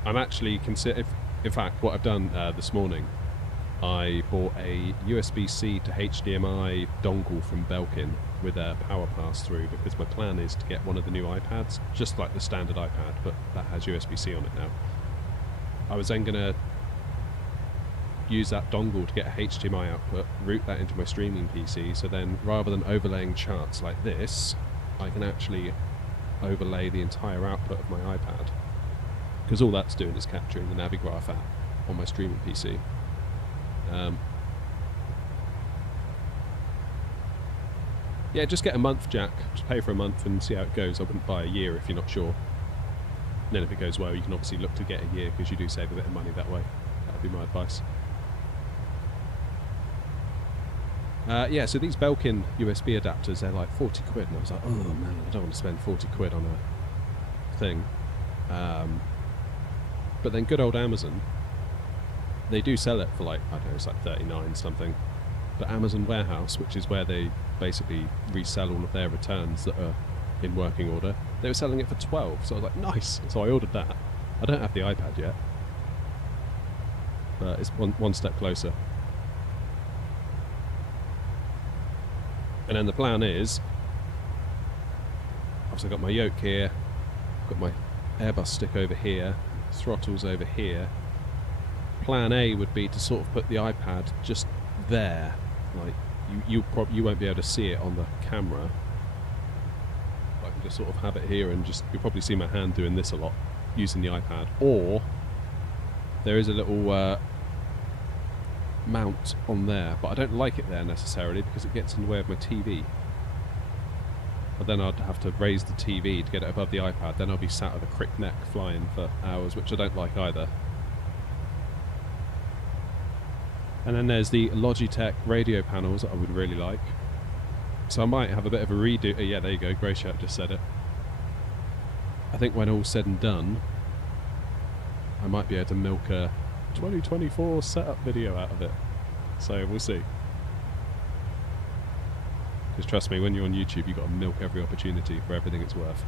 I'm actually in fact, what I've done this morning, I bought a USB-C to HDMI dongle from Belkin with a power pass-through, because my plan is to get one of the new iPads, just like the standard iPad, but that has USB-C on it now. I was then going to use that dongle to get a HDMI output, route that into my streaming PC, so then rather than overlaying charts like this, I can actually overlay the entire output of my iPad, because all that's doing is capturing the Navigraph app on my streaming PC. Yeah, just get a month, Jack. Just pay for a month and see how it goes. I wouldn't buy a year if you're not sure. And then if it goes well, you can obviously look to get a year, because you do save a bit of money that way. That would be my advice. Yeah, so these Belkin USB adapters, they're like 40 quid. And I was like, oh man, I don't want to spend 40 quid on a thing. But then good old Amazon, they do sell it for like, I don't know, it's like 39 something. But Amazon Warehouse, which is where they basically resell all of their returns that are in working order, they were selling it for 12. So I was like, nice. So I ordered that. I don't have the iPad yet, but it's one step closer. And then the plan is, obviously I've got my yoke here, I've got my Airbus stick over here, throttles over here. Plan A would be to sort of put the iPad just there, like you won't be able to see it on the camera. I can just sort of have it here, and just you'll probably see my hand doing this a lot using the iPad. Or there is a little mount on there, but I don't like it there necessarily because it gets in the way of my TV. But then I'd have to raise the TV to get it above the iPad. Then I'll be sat with a crick neck flying for hours, which I don't like either. And then there's the Logitech radio panels that I would really like. So I might have a bit of a redo. Yeah, there you go. Grey Shirt just said it. I think when all's said and done, I might be able to milk a 2024 setup video out of it. So we'll see. Because trust me, when you're on YouTube, you've got to milk every opportunity for everything it's worth.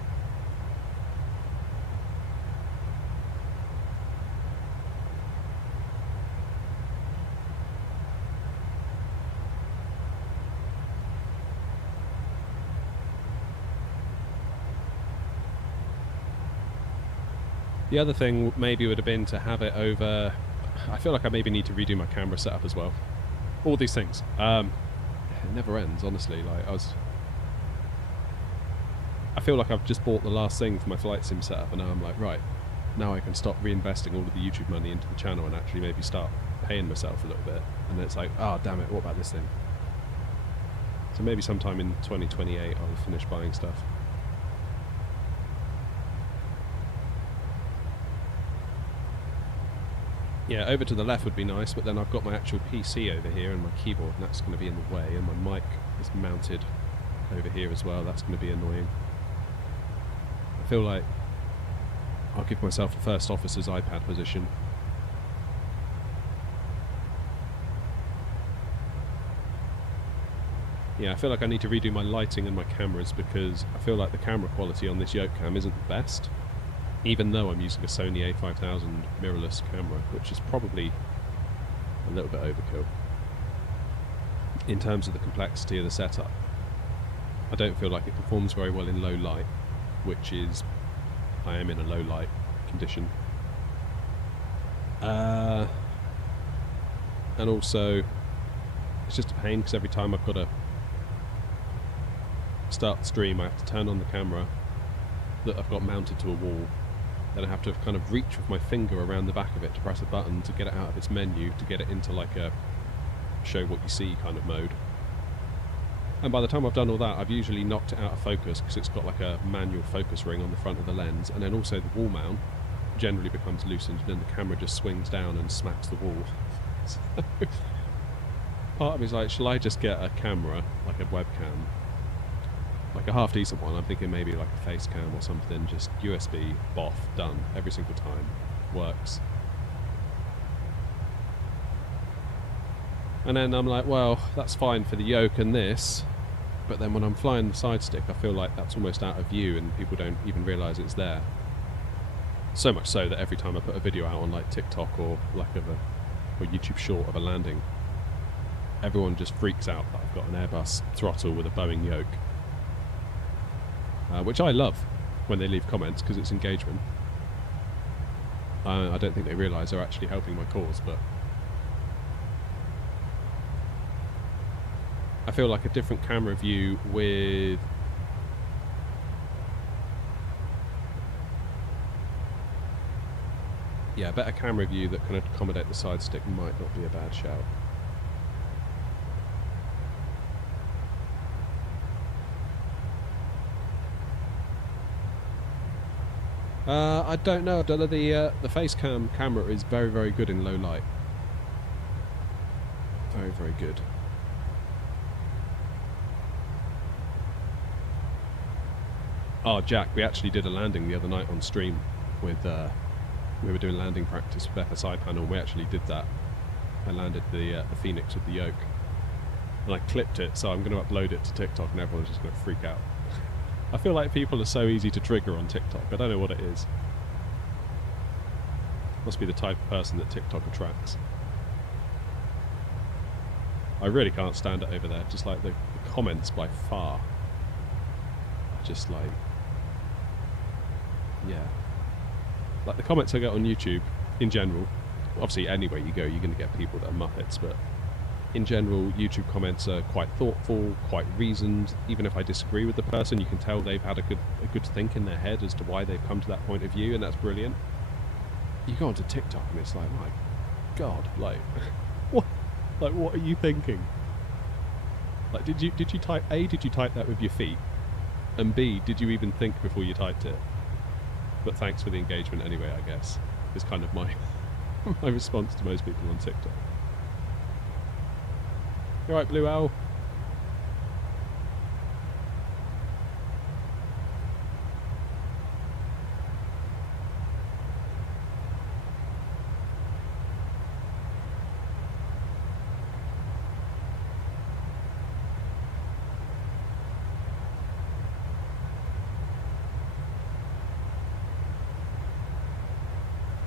The other thing maybe would have been to have it over... I feel like I maybe need to redo my camera setup as well. All these things. It never ends, honestly. Like I feel like I've just bought the last thing for my flight sim setup, and now I'm like, right, now I can stop reinvesting all of the YouTube money into the channel and actually maybe start paying myself a little bit. And it's like, oh, damn it, what about this thing? So maybe sometime in 2028 I'll finish buying stuff. Yeah, over to the left would be nice, but then I've got my actual PC over here and my keyboard, and that's going to be in the way, and my mic is mounted over here as well. That's going to be annoying. I feel like I'll give myself a first officer's iPad position. Yeah, I feel like I need to redo my lighting and my cameras, because I feel like the camera quality on this yoke cam isn't the best, even though I'm using a Sony a5000 mirrorless camera, which is probably a little bit overkill in terms of the complexity of the setup. I don't feel like it performs very well in low light, which is, I am in a low light condition. And also, it's just a pain because every time I've got to start the stream, I have to turn on the camera that I've got mounted to a wall. Then I have to kind of reach with my finger around the back of it to press a button to get it out of its menu, to get it into like a show what you see kind of mode. And by the time I've done all that, I've usually knocked it out of focus because it's got like a manual focus ring on the front of the lens, and then also the wall mount generally becomes loosened, and then the camera just swings down and smacks the wall. So part of me is like, shall I just get a camera, like a webcam, like a half decent one? I'm thinking maybe like a face cam or something, just USB, boff, done, every single time, works. And then I'm like, well, that's fine for the yoke and this, but then when I'm flying the side stick, I feel like that's almost out of view and people don't even realise it's there. So much so that every time I put a video out on like TikTok or like or YouTube short of a landing, everyone just freaks out that I've got an Airbus throttle with a Boeing yoke. Which I love when they leave comments because it's engagement. I don't think they realise they're actually helping my cause, but I feel like a different camera view with a better camera view that can accommodate the side stick might not be a bad shout. I don't know, Abdullah. The face cam camera is very, very good in low light. Very, very good. Oh, Jack, we actually did a landing the other night on stream with, we were doing landing practice with FSI panel. We actually did that. I landed the Phoenix with the yoke. And I clipped it, so I'm going to upload it to TikTok and everyone's just going to freak out. I feel like people are so easy to trigger on TikTok. I don't know what it is. Must be the type of person that TikTok attracts. I really can't stand it over there. Just like the comments by far. Just like, yeah. Like the comments I get on YouTube in general, obviously anywhere you go you're going to get people that are muppets, but in general YouTube comments are quite thoughtful, quite reasoned. Even if I disagree with the person, you can tell they've had a good think in their head as to why they've come to that point of view, and that's brilliant. You go onto TikTok and it's like, my God, like what are you thinking? Like did you type did you type that with your feet? And B, did you even think before you typed it? But thanks for the engagement anyway, I guess, is kind of my my response to most people on TikTok. You alright, Blue Owl?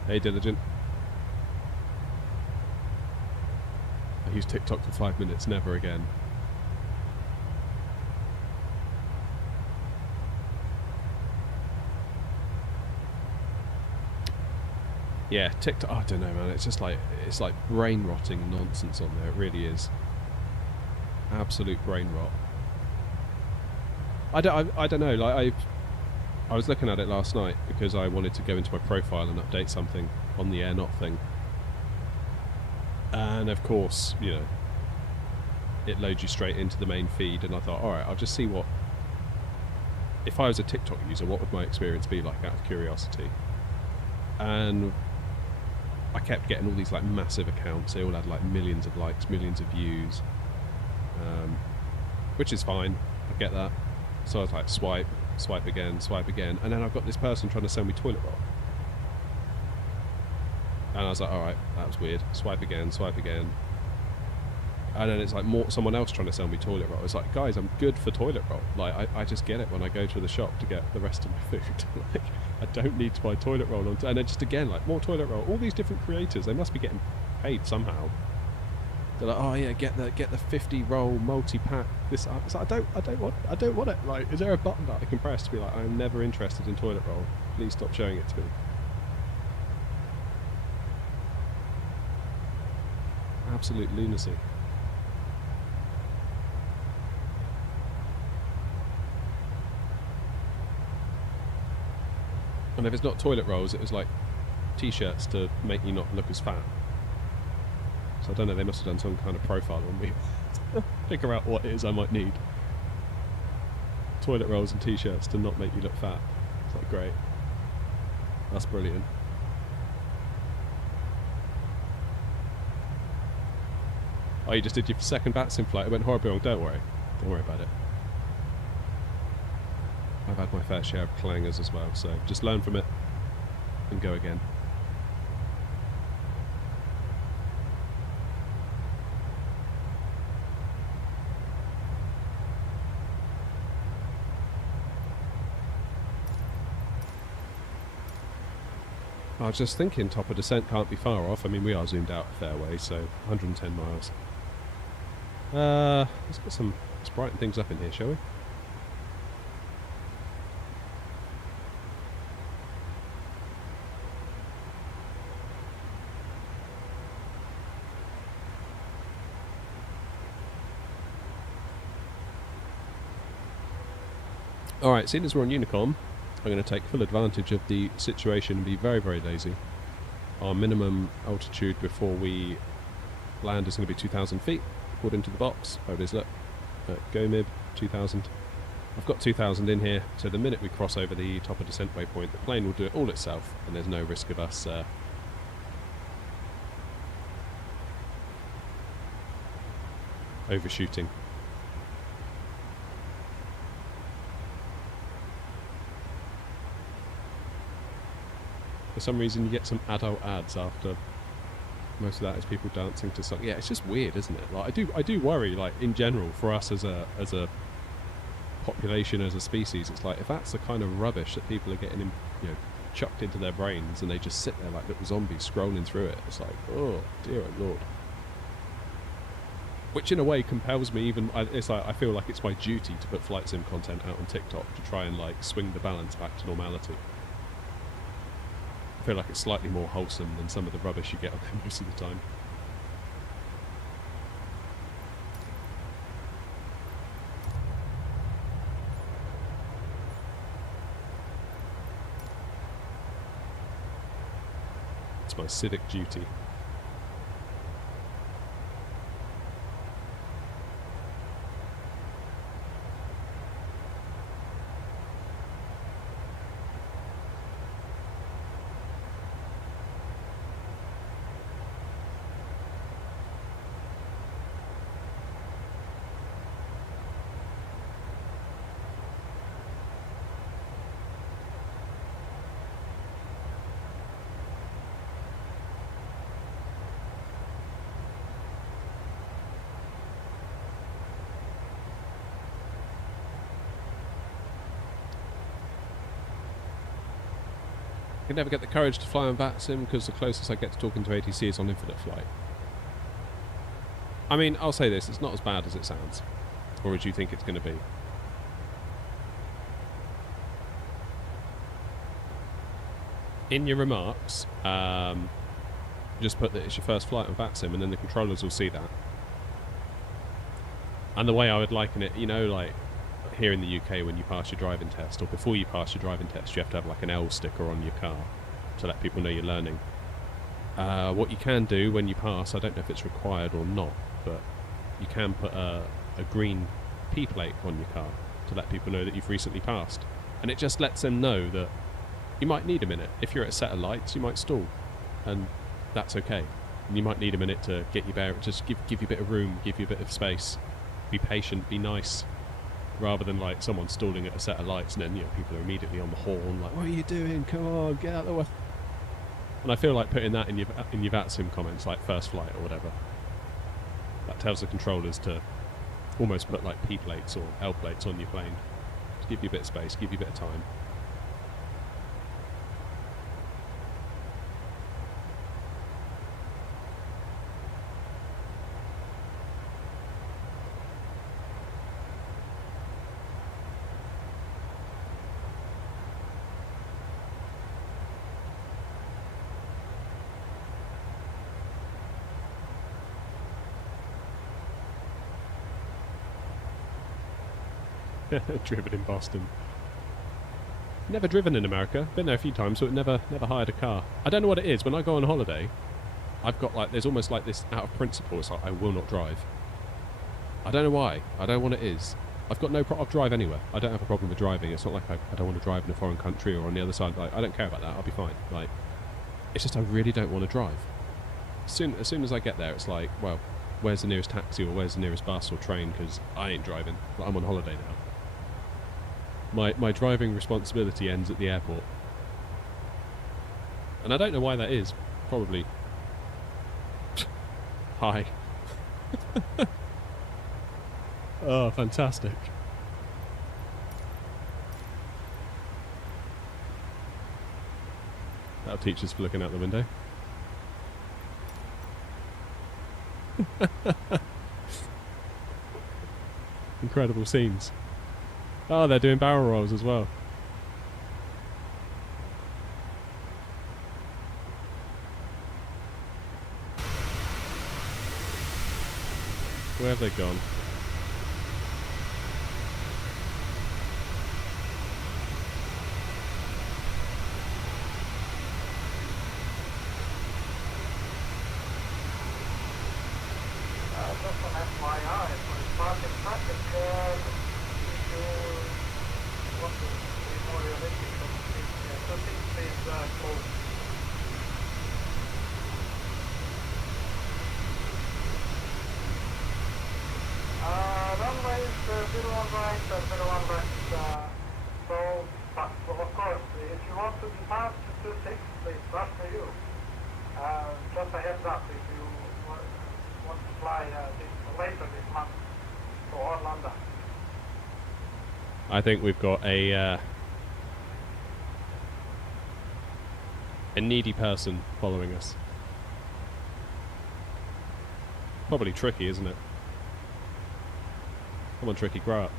Hey, Diligent. I use TikTok for 5 minutes, never again. Yeah, TikTok. I don't know, man. It's just like brain rotting nonsense on there. It really is. Absolute brain rot. I don't know. Like I was looking at it last night because I wanted to go into my profile and update something on the AirNot thing. And of course, you know, it loads you straight into the main feed, and I thought, all right, I'll just see what. If I was a TikTok user, what would my experience be like, out of curiosity? And I kept getting all these like massive accounts. They all had like millions of likes, millions of views, which is fine. I get that. So I was like, swipe again, and then I've got this person trying to sell me toilet roll. And I was like, all right, that was weird. Swipe again. And then it's like someone else trying to sell me toilet roll. It's like, guys, I'm good for toilet roll. Like, I just get it when I go to the shop to get the rest of my food. Like, I don't need to buy toilet roll. And then just again, like, more toilet roll. All these different creators, they must be getting paid somehow. They're like, oh yeah, get the 50 roll multi-pack. This, it's like, I don't want it. Like, is there a button that I can press to be like, I'm never interested in toilet roll. Please stop showing it to me. Absolute lunacy. And if it's not toilet rolls, it was like t-shirts to make you not look as fat. So I don't know, they must have done some kind of profile on me. Figure out what it is I might need. Toilet rolls and t-shirts to not make you look fat. It's like, great. That's brilliant. Oh, you just did your second VATSIM flight. It went horribly wrong. Don't worry about it. I've had my fair share of clangers as well, so just learn from it and go again. I was just thinking, top of descent can't be far off. I mean, we are zoomed out a fair way, so 110 miles. Let's brighten things up in here, shall we? Alright, seeing as we're on Unicom, I'm going to take full advantage of the situation and be very, very lazy. Our minimum altitude before we land is going to be 2,000 feet, according to the box. Oh, it is, look. GoMib, 2,000. I've got 2,000 in here, so the minute we cross over the top of descent waypoint, the plane will do it all itself, and there's no risk of us overshooting. For some reason you get some adult ads after most of that is people dancing to something. Yeah, it's just weird, isn't it? Like I do worry, like in general, for us as a population, as a species, it's like if that's the kind of rubbish that people are getting you know, chucked into their brains and they just sit there like little zombies scrolling through it, it's like, oh dear Lord. Which in a way compels me even, it's like I feel like it's my duty to put flight sim content out on TikTok to try and like swing the balance back to normality. I feel like it's slightly more wholesome than some of the rubbish you get on there most of the time. It's my civic duty. I can never get the courage to fly on VATSIM because the closest I get to talking to ATC is on Infinite Flight. I mean, I'll say this, it's not as bad as it sounds. Or as you think it's going to be. in your remarks, just put that it's your first flight on VATSIM, and then the controllers will see that. And the way I would liken it, you know, like here in the UK when you pass your driving test, or before you pass your driving test, you have to have like an L sticker on your car to let people know you're learning. What you can do when you pass, I don't know if it's required or not, but you can put a green P plate on your car to let people know that you've recently passed. And it just lets them know that you might need a minute. If you're at a set of lights, you might stall, and that's okay. And you might need a minute to get your bearings, just give you a bit of room, give you a bit of space. Be patient, be nice, rather than like someone stalling at a set of lights and then, you know, people are immediately on the horn like, what are you doing, come on, get out of the way. And I feel like putting that in your VATSIM comments, like first flight or whatever, that tells the controllers to almost put like P plates or L plates on your plane to give you a bit of space, give you a bit of time. Driven in Boston. Never driven in America. Been there a few times, but never hired a car. I don't know what it is. When I go on holiday, I've got like, there's almost like this out of principle. It's like I will not drive. I don't know why. I don't know what it is. I've got no problem. I'll drive anywhere. I don't have a problem with driving. It's not like I don't want to drive in a foreign country or on the other side. Like, I don't care about that. I'll be fine. Like, it's just I really don't want to drive. As soon as I get there, it's like, well, where's the nearest taxi or where's the nearest bus or train? Because I ain't driving. Like, I'm on holiday now. My driving responsibility ends at the airport. And I don't know why that is. Probably. Hi. Oh, fantastic. That'll teach us for looking out the window. Incredible scenes. Oh, they're doing barrel rolls as well. Where have they gone? Just a heads up if you want to fly later this month for Orlando. I think we've got a needy person following us. Probably Tricky, isn't it? Come on, Tricky, grow up.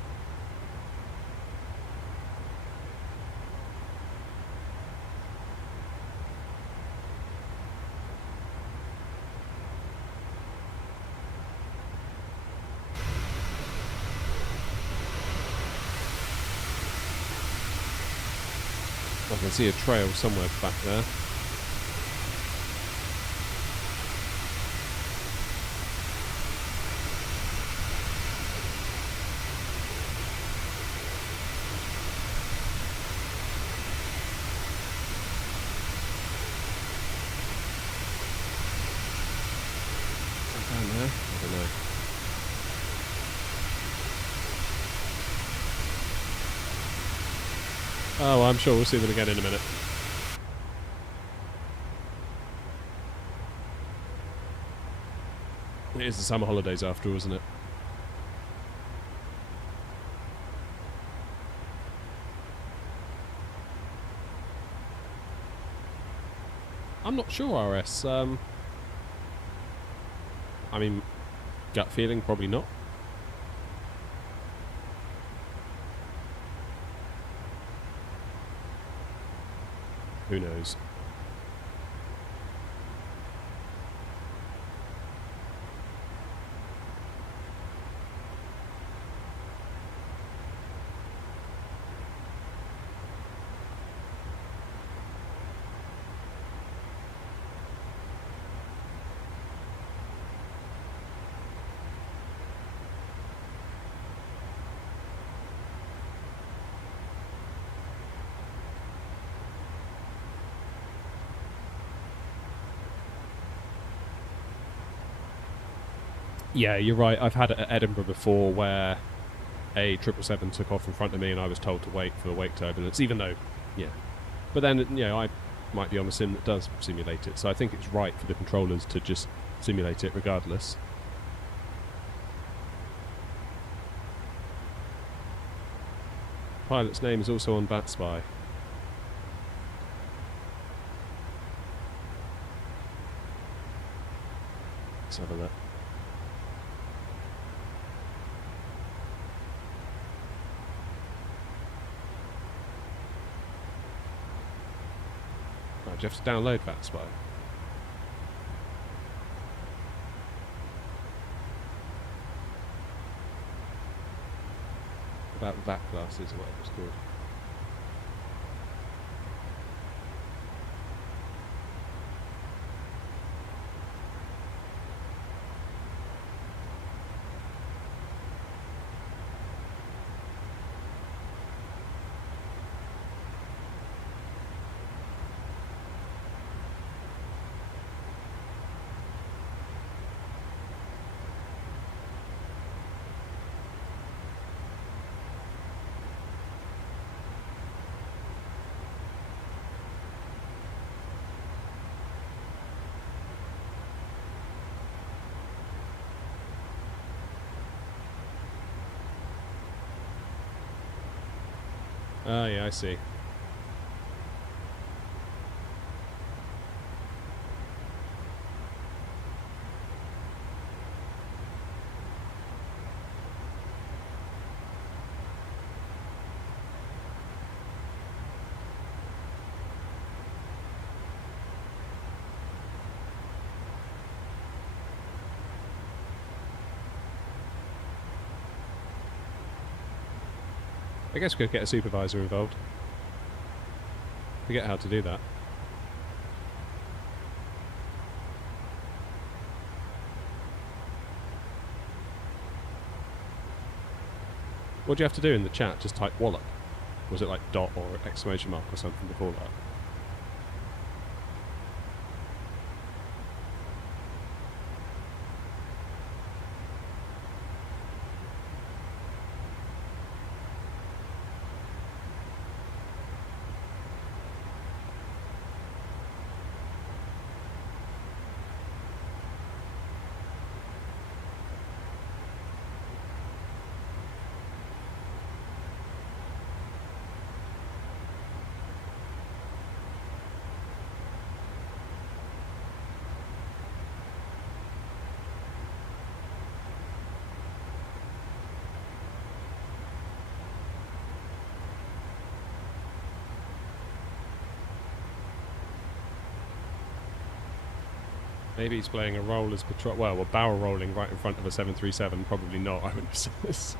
I can see a trail somewhere back there. Down there? I don't know. Oh, I'm sure we'll see them again in a minute. It is the summer holidays after all, isn't it? I'm not sure, RS. I mean, gut feeling, probably not. Who knows? Yeah, you're right. I've had it at Edinburgh before where a 777 took off in front of me and I was told to wait for the wake turbulence, even though, yeah. But then, you know, I might be on a sim that does simulate it, so I think it's right for the controllers to just simulate it regardless. Pilot's name is also on VATSpy. Let's have a look. Right, do you have to download VATSpy? About VAT classes or whatever it's called. Ah, yeah, I see. I guess we could get a supervisor involved. Forget how to do that. What do you have to do in the chat? Just type wallop? Or was it like dot or exclamation mark or something before that? Maybe he's playing a role as patrol. Well, we're barrel rolling right in front of a 737. Probably not, I would have said this.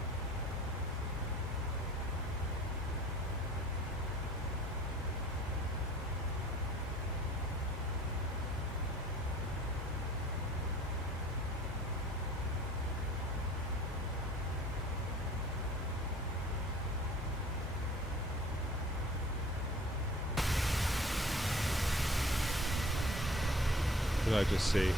I just see.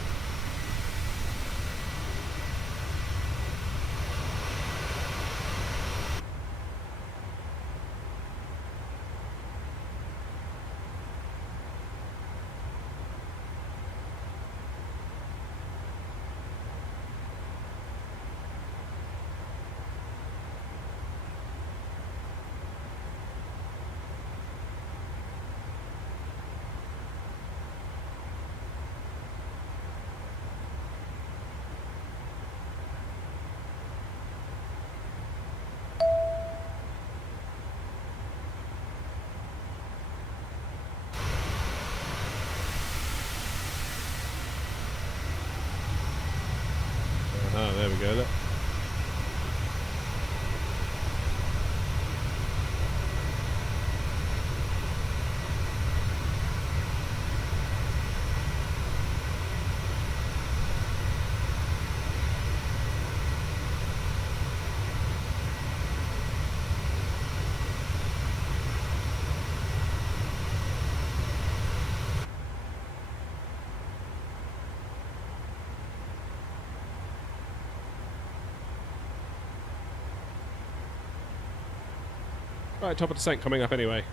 Ah, there we go, look. Right, top of descent coming up anyway.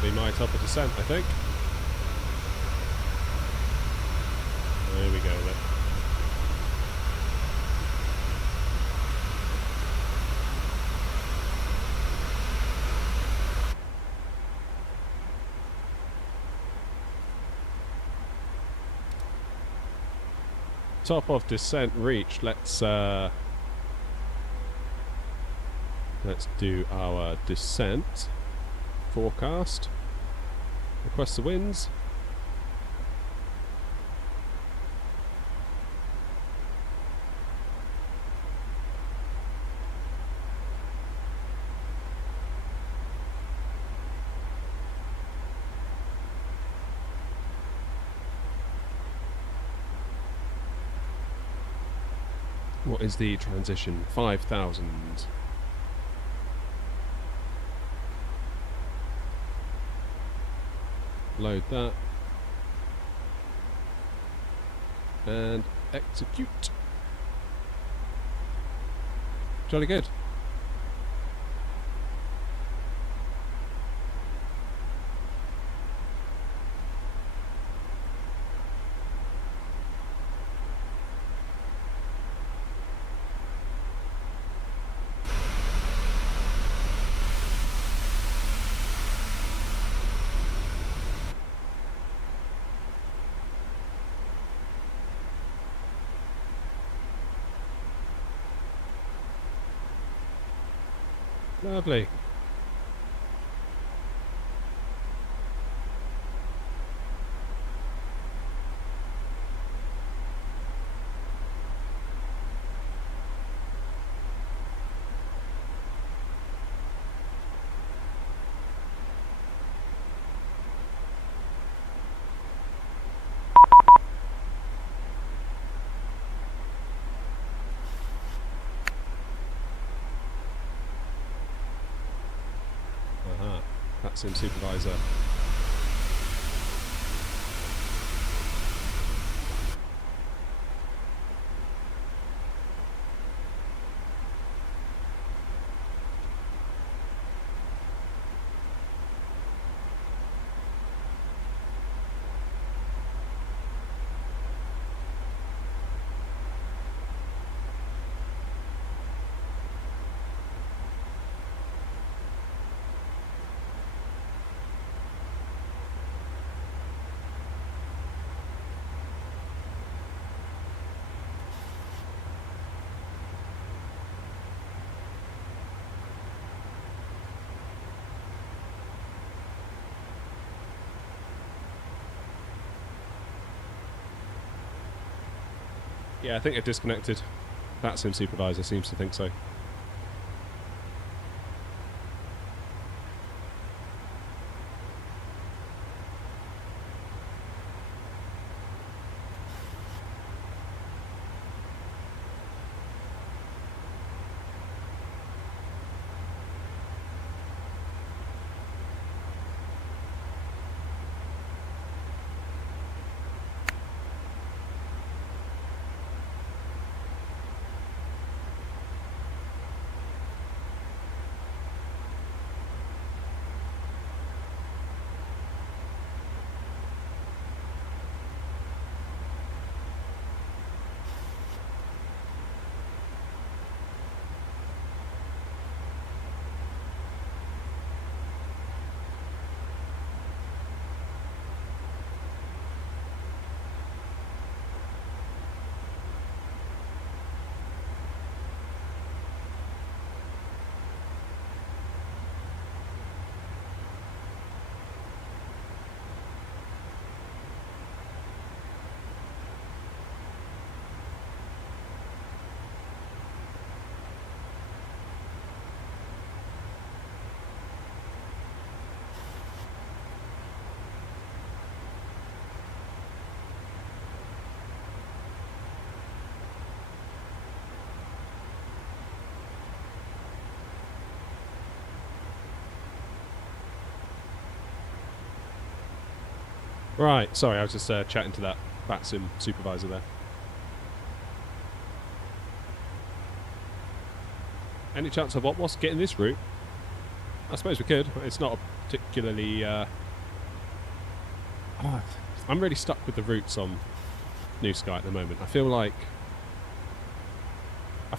That'll be my top of descent, I think. There we go then. Top of descent reached. Let's do our descent forecast. Request the winds. What is the transition? 5,000. Load that. And execute. Jolly good. Lovely. VATSIM supervisor. Yeah, I think it disconnected. VATSIM supervisor seems to think so. Right, sorry, I was just chatting to that VATSIM supervisor there. Any chance of what's getting this route? I suppose we could. It's not a particularly... I'm really stuck with the routes on New Sky at the moment. I feel like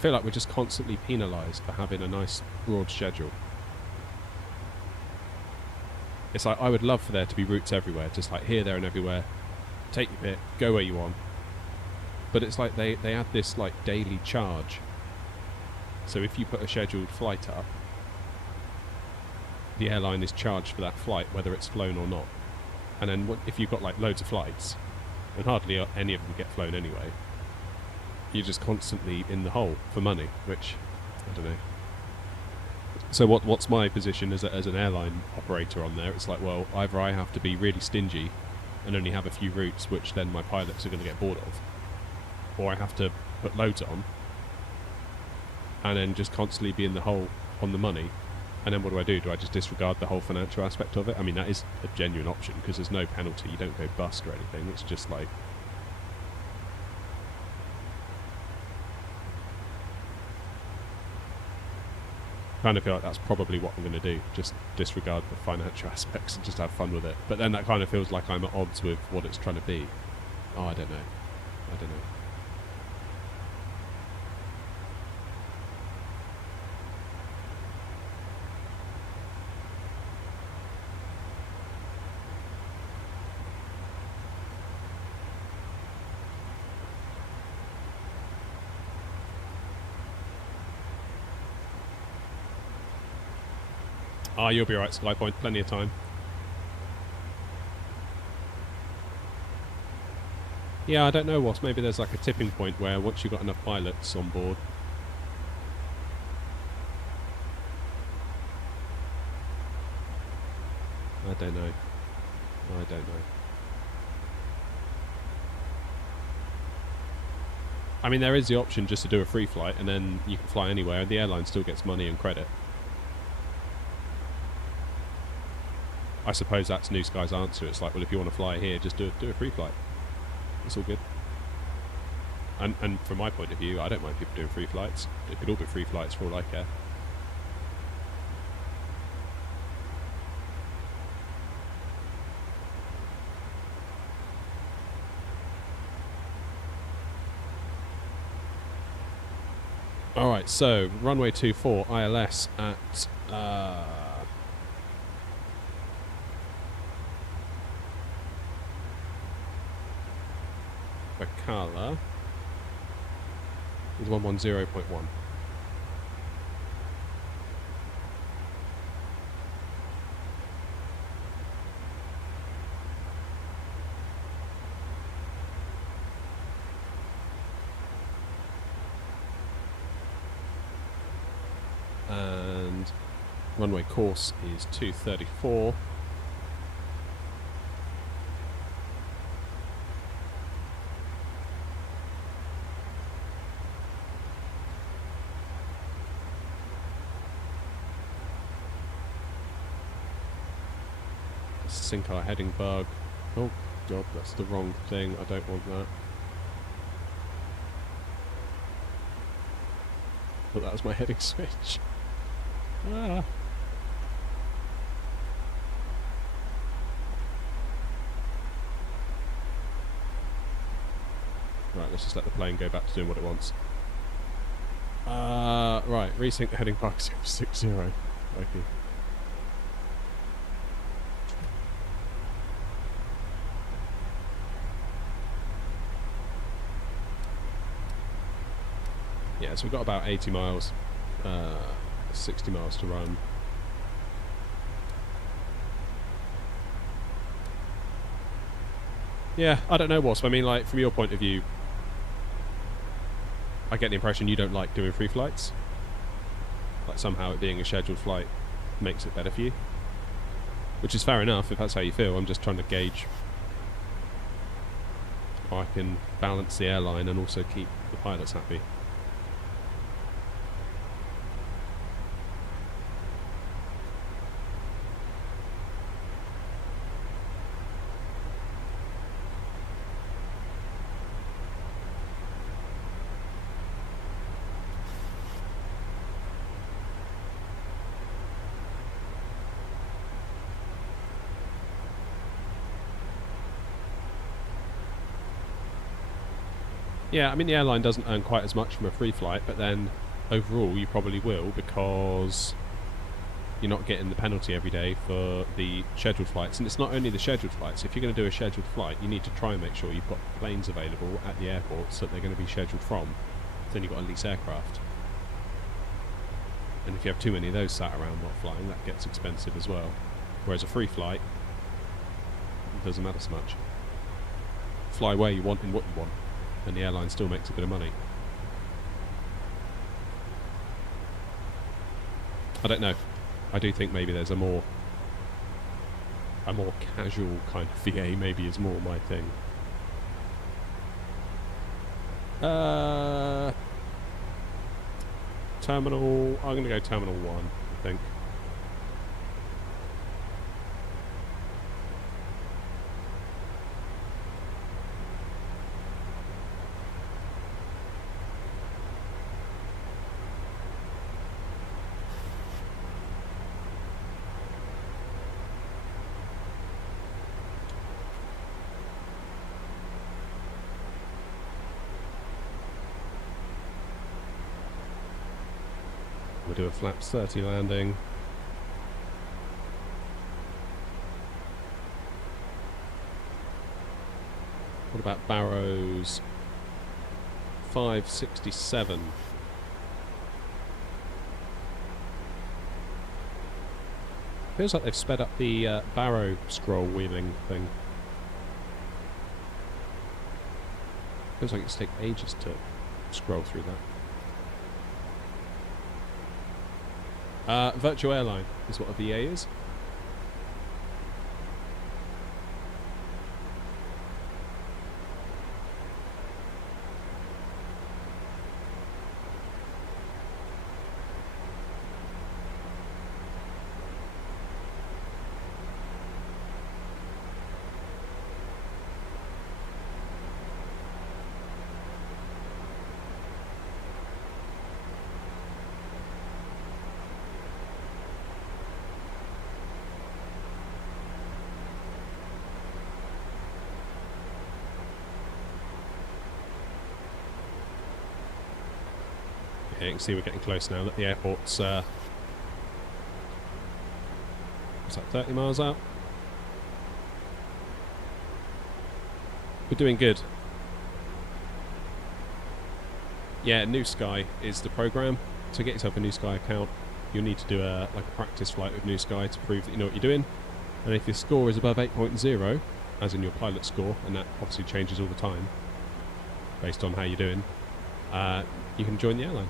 we're just constantly penalised for having a nice broad schedule. It's like I would love for there to be routes everywhere, just like here, there and everywhere. Take your pick, go where you want. But it's like they add this like daily charge. So if you put a scheduled flight up, the airline is charged for that flight, whether it's flown or not. And then if you've got like loads of flights, and hardly any of them get flown anyway, you're just constantly in the hole for money, which, I don't know. So what's my position as an airline operator on there? It's like, well, either I have to be really stingy and only have a few routes, which then my pilots are going to get bored of, or I have to put loads on and then just constantly be in the hole on the money. And then what do? Do I just disregard the whole financial aspect of it? I mean, that is a genuine option because there's no penalty. You don't go bust or anything. It's just like... kind of feel like that's probably what I'm going to do. Just disregard the financial aspects and just have fun with it. But then that kind of feels like I'm at odds with what it's trying to be. Oh, I don't know. Ah, you'll be alright, Skypoint. Plenty of time. Yeah, I don't know, Ross. Maybe there's like a tipping point where once you've got enough pilots on board... I don't know. I mean, there is the option just to do a free flight and then you can fly anywhere and the airline still gets money and credit. I suppose that's New Sky's answer. It's like, well, if you want to fly here, just do a free flight. It's all good. And from my point of view, I don't mind people doing free flights. It could all be free flights for all I care. Alright, so runway 24 ILS at Picala is 110.1. And runway course is 234. Sink our heading bug. Oh god, that's the wrong thing. I don't want that. But that was my heading switch. Ah. Right, let's just let the plane go back to doing what it wants. Right, resync the heading bug 060. Okay. Yeah, so we've got about 80 miles, 60 miles to run. Yeah, I don't know, Wasp. I mean, like, from your point of view, I get the impression you don't like doing free flights. Like, somehow it being a scheduled flight makes it better for you. Which is fair enough, if that's how you feel. I'm just trying to gauge how I can balance the airline and also keep the pilots happy. Yeah, I mean the airline doesn't earn quite as much from a free flight, but then overall you probably will, because you're not getting the penalty every day for the scheduled flights. And it's not only the scheduled flights. If you're going to do a scheduled flight, you need to try and make sure you've got planes available at the airports that they're going to be scheduled from. Then you've got to lease aircraft. And if you have too many of those sat around not flying, that gets expensive as well. Whereas a free flight, it doesn't matter so much. Fly where you want and what you want, and the airline still makes a bit of money. I don't know. I do think maybe there's a more casual kind of VA maybe is more my thing. Terminal, I'm going to go Terminal 1, I think. We'll do a flaps 30 landing. What about Barrows 567? Feels like they've sped up the Barrow scroll wheeling thing. Feels like it's taken ages to scroll through that. Virtual airline is what a VA is. Yeah, you can see we're getting close now that the airport's what's that, 30 miles out? We're doing good. Yeah, New Sky is the program. To get yourself a New Sky account, you'll need to do a practice flight with New Sky to prove that you know what you're doing. And if your score is above 8.0, as in your pilot score, and that obviously changes all the time based on how you're doing, you can join the airline.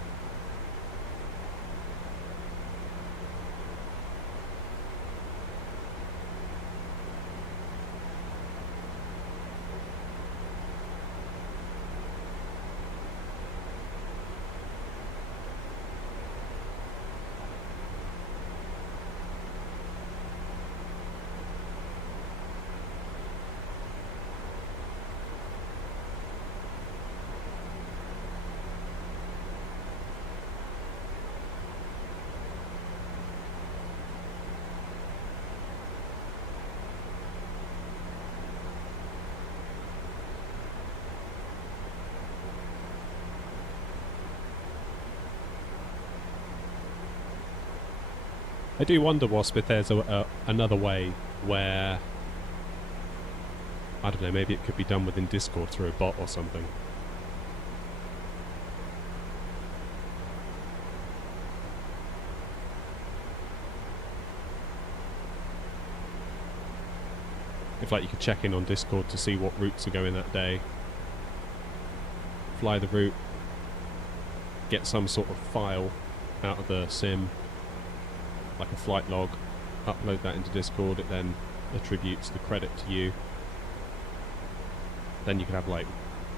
I do wonder, Wasp, if there's another way where, I don't know, maybe it could be done within Discord through a bot or something. If like you could check in on Discord to see what routes are going that day, fly the route, get some sort of file out of the sim, like a flight log, upload that into Discord, it then attributes the credit to you. Then you could have, like,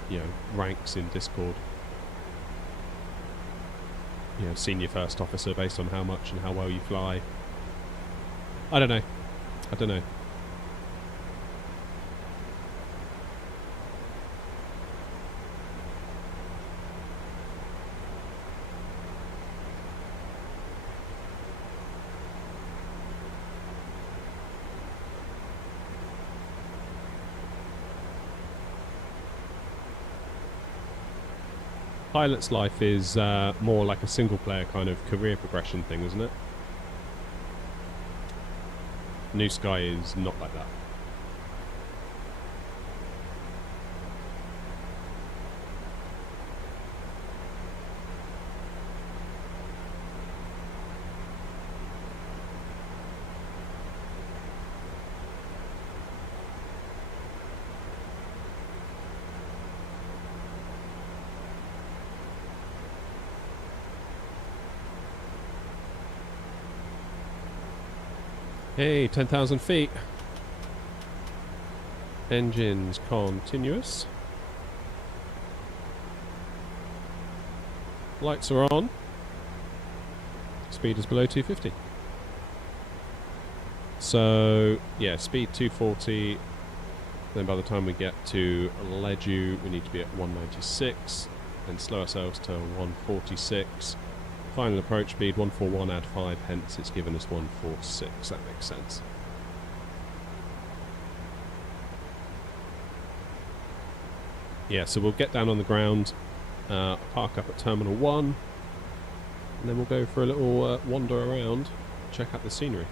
you know, ranks in Discord. You know, senior first officer based on how much and how well you fly. I don't know. I don't know. Pilot's life is more like a single-player kind of career progression thing, isn't it? New Sky is not like that. Hey, 10,000 feet. Engines continuous. Lights are on. Speed is below 250. So, yeah, speed 240. Then by the time we get to Leju, we need to be at 196. Then slow ourselves to 146. Final approach speed 141, add 5, hence it's given us 146. That makes sense. Yeah, so we'll get down on the ground, park up at Terminal 1, and then we'll go for a little wander around, check out the scenery.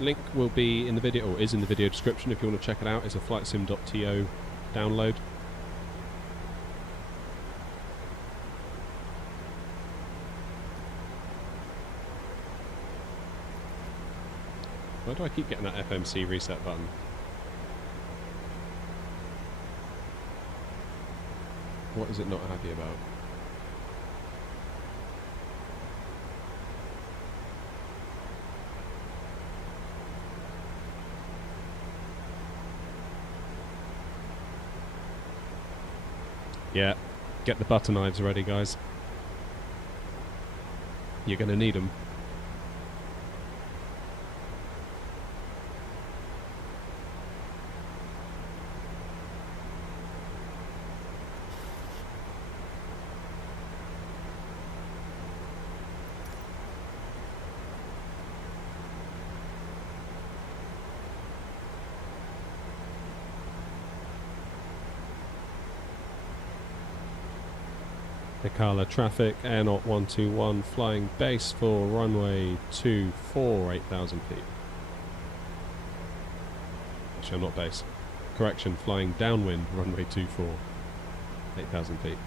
Link will be in the video, or is in the video description if you want to check it out. It's a flightsim.to download. Why do I keep getting that FMC reset button? What is it not happy about? Yeah, get the butter knives ready, guys. You're going to need them. Picala traffic, Air Knot 121, flying base for runway 24, 8,000 feet. Actually, I'm not base. Correction, flying downwind, runway 24, 8,000 feet.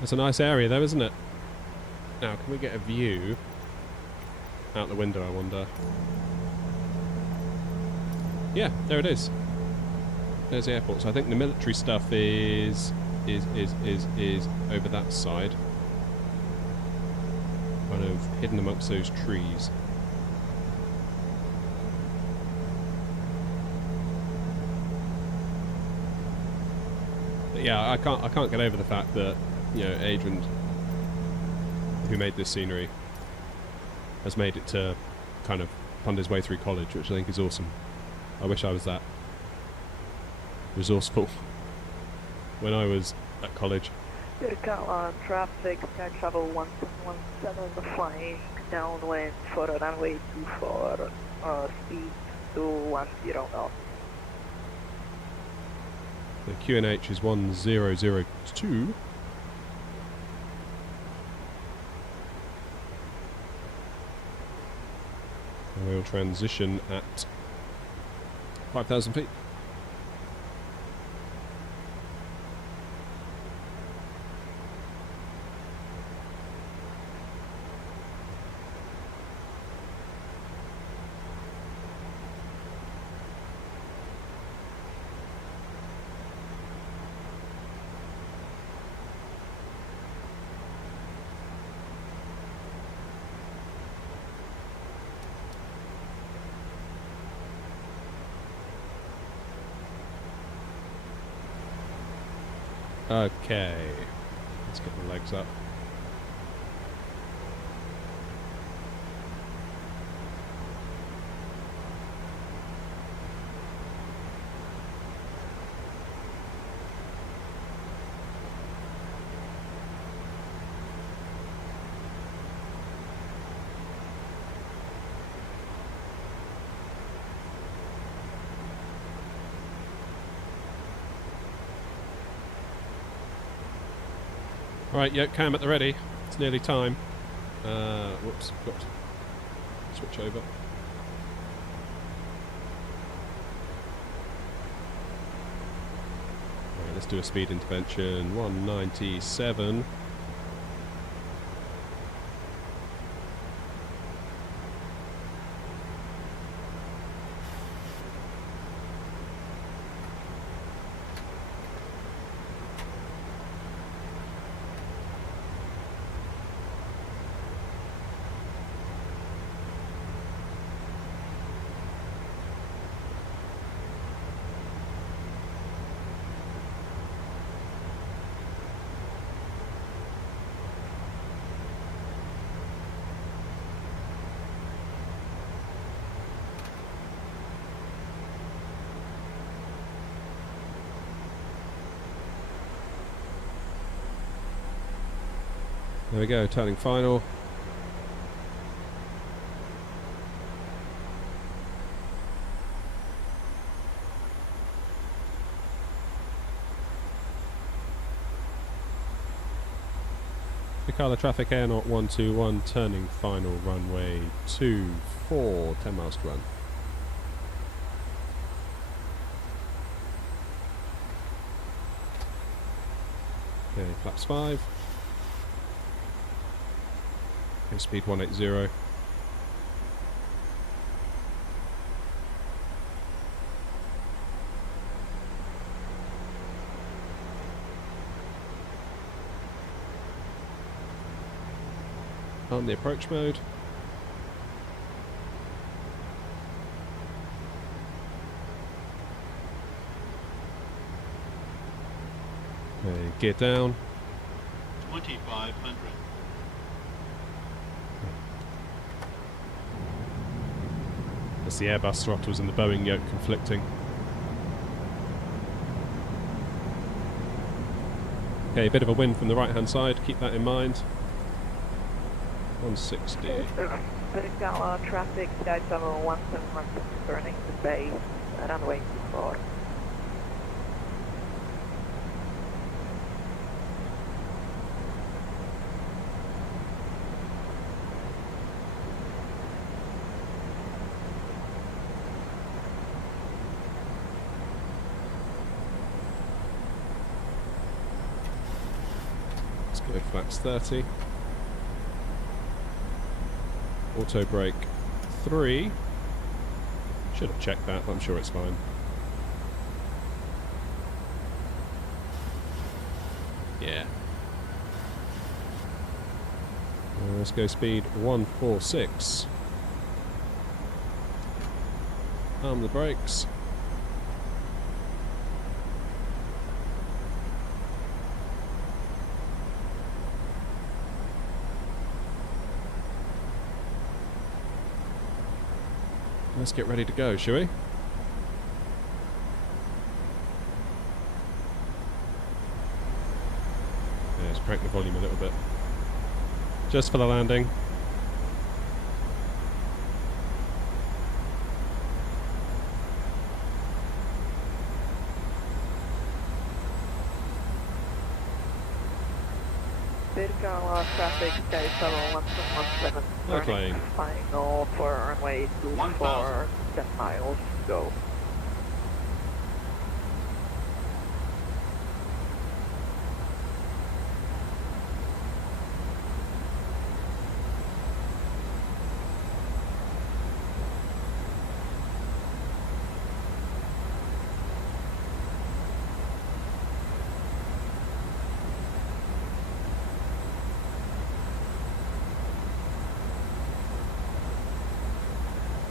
It's a nice area though, isn't it? Now, can we get a view out the window, I wonder? Yeah, there it is. There's the airport. So I think the military stuff is over that side. Kind of hidden amongst those trees. But yeah, I can't get over the fact that, you know, Adrian, who made this scenery, has made it to kind of fund his way through college, which I think is awesome. I wish I was that resourceful when I was at college. Picala traffic, air travel 1717, flying downwind for runway 24, speed 210 knots. The QNH is 1002. And we'll transition at 5,000 feet. Okay, let's get the legs up. Right, yeah, cam at the ready. It's nearly time. Whoops, got to switch over. Right, let's do a speed intervention. 197. There we go, turning final. Picala traffic Air 121, turning final runway 24, 10 miles to run. Okay, flaps 5. Okay, speed 180. On the approach mode. Okay, gear down. 2500. That's the Airbus throttles and the Boeing yoke conflicting. Okay, a bit of a wind from the right hand side, keep that in mind. 160. Picala traffic, Sky Channel 171, turning to base, runway 24. Let's go flaps 30. Auto brake 3. Should have checked that, but I'm sure it's fine. Yeah. Let's go speed 146. Arm the brakes. Let's get ready to go, shall we? Yeah, let's crank the volume a little bit. Just for the landing. Picala traffic, Sky Channel 117, Okay. turning final for runway 24, 10 miles to go.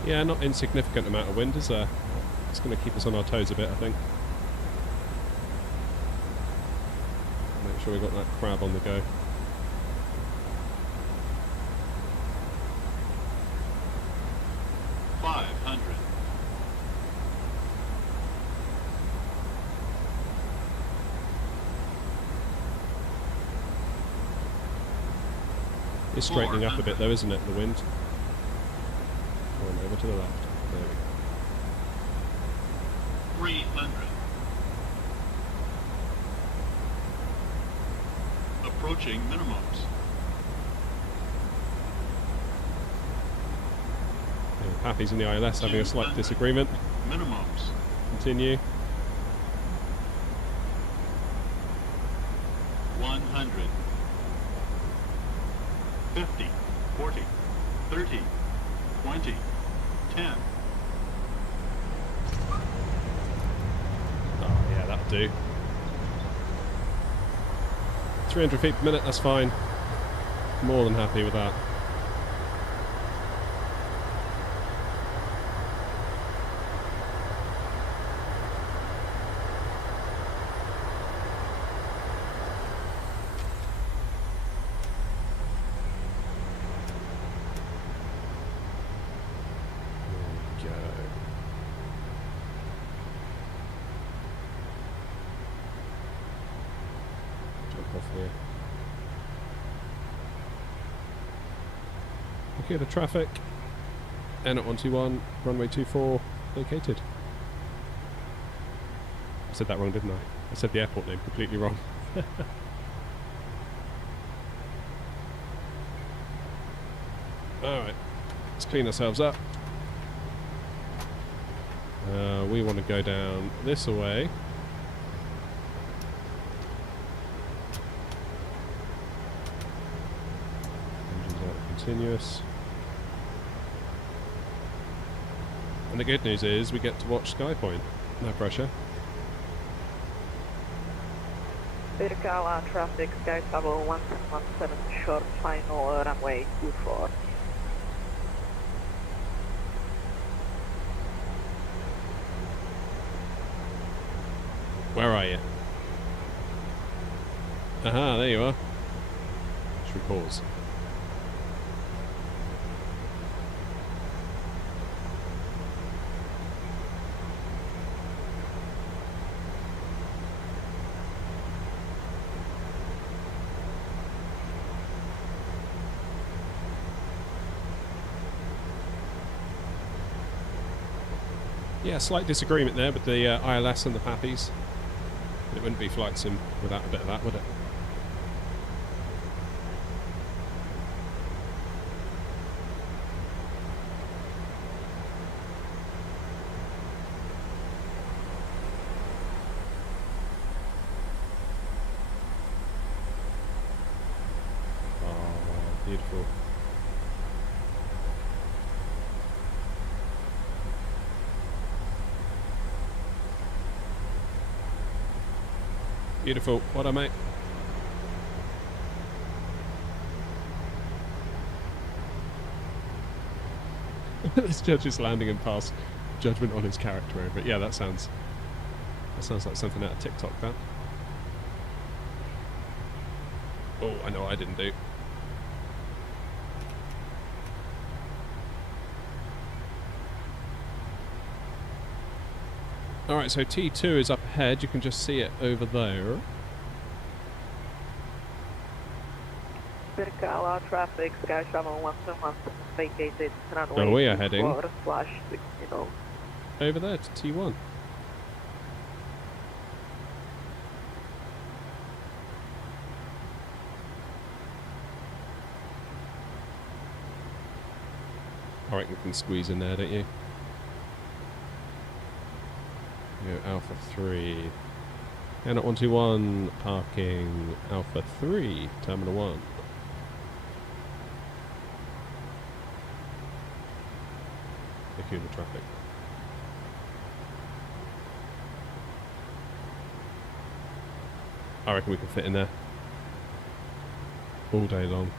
Yeah, not insignificant amount of wind, is there? It's going to keep us on our toes a bit, I think. Make sure we got that crab on the go. It's straightening up a bit though, isn't it, the wind? One over to the left. There we go. 300. Approaching minimums. Yeah, Pappy's in the ILS having a slight disagreement. Minimums. Continue. 100. 50, 40, 30, 20, 10. Oh yeah, that'll do. 300 feet per minute, that's fine. More than happy with that. Here. Okay, the traffic. N at 121, runway 24, located. I said that wrong, didn't I? I said the airport name completely wrong. Alright, let's clean ourselves up. We want to go down this way. Continuous. And the good news is we get to watch Sky Point. No pressure. Picala traffic, Sky Travel 117 short final runway 24. Where are you? Aha, there you are. Should we pause? Yeah, slight disagreement there with the ILS and the Pappies. It wouldn't be flight sim without a bit of that, would it? Oh, beautiful. Beautiful. What a mate. This judge is landing and pass judgment on his character over it. Yeah, that sounds like something out of TikTok, that. Oh, I know what I didn't do. Alright, so T2 is up ahead, you can just see it over there. Picala traffic, Sky Travel 121 vacated, runway Oh, we are heading /60. over there to T1. I reckon we can squeeze in there, don't you? Go Alpha 3. And at 121, parking Alpha 3, Terminal 1. Peculiar traffic. I reckon we can fit in there all day long.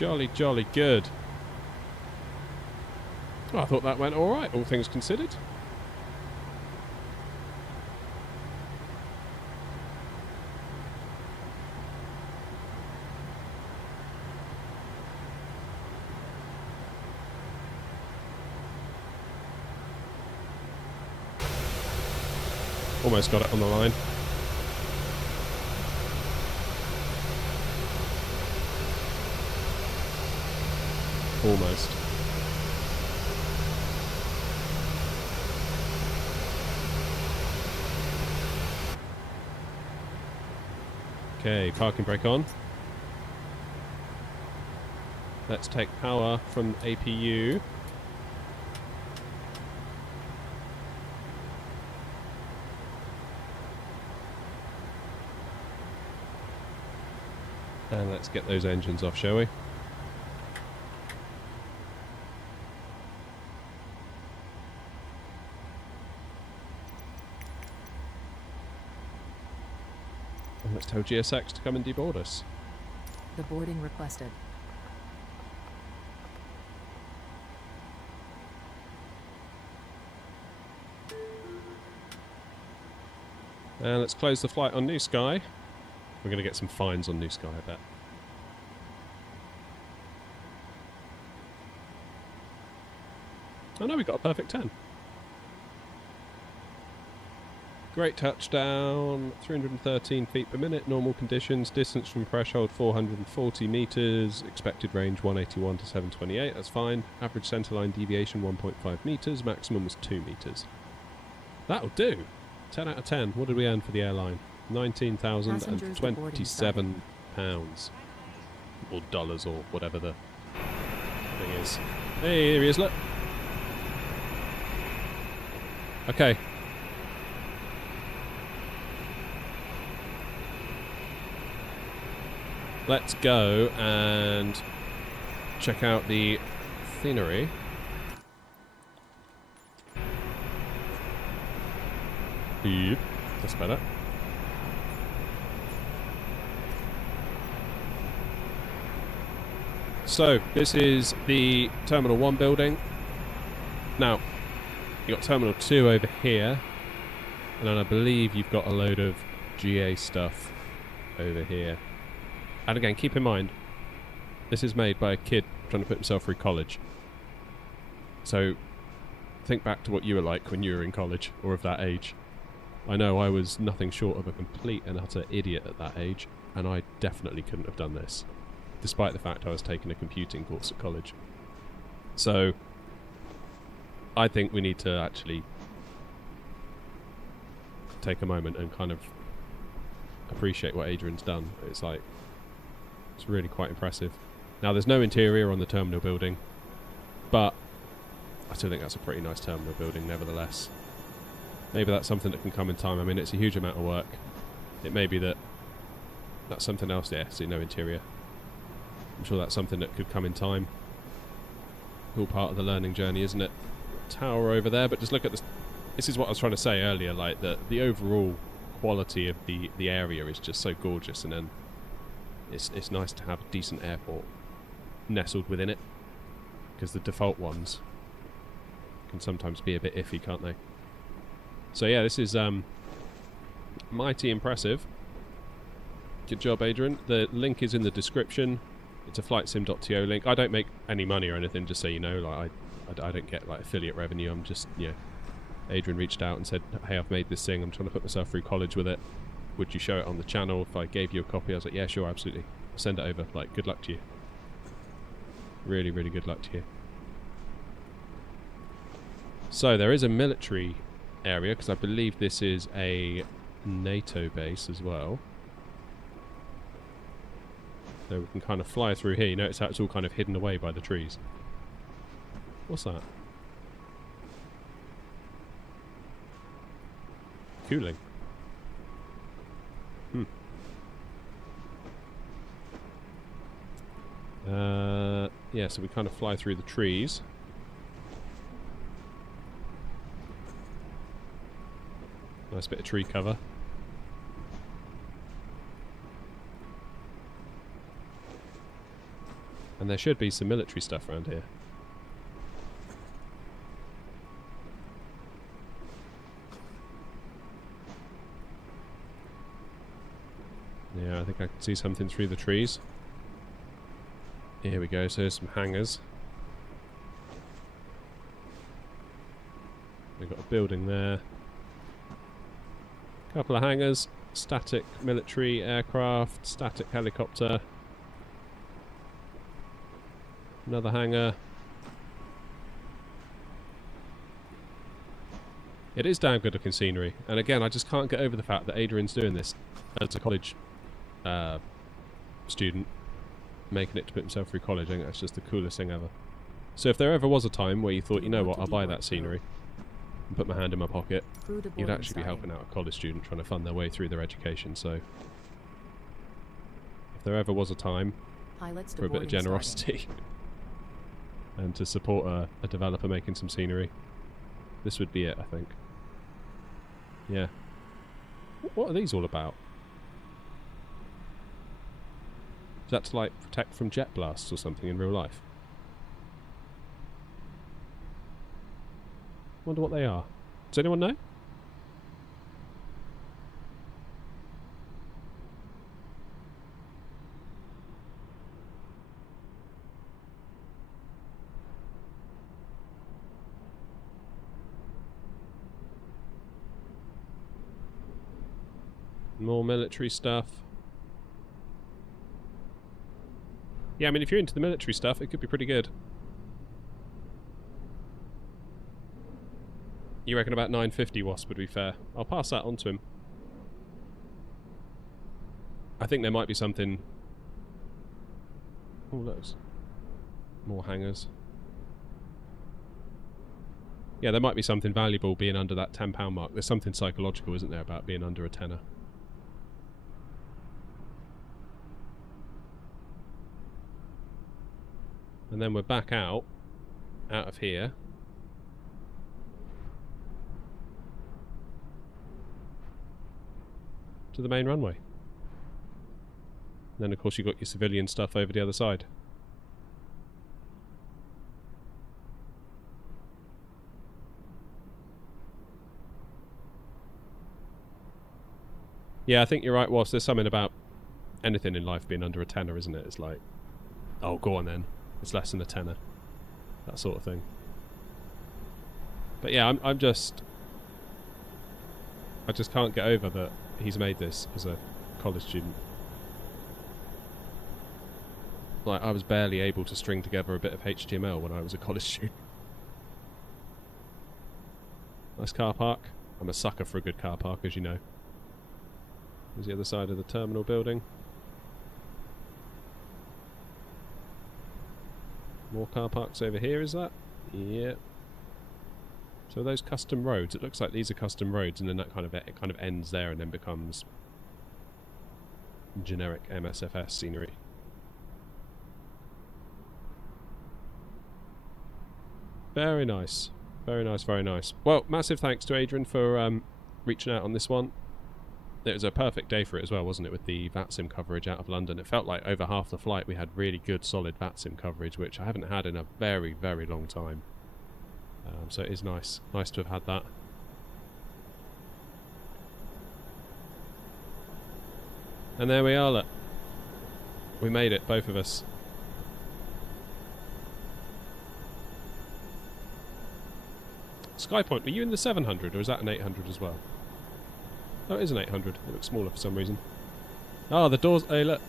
Jolly, jolly good. Well, I thought that went alright, all things considered. Almost got it on the line. Almost. Okay, parking brake on. Let's take power from APU. And let's get those engines off, shall we? And let's tell GSX to come and deboard us. The boarding requested. And let's close the flight on New Sky. We're going to get some fines on New Sky, I bet. Oh no, we got a perfect 10. Great touchdown, 313 feet per minute, normal conditions, distance from threshold 440 metres, expected range 181 to 728, that's fine. Average centerline deviation 1.5 metres, maximum was 2 metres. That'll do. 10 out of 10. What did we earn for the airline? £19,027. Or dollars, or whatever the thing is. Hey, here he is, look. Okay. Let's go and check out the scenery. Yep, that's better. So, this is the Terminal 1 building. Now, you've got Terminal 2 over here. And then I believe you've got a load of GA stuff over here. And again, keep in mind, this is made by a kid trying to put himself through college. So, think back to what you were like when you were in college, or of that age. I know I was nothing short of a complete and utter idiot at that age, and I definitely couldn't have done this, despite the fact I was taking a computing course at college. So, I think we need to actually take a moment and kind of appreciate what Adrian's done. It's like, it's really quite impressive. Now, there's no interior on the terminal building, but I still think that's a pretty nice terminal building nevertheless. Maybe that's something that can come in time. I mean, it's a huge amount of work. It may be that that's something else. Yeah, see, no interior. I'm sure that's something that could come in time. All part of the learning journey, isn't it? Tower over there, but just look at this. This is what I was trying to say earlier, like the overall quality of the area is just so gorgeous, and then it's nice to have a decent airport nestled within it, because the default ones can sometimes be a bit iffy, can't they? So yeah, this is mighty impressive. Good job, Adrian. The link is in the description. It's a flightsim.to link. I don't make any money or anything, just so you know. Like I don't get like affiliate revenue. I'm just, you know, Adrian reached out and said, hey, I've made this thing. I'm trying to put myself through college with it. Would you show it on the channel? If I gave you a copy, I was like, yeah, sure, absolutely. I'll send it over. Like, good luck to you. Really, really good luck to you. So there is a military area, because I believe this is a NATO base as well. So we can kind of fly through here. You notice how it's all kind of hidden away by the trees. What's that? Cooling. Yeah, so we kind of fly through the trees. Nice bit of tree cover. And there should be some military stuff around here. Yeah, I think I can see something through the trees. Here we go, so here's some hangars. We've got a building there. Couple of hangars. Static military aircraft. Static helicopter. Another hangar. It is damn good looking scenery. And again, I just can't get over the fact that Adrian's doing this as a college student. Making it to put himself through college. I think that's just the coolest thing ever. So if there ever was a time where you thought, you know what, I'll buy that scenery and put my hand in my pocket, you'd actually be helping out a college student trying to fund their way through their education. So if there ever was a time for a bit of generosity and to support a developer making some scenery, this would be it, I think. Yeah. What are these all about? Is that to, like, protect from jet blasts or something in real life? Wonder what they are. Does anyone know? More military stuff. Yeah, I mean, if you're into the military stuff, it could be pretty good. You reckon about 950 Wasp would be fair? I'll pass that on to him. I think there might be something... Oh, loads. More hangars. Yeah, there might be something valuable being under that £10 mark. There's something psychological, isn't there, about being under a tenner? And then we're back out of here. To the main runway. And then of course you've got your civilian stuff over the other side. Yeah, I think you're right, Wasp. There's something about anything in life being under a tenner, isn't it? It's like, oh, go on then. It's less than a tenner. That sort of thing. But yeah, I just can't get over that he's made this as a college student. Like, I was barely able to string together a bit of HTML when I was a college student. Nice car park. I'm a sucker for a good car park, as you know. There's the other side of the terminal building. More car parks over here, is that? Yeah. So those custom roads, it looks like these are custom roads, and then that kind of ends there and then becomes generic MSFS scenery. Very nice. Very nice, very nice. Well, massive thanks to Adrian for reaching out on this one. It was a perfect day for it as well, wasn't it, with the VATSIM coverage out of London. It felt like over half the flight we had really good, solid VATSIM coverage, which I haven't had in a very, very long time. So it is nice. Nice to have had that. And there we are, look. We made it, both of us. Skypoint, were you in the 700 or is that an 800 as well? Oh, it is an 800. It looks smaller for some reason. Oh, the doors... Hey, look.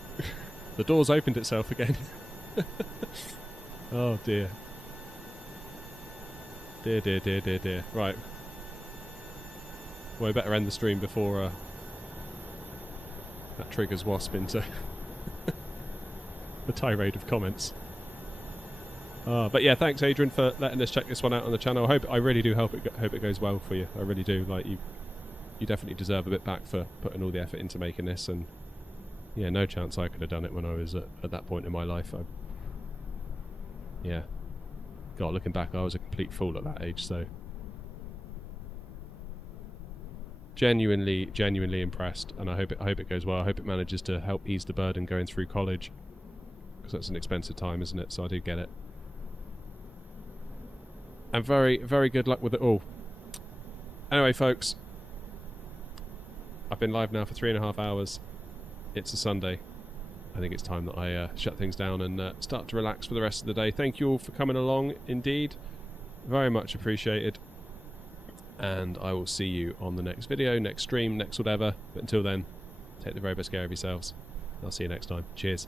The door's opened itself again. Oh, dear. Dear, dear, dear, dear, dear. Right. Well, we better end the stream before that triggers Wasp into the tirade of comments. But yeah, thanks, Adrian, for letting us check this one out on the channel. I really do hope it goes well for you. I really do. Like, you definitely deserve a bit back for putting all the effort into making this, and yeah, no chance I could have done it when I was at that point in my life. Yeah. God, looking back, I was a complete fool at that age, so genuinely impressed, and I hope it goes well. I hope it manages to help ease the burden going through college, because because that's an expensive time, isn't it? So I do get it. And very, very good luck with it all. Anyway, folks, I've been live now for 3.5 hours. It's a Sunday. I think it's time that I shut things down and start to relax for the rest of the day. Thank you all for coming along, indeed. Very much appreciated. And I will see you on the next video, next stream, next whatever. But until then, take the very best care of yourselves. I'll see you next time. Cheers.